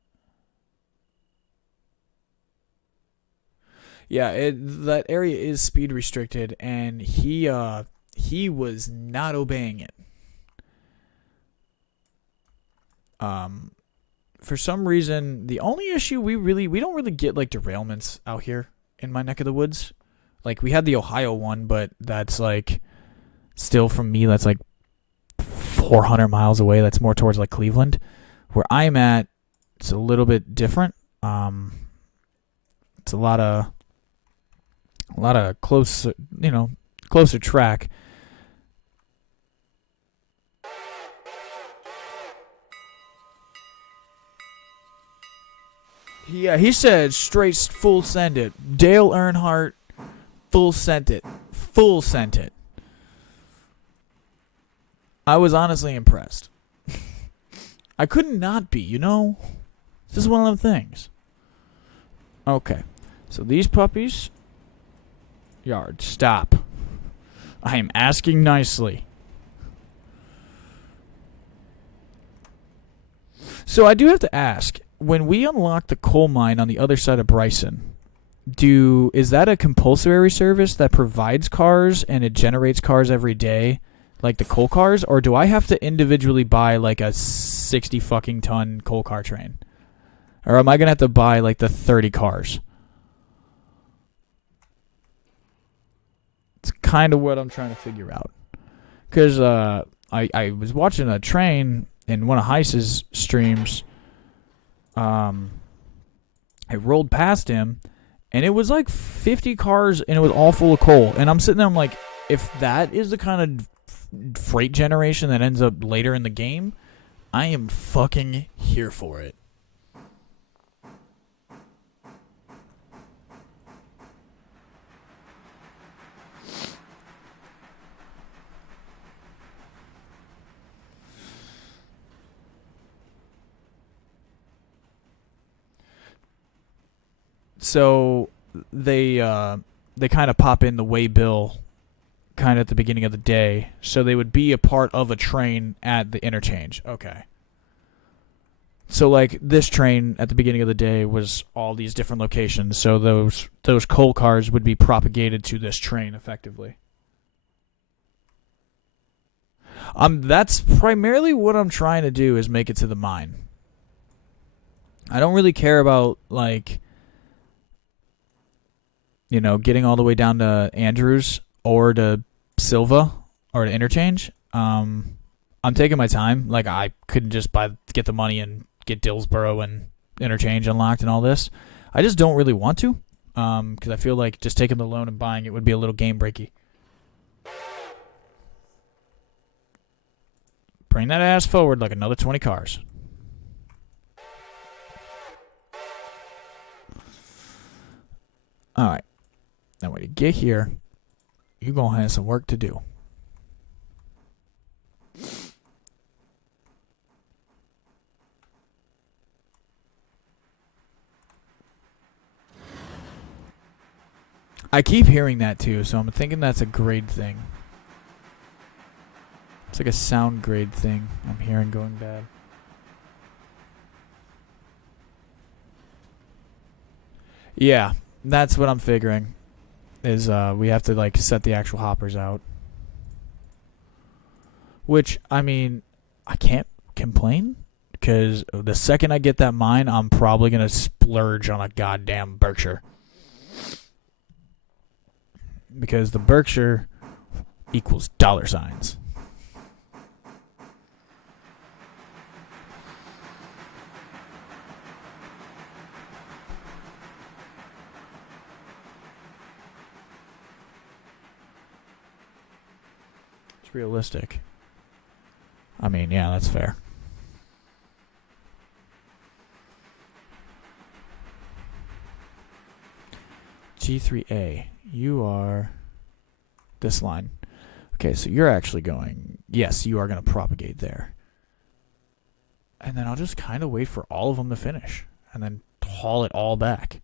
Yeah, that area is speed restricted, and he was not obeying it. Um, for some reason, the only issue we don't really get like derailments out here in my neck of the woods. Like we had the Ohio one, but that's like still from me. That's like 400 miles away. That's more towards like Cleveland, where I'm at. It's a little bit different. It's a lot of close, closer track. Yeah, he said straight full send it. Dale Earnhardt, full sent it. Full sent it. I was honestly impressed. I couldn't not be, This is one of them things. Okay. So these puppies. Yard, stop. I am asking nicely. So I do have to ask, when we unlock the coal mine on the other side of Bryson, is that a compulsory service that provides cars and it generates cars every day, like the coal cars, or do I have to individually buy like a 60 fucking ton coal car train? Or am I going to have to buy like the 30 cars? It's kind of what I'm trying to figure out. Because I was watching a train in one of Heiss's streams. I rolled past him, and it was like 50 cars, and it was all full of coal. And I'm sitting there, I'm like, if that is the kind of freight generation that ends up later in the game, I am fucking here for it. So they kind of pop in the way bill kind of at the beginning of the day, so they would be a part of a train at the interchange. Okay. So like this train at the beginning of the day was all these different locations, so those coal cars would be propagated to this train effectively. That's primarily what I'm trying to do, is make it to the mine. I don't really care about like getting all the way down to Andrews or to Silva or to interchange. I'm taking my time. Like I could just get the money and get Dillsboro and interchange unlocked and all this. I just don't really want to, because I feel like just taking the loan and buying it would be a little game breaky. Bring that ass forward like another 20 cars. All right. Now when you get here, you're going to have some work to do. I keep hearing that too, so I'm thinking that's a grade thing. It's like a sound grade thing I'm hearing going bad. Yeah, that's what I'm figuring. Is we have to like set the actual hoppers out. Which, I mean, I can't complain, because the second I get that mine, I'm probably going to splurge on a goddamn Berkshire. Because the Berkshire equals dollar signs. It's realistic. I mean, yeah, that's fair. G3A. You are this line. Okay, so you're actually going... Yes, you are going to propagate there. And then I'll just kind of wait for all of them to finish. And then haul it all back.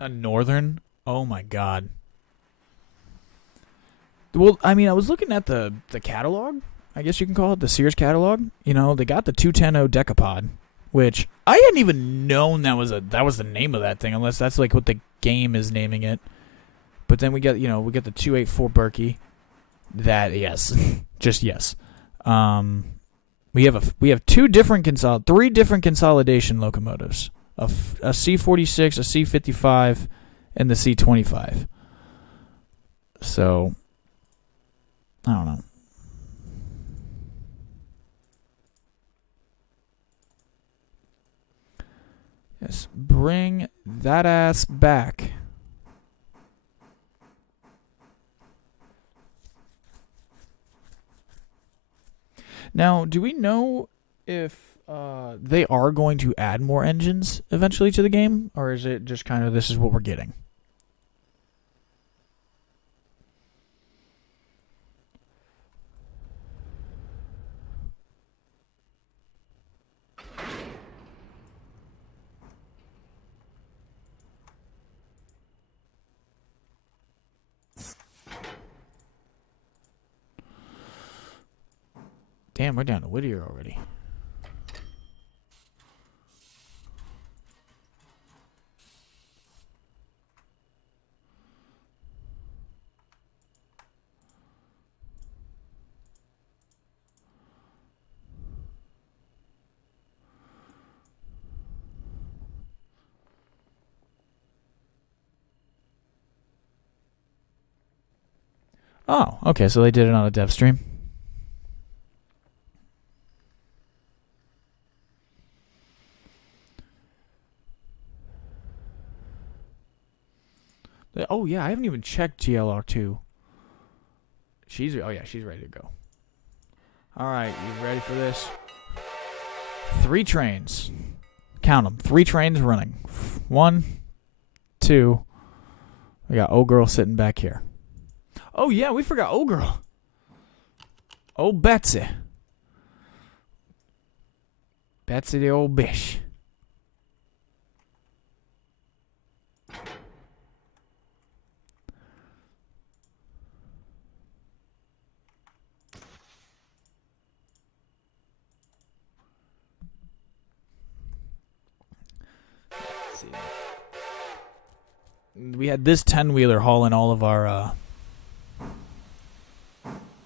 A northern? Oh my god. Well, I mean, I was looking at the catalog, I guess you can call it, the Sears catalog. You know, they got the 210 Decapod, which I hadn't even known that was the name of that thing, unless that's like what the game is naming it. But then we get the 284 Berkey. That, yes, just yes. We have three different consolidation locomotives: a C46, a C55, and the C25. So I don't know. Yes, bring that ass back. Now, do we know if they are going to add more engines eventually to the game, or is it just kind of this is what we're getting? Damn, we're down to Whittier already. Oh, okay, so they did it on a dev stream. Oh yeah, I haven't even checked GLR2. She's ready to go. All right, you ready for this? 3 trains. Count them. 3 trains running. 1, 2. We got old girl sitting back here. Oh yeah, we forgot old girl. Old Betsy. Betsy the old bish. We had this 10-wheeler hauling all of our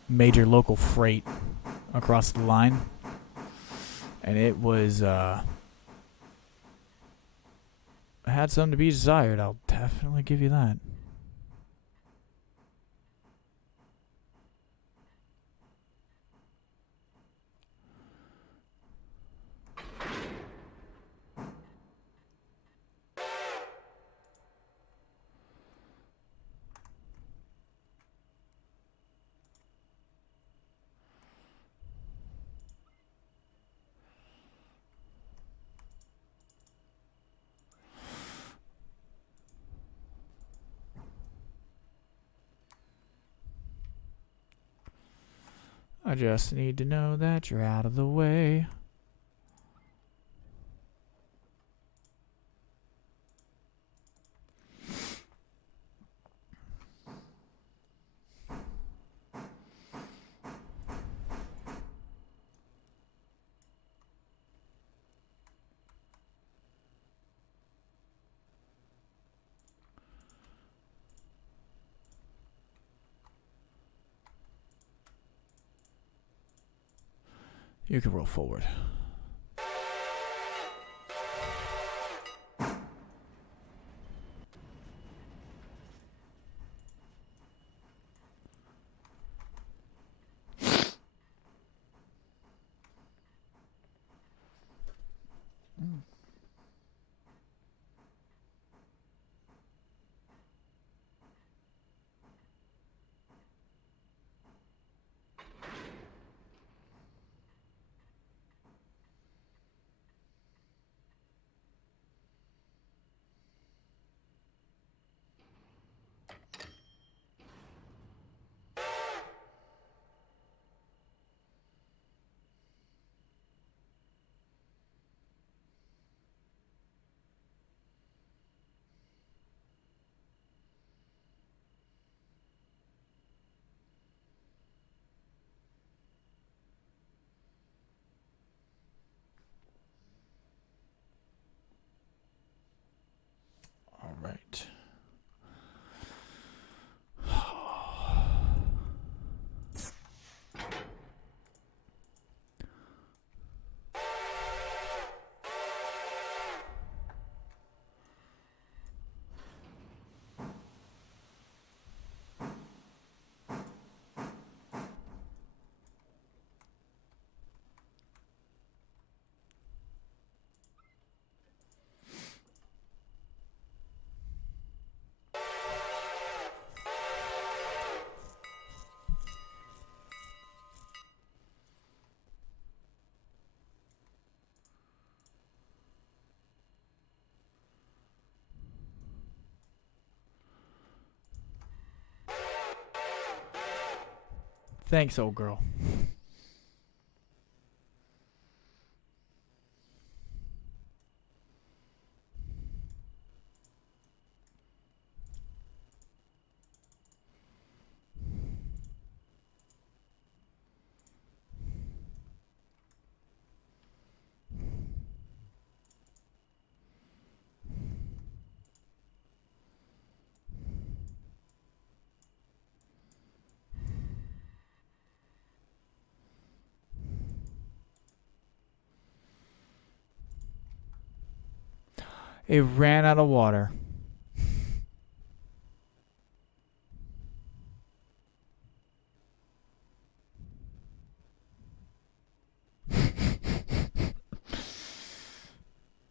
major local freight across the line, and it was had something to be desired. I'll definitely give you that. I just need to know that you're out of the way. You can roll forward. Thanks, old girl. It ran out of water.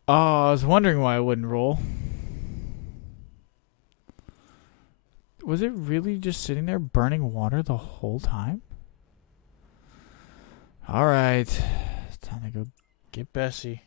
Oh, I was wondering why it wouldn't roll. Was it really just sitting there burning water the whole time? Alright. It's time to go get Bessie.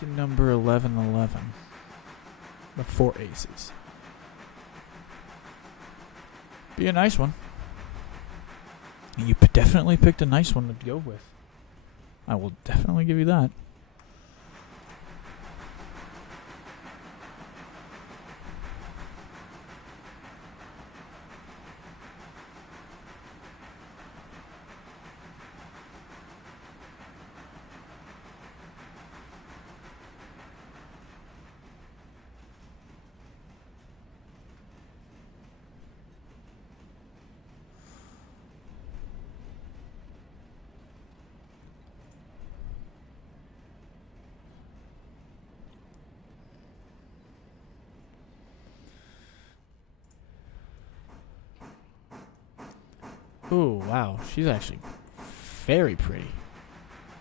Tinkin number 1111. The 4 aces. Be a nice one. You definitely picked a nice one to go with. I will definitely give you that. Ooh, wow. She's actually very pretty.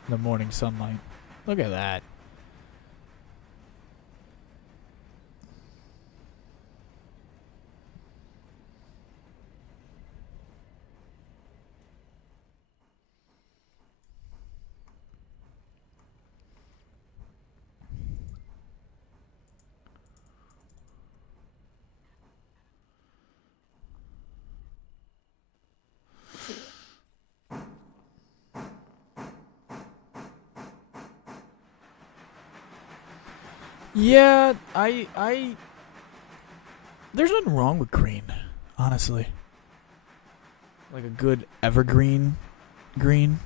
The morning sunlight. Look at that. Yeah, there's nothing wrong with green, honestly. Like a good evergreen green.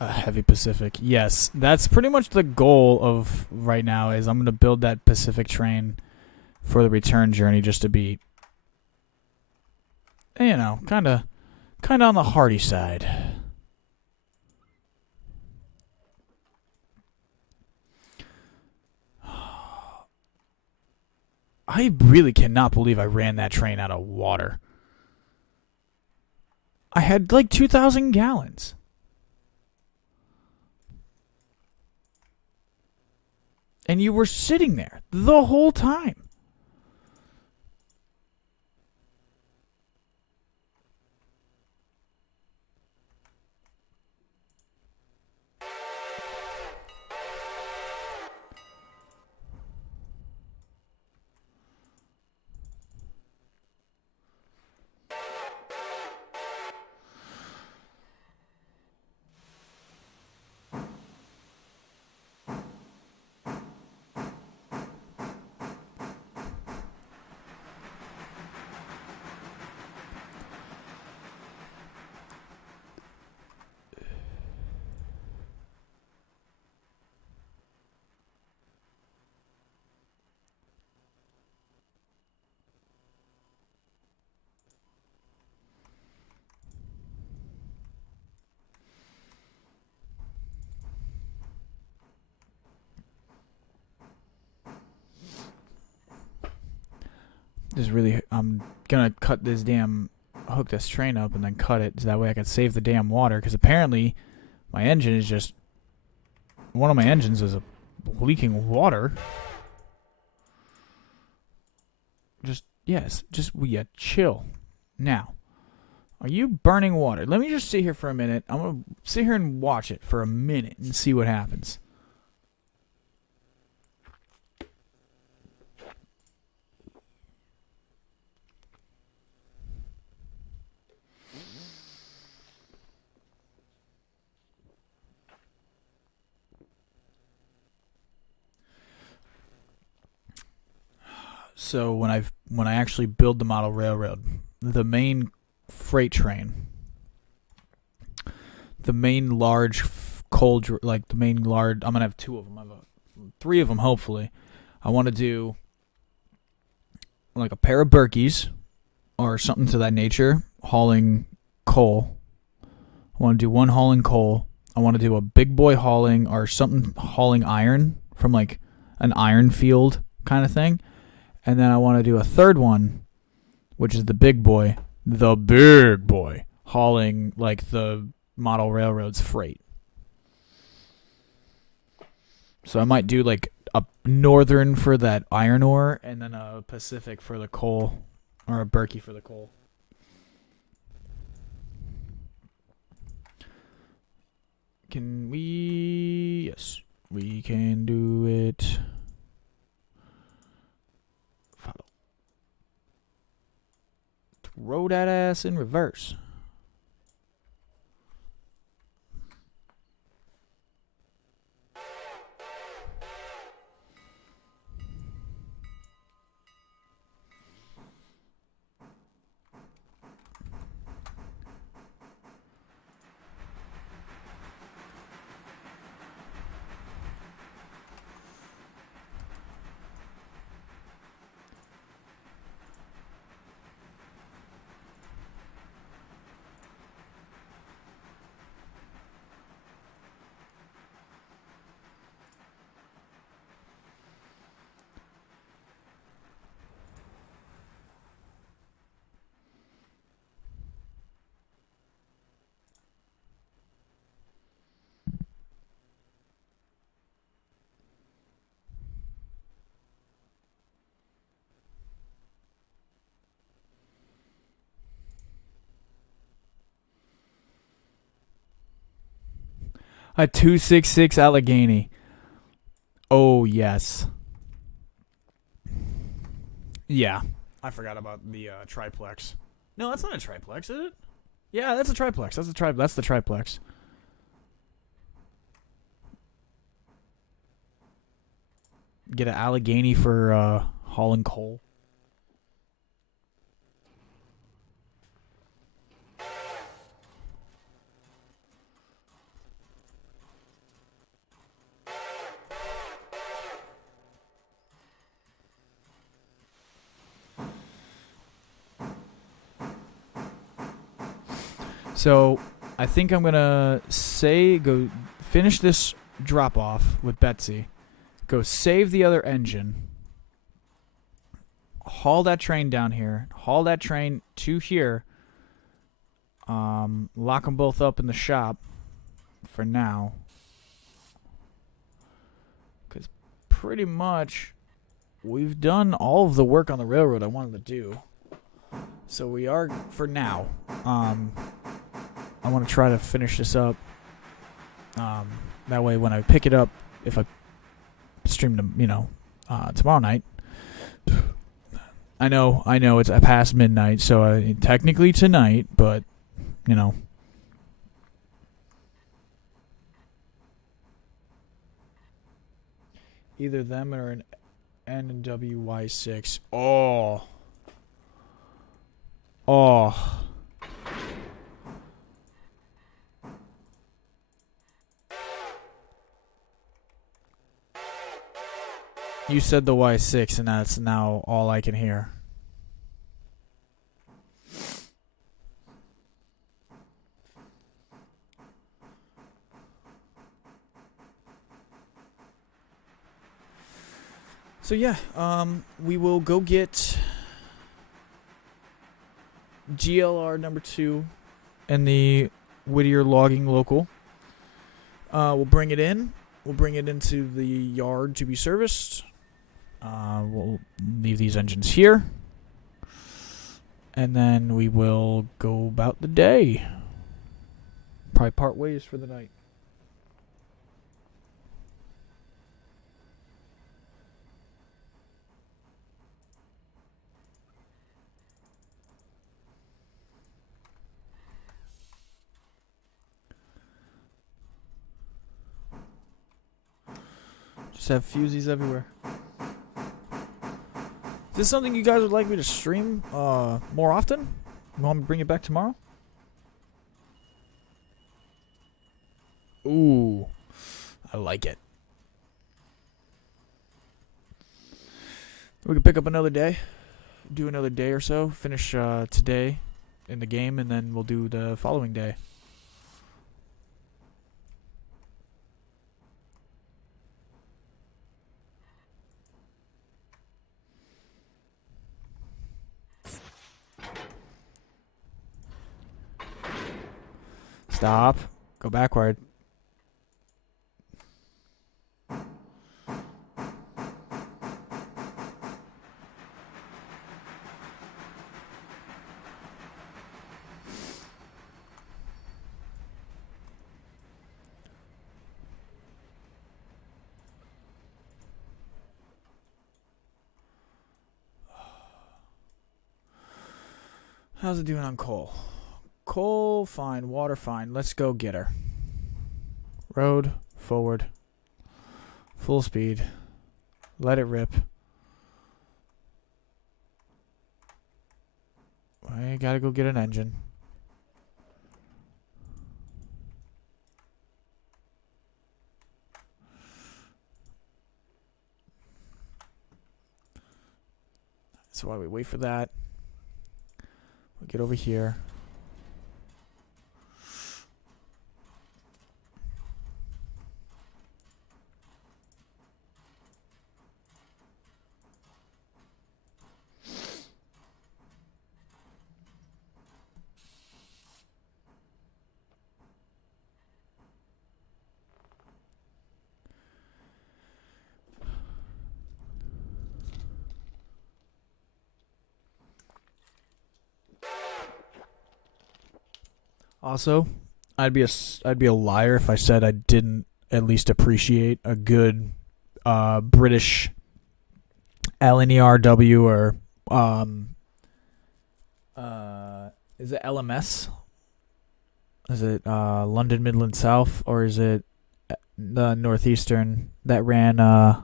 A heavy Pacific. Yes, that's pretty much the goal of right now is I'm going to build that Pacific train for the return journey just to be, you know, kind of on the hardy side. I really cannot believe I ran that train out of water. I had like 2,000 gallons. And you were sitting there the whole time. I'm gonna cut this damn, hook this train up and then cut it so that way I can save the damn water. Because apparently, my engine is just, one of my engines is leaking water. Yeah, chill. Now, are you burning water? Let me just sit here for a minute. I'm gonna sit here and watch it for a minute and see what happens. So when I actually build the model railroad, the main freight train, the main large coal, like the main large, I'm gonna have two of them. I have three of them hopefully. I want to do like a pair of Berkeys or something to that nature, hauling coal. I want to do one hauling coal. I want to do a big boy hauling or something hauling iron from like an iron field kind of thing. And then I want to do a third one, which is the big boy, hauling like the model railroad's freight. So I might do like a northern for that iron ore and then a Pacific for the coal, or a Berkey for the coal. Can we? Yes, we can do it. Throw that ass in reverse. A 266 Allegheny. Oh, yes. Yeah. I forgot about the triplex. No, that's not a triplex, is it? Yeah, that's a triplex. That's the triplex. Get an Allegheny for hauling coal. So, I think I'm gonna go finish this drop off with Betsy. Go save the other engine. Haul that train down here. Haul that train to here. Lock them both up in the shop for now. Because pretty much we've done all of the work on the railroad I wanted to do. So we are, for now. I want to try to finish this up. That way when I pick it up, if I stream them, tomorrow night. I know it's past midnight, so technically tonight, but, Either them or an NWY6. Oh. You said the Y6, and that's now all I can hear. So yeah, we will go get GLR number 2 in the Whittier Logging Local. We'll bring it in. We'll bring it into the yard to be serviced. We'll leave these engines here. And then we will go about the day. Probably part ways for the night. Just have fusies everywhere. Is this something you guys would like me to stream more often? You want me to bring it back tomorrow? Ooh, I like it. We can pick up another day, do another day or so, finish today in the game, and then we'll do the following day. Stop. Go backward. How's it doing on coal? Coal, fine. Water, fine. Let's go get her. Road, forward. Full speed. Let it rip. I gotta go get an engine. That's why we wait for that. We'll get over here. Also, I'd be a liar if I said I didn't at least appreciate a good British LNERW or is it LMS? Is it London Midland South, or is it the Northeastern that ran or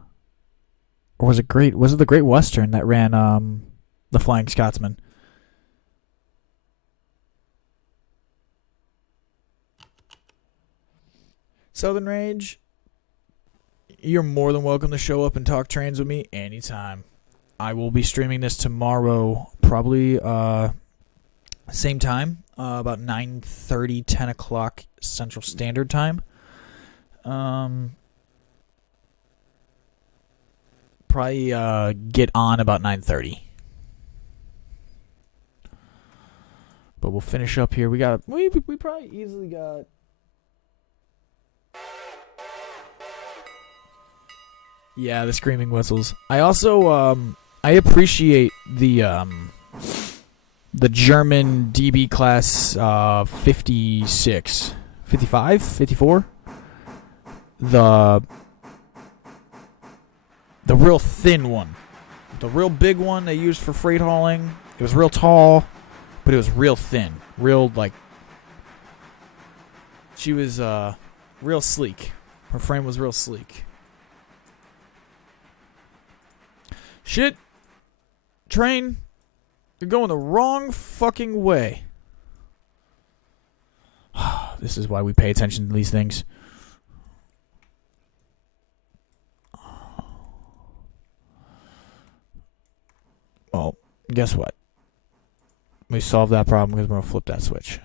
was it the Great Western that ran the Flying Scotsman? Southern Range, you're more than welcome to show up and talk trains with me anytime. I will be streaming this tomorrow, probably same time, about 9:30, 10 o'clock Central Standard Time. Probably get on about 9:30. But we'll finish up here. We probably easily got... Yeah, the screaming whistles. I also I appreciate the German DB class 56, 55, 54. The real thin one. The real big one they used for freight hauling. It was real tall, but it was real thin. Real, like, she was real sleek. Her frame was real sleek. Shit. Train. You're going the wrong fucking way. This is why we pay attention to these things. Well, guess what? We solved that problem because we're going to flip that switch.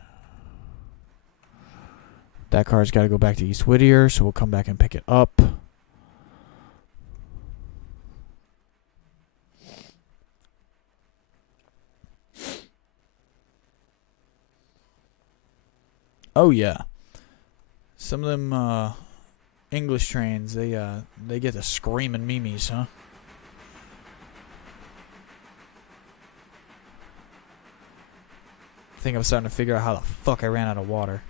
That car's got to go back to East Whittier, so we'll come back and pick it up. Oh yeah. Some of them English trains, they get the screaming memes, huh? I think I'm starting to figure out how the fuck I ran out of water.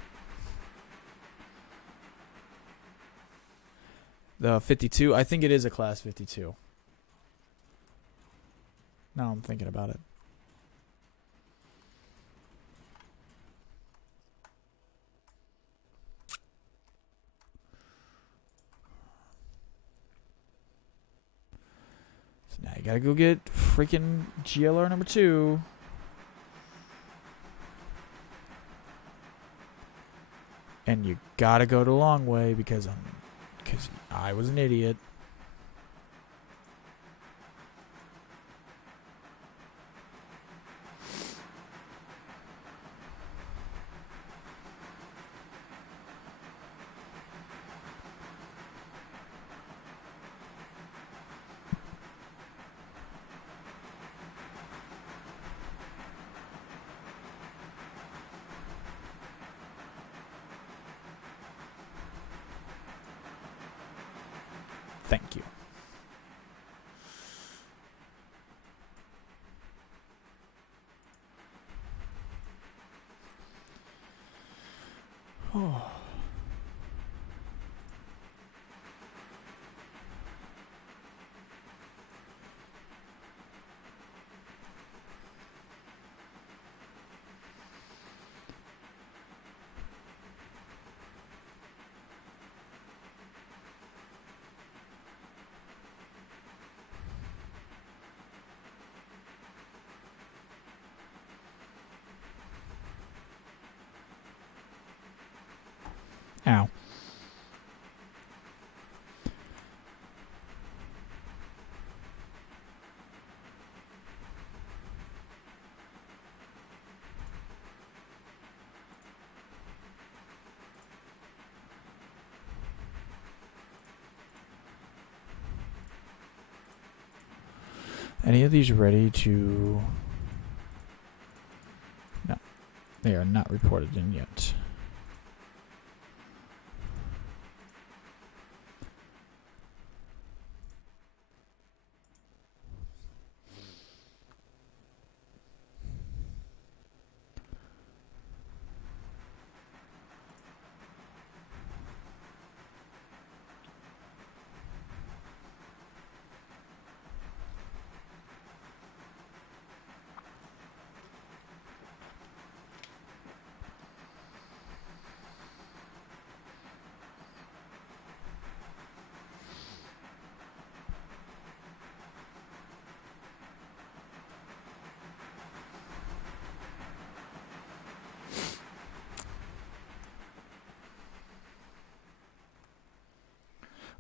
The 52, I think it is a class 52. Now I'm thinking about it. So now you gotta go get freaking GLR number 2. And you gotta go the long way because I was an idiot. Thank you. Oh. Ow. Any of these ready to... No. They are not reported in yet.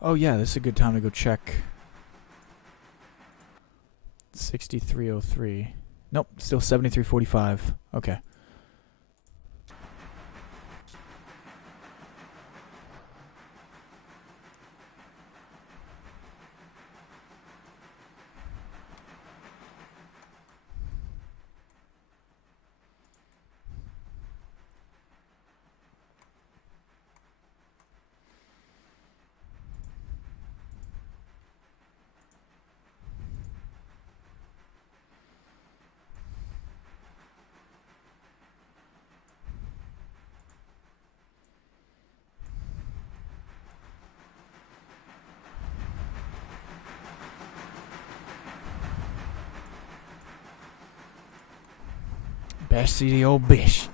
Oh yeah, this is a good time to go check. 6303. Nope, still 7345. Okay. Best see the old bish.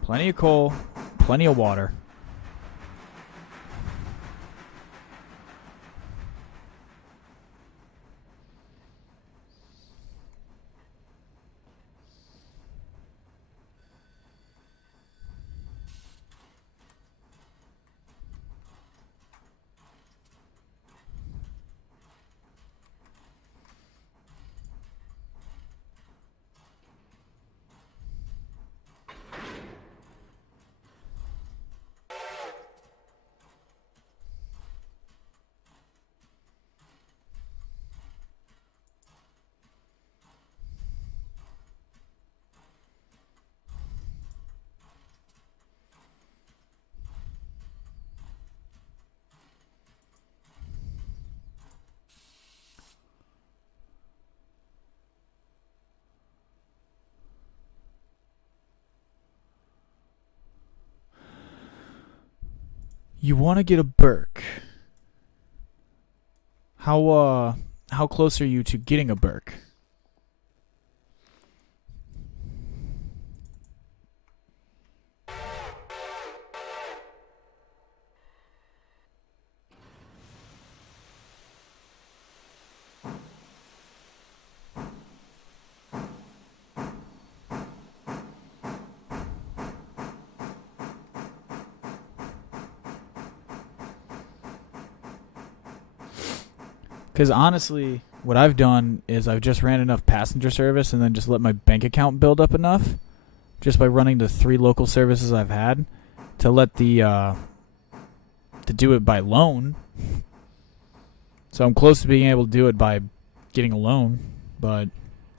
Plenty of coal, plenty of water. You want to get a Burke. How close are you to getting a Burke? Because honestly, what I've done is I've just ran enough passenger service and then just let my bank account build up enough just by running the 3 local services I've had to let the to do it by loan. So I'm close to being able to do it by getting a loan. But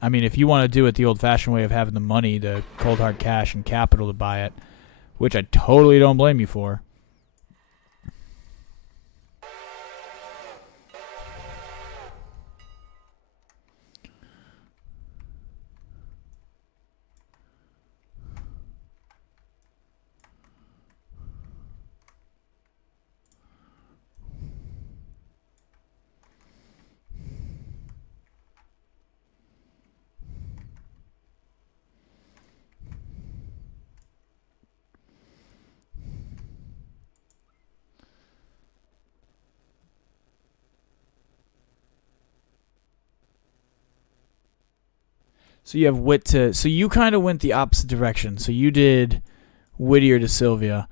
I mean, if you want to do it the old-fashioned way of having the money, the cold hard cash and capital to buy it, which I totally don't blame you for. So you have Whit to. So you kind of went the opposite direction. So you did Whittier to Sylvia.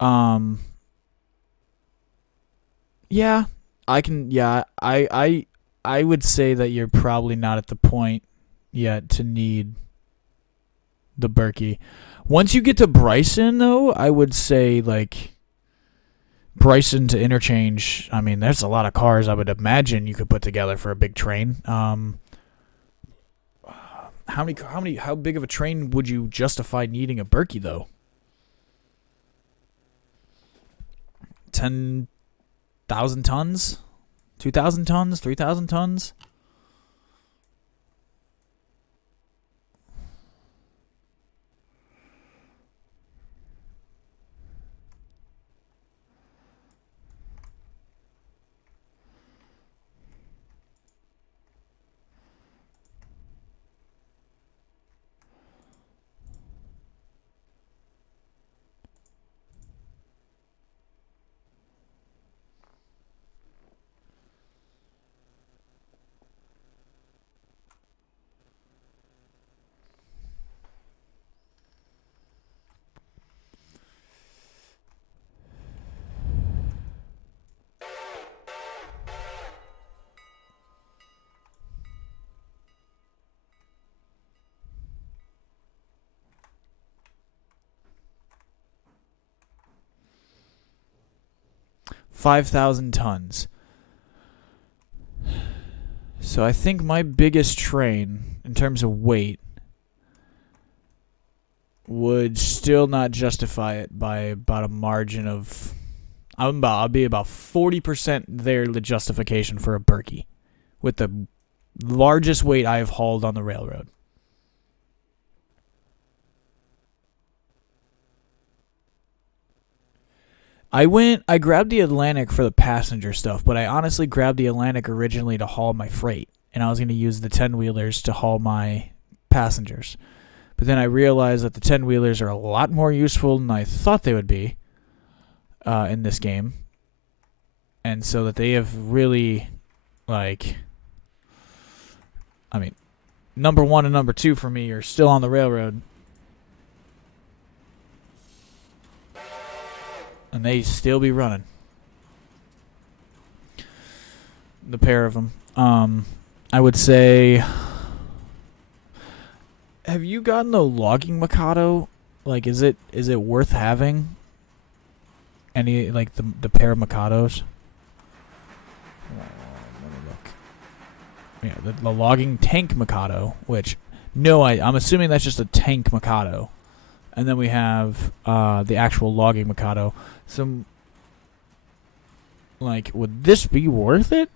Yeah, I can. Yeah, I would say that you're probably not at the point yet to need the Berkey. Once you get to Bryson, though, I would say like Bryson to interchange. I mean, there's a lot of cars I would imagine you could put together for a big train. How big of a train would you justify needing a Berkey though? 10,000 tons, 2,000 tons, 3,000 tons. $5,000 tons. So I think my biggest train in terms of weight would still not justify it by about a margin of. I'll be about 40% there, the justification for a Berkey with the largest weight I have hauled on the railroad. I grabbed the Atlantic for the passenger stuff, but I honestly grabbed the Atlantic originally to haul my freight, and I was going to use the 10-wheelers to haul my passengers. But then I realized that the 10-wheelers are a lot more useful than I thought they would be in this game. And so that they have really, like, I mean, number 1 and number 2 for me are still on the railroad. And they still be running. The pair of them. I would say, have you gotten the logging Mikado? Like, is it worth having? Any, like, the pair of Mikados? Let me look. Yeah, the logging tank Mikado, which, no, I'm assuming that's just a tank Mikado. And then we have the actual logging Mikado. Some, like, would this be worth it?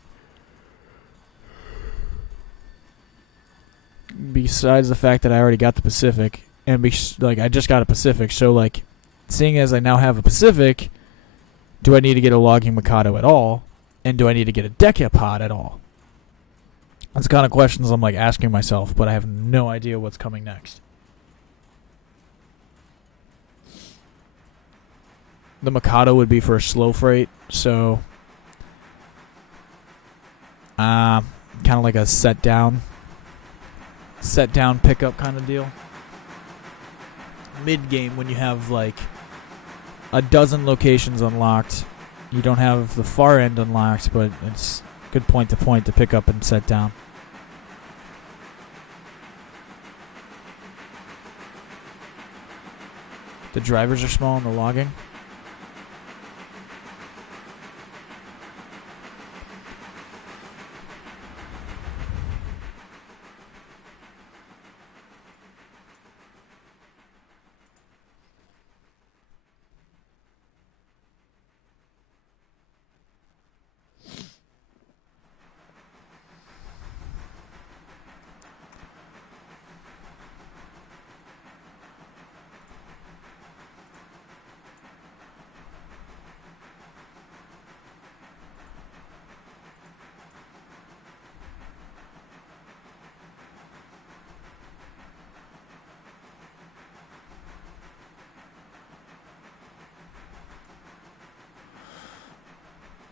Besides the fact that I already got the Pacific, and I just got a Pacific, so, like, seeing as I now have a Pacific, Do I need to get a logging Mikado at all? And do I need to get a decapod at all? That's the kind of questions I'm like asking myself, but I have no idea what's coming next. The Mikado would be for a slow freight, so kind of like a set down pickup kind of deal. Mid game, when you have like a dozen locations unlocked, you don't have the far end unlocked, but it's good point to pick up and set down. The drivers are small in the logging.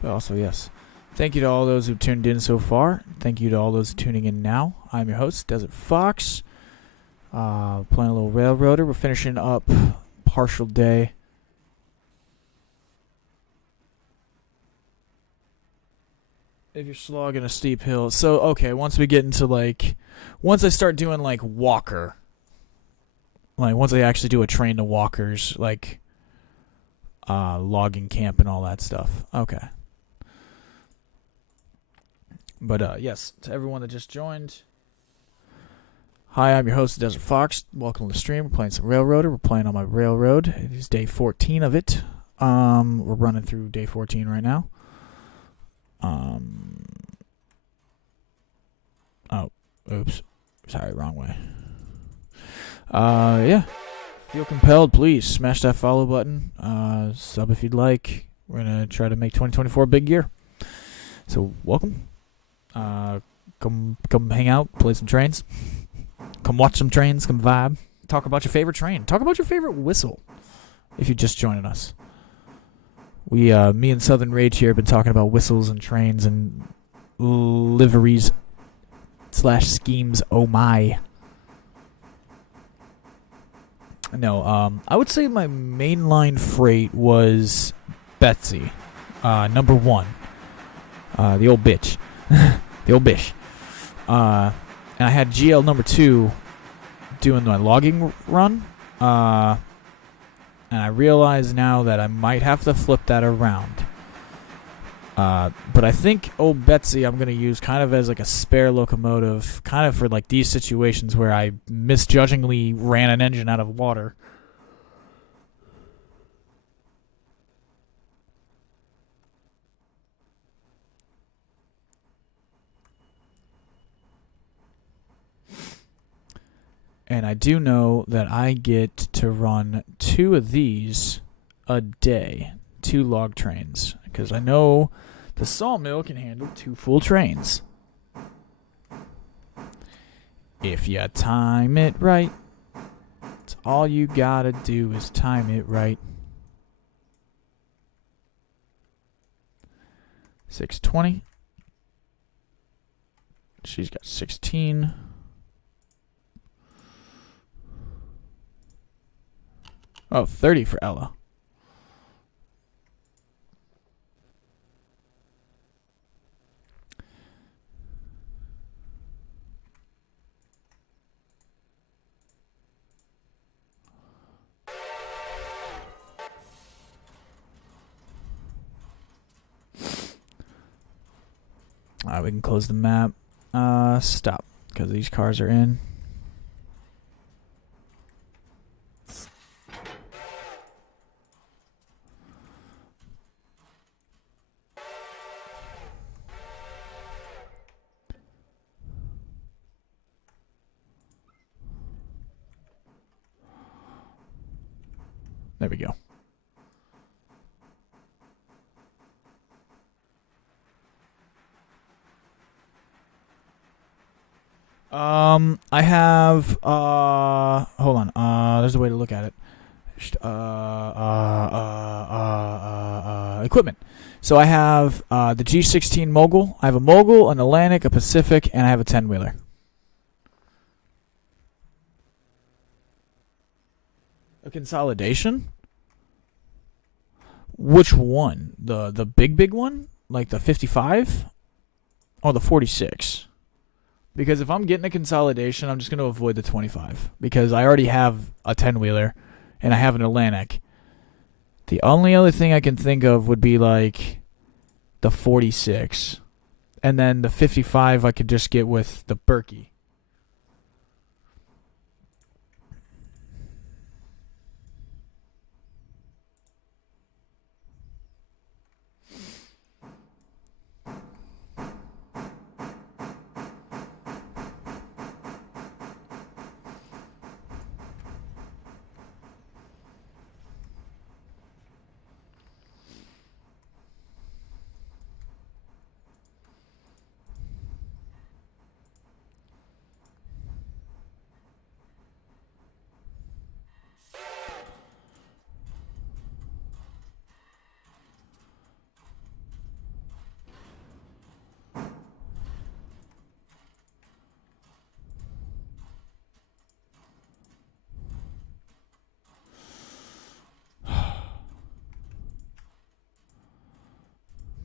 But also, yes, thank you to all those who've tuned in so far. Thank you to all those tuning in now. I'm your host, Desert Fox. Playing a little Railroader. We're finishing up partial day. If you're slogging a steep hill. So, okay, once we get into once I start doing walker, once I actually do a train to walkers, logging camp and all that stuff. Okay. But, yes, to everyone that just joined. Hi, I'm your host, Desert Fox. Welcome to the stream. We're playing some Railroader. We're playing on my Railroad. It is day 14 of it. We're running through day 14 right now. Oh, oops. Sorry, wrong way. Yeah. Feel compelled, please smash that follow button. Sub if you'd like. We're gonna try to make 2024 a big year. So welcome. Come hang out, play some trains. Come watch some trains, come vibe. Talk about your favorite train. Talk about your favorite whistle. If you're just joining us. Me and Southern Rage here have been talking about whistles and trains and liveries / schemes. Oh my. No, I would say my mainline freight was Betsy, number 1. The old bitch. The old bish. And I had GL number 2 doing my logging run. And I realize now that I might have to flip that around. But I think old Betsy I'm going to use kind of as a spare locomotive, kind of for these situations where I misjudgingly ran an engine out of water. And I do know that I get to run 2 of these a day, 2 log trains, because I know the sawmill can handle 2 full trains. If you time it right, it's all you gotta do is time it right. 620. She's got 16. Oh, 30 for Ella. Alright, we can close the map. Stop, because these cars are in. There we go. I have hold on. There's a way to look at it. Equipment. So I have the G16 Mogul. I have a Mogul, an Atlantic, a Pacific, and I have a 10-wheeler. A consolidation? Which one? The big one? Like the 55? Or the 46? Because if I'm getting a consolidation, I'm just going to avoid the 25. Because I already have a 10-wheeler, and I have an Atlantic. The only other thing I can think of would be like the 46. And then the 55 I could just get with the Berkey.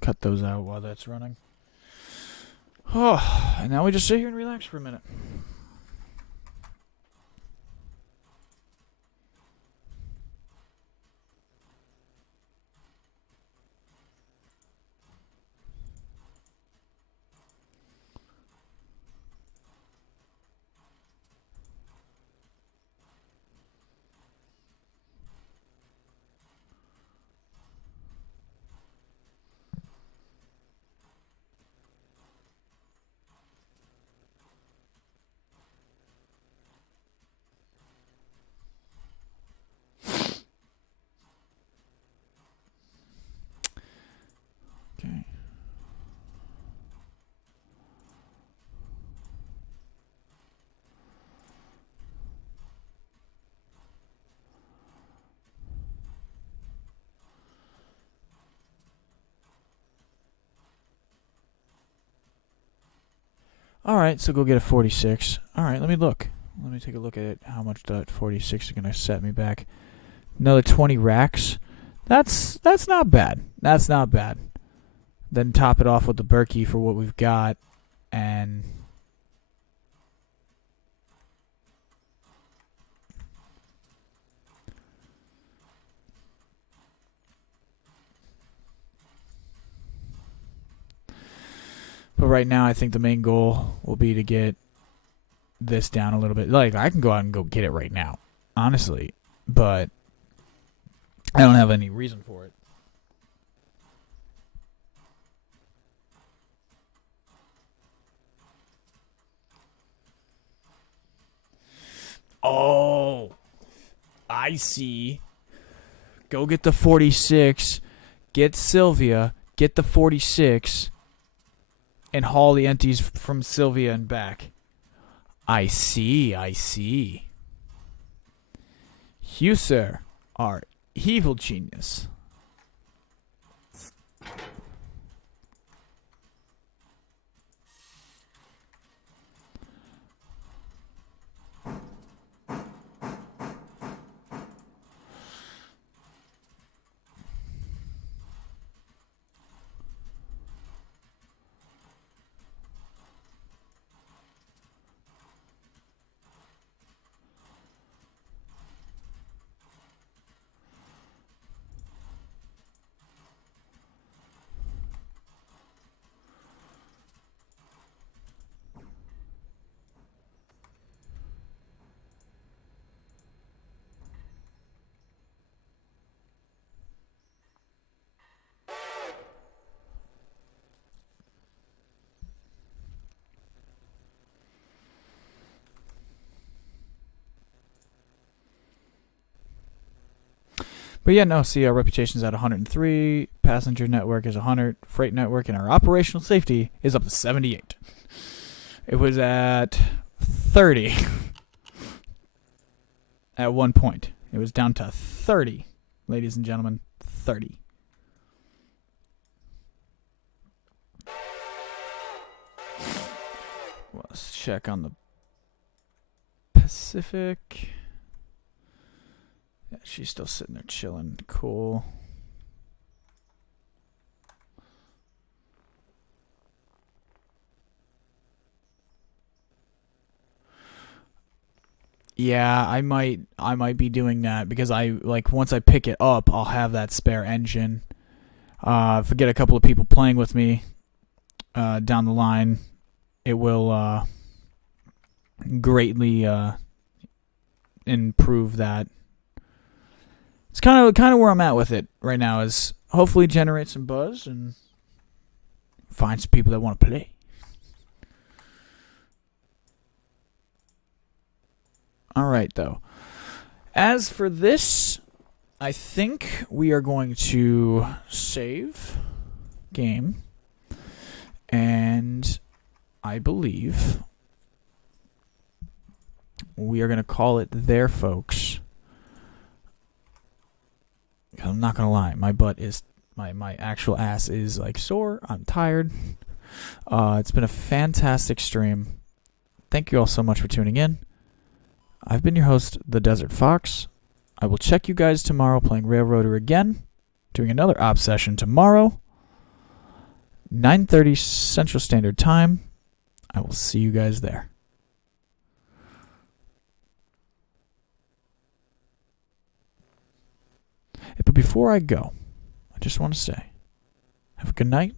Cut those out while that's running. Oh, and now we just sit here and relax for a minute. Okay. Alright, so go get a 46. Alright, let me look. Let me take a look at it. How much that 46 is going to set me back. Another 20 racks. That's not bad. That's not bad. Then top it off with the Berkey for what we've got. And but right now, I think the main goal will be to get this down a little bit. Like, I can go out and go get it right now, honestly. But I don't have any reason for it. Oh, I see. Go get the 46. Get Sylvia. Get the 46. And haul the empties from Sylvia and back. I see. I see. You, sir, are evil genius. But yeah, no, see, our reputation's at 103, passenger network is 100, freight network, and our operational safety is up to 78. It was at 30 at one point. It was down to 30, ladies and gentlemen. 30. Well, let's check on the Pacific. Yeah, she's still sitting there chilling. Cool. Yeah, I might be doing that because once I pick it up, I'll have that spare engine. If I get a couple of people playing with me down the line, it will greatly improve that. It's kind of where I'm at with it right now, is hopefully generate some buzz and find some people that want to play. All right, though. As for this, I think we are going to save game, and I believe we are going to call it there, folks. I'm not going to lie. My butt is, my actual ass is like sore. I'm tired. It's been a fantastic stream. Thank you all so much for tuning in. I've been your host, The Desert Fox. I will check you guys tomorrow playing Railroader again, doing another op session tomorrow, 9:30 Central Standard Time. I will see you guys there. But before I go, I just want to say, have a good night,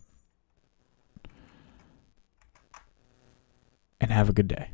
and have a good day.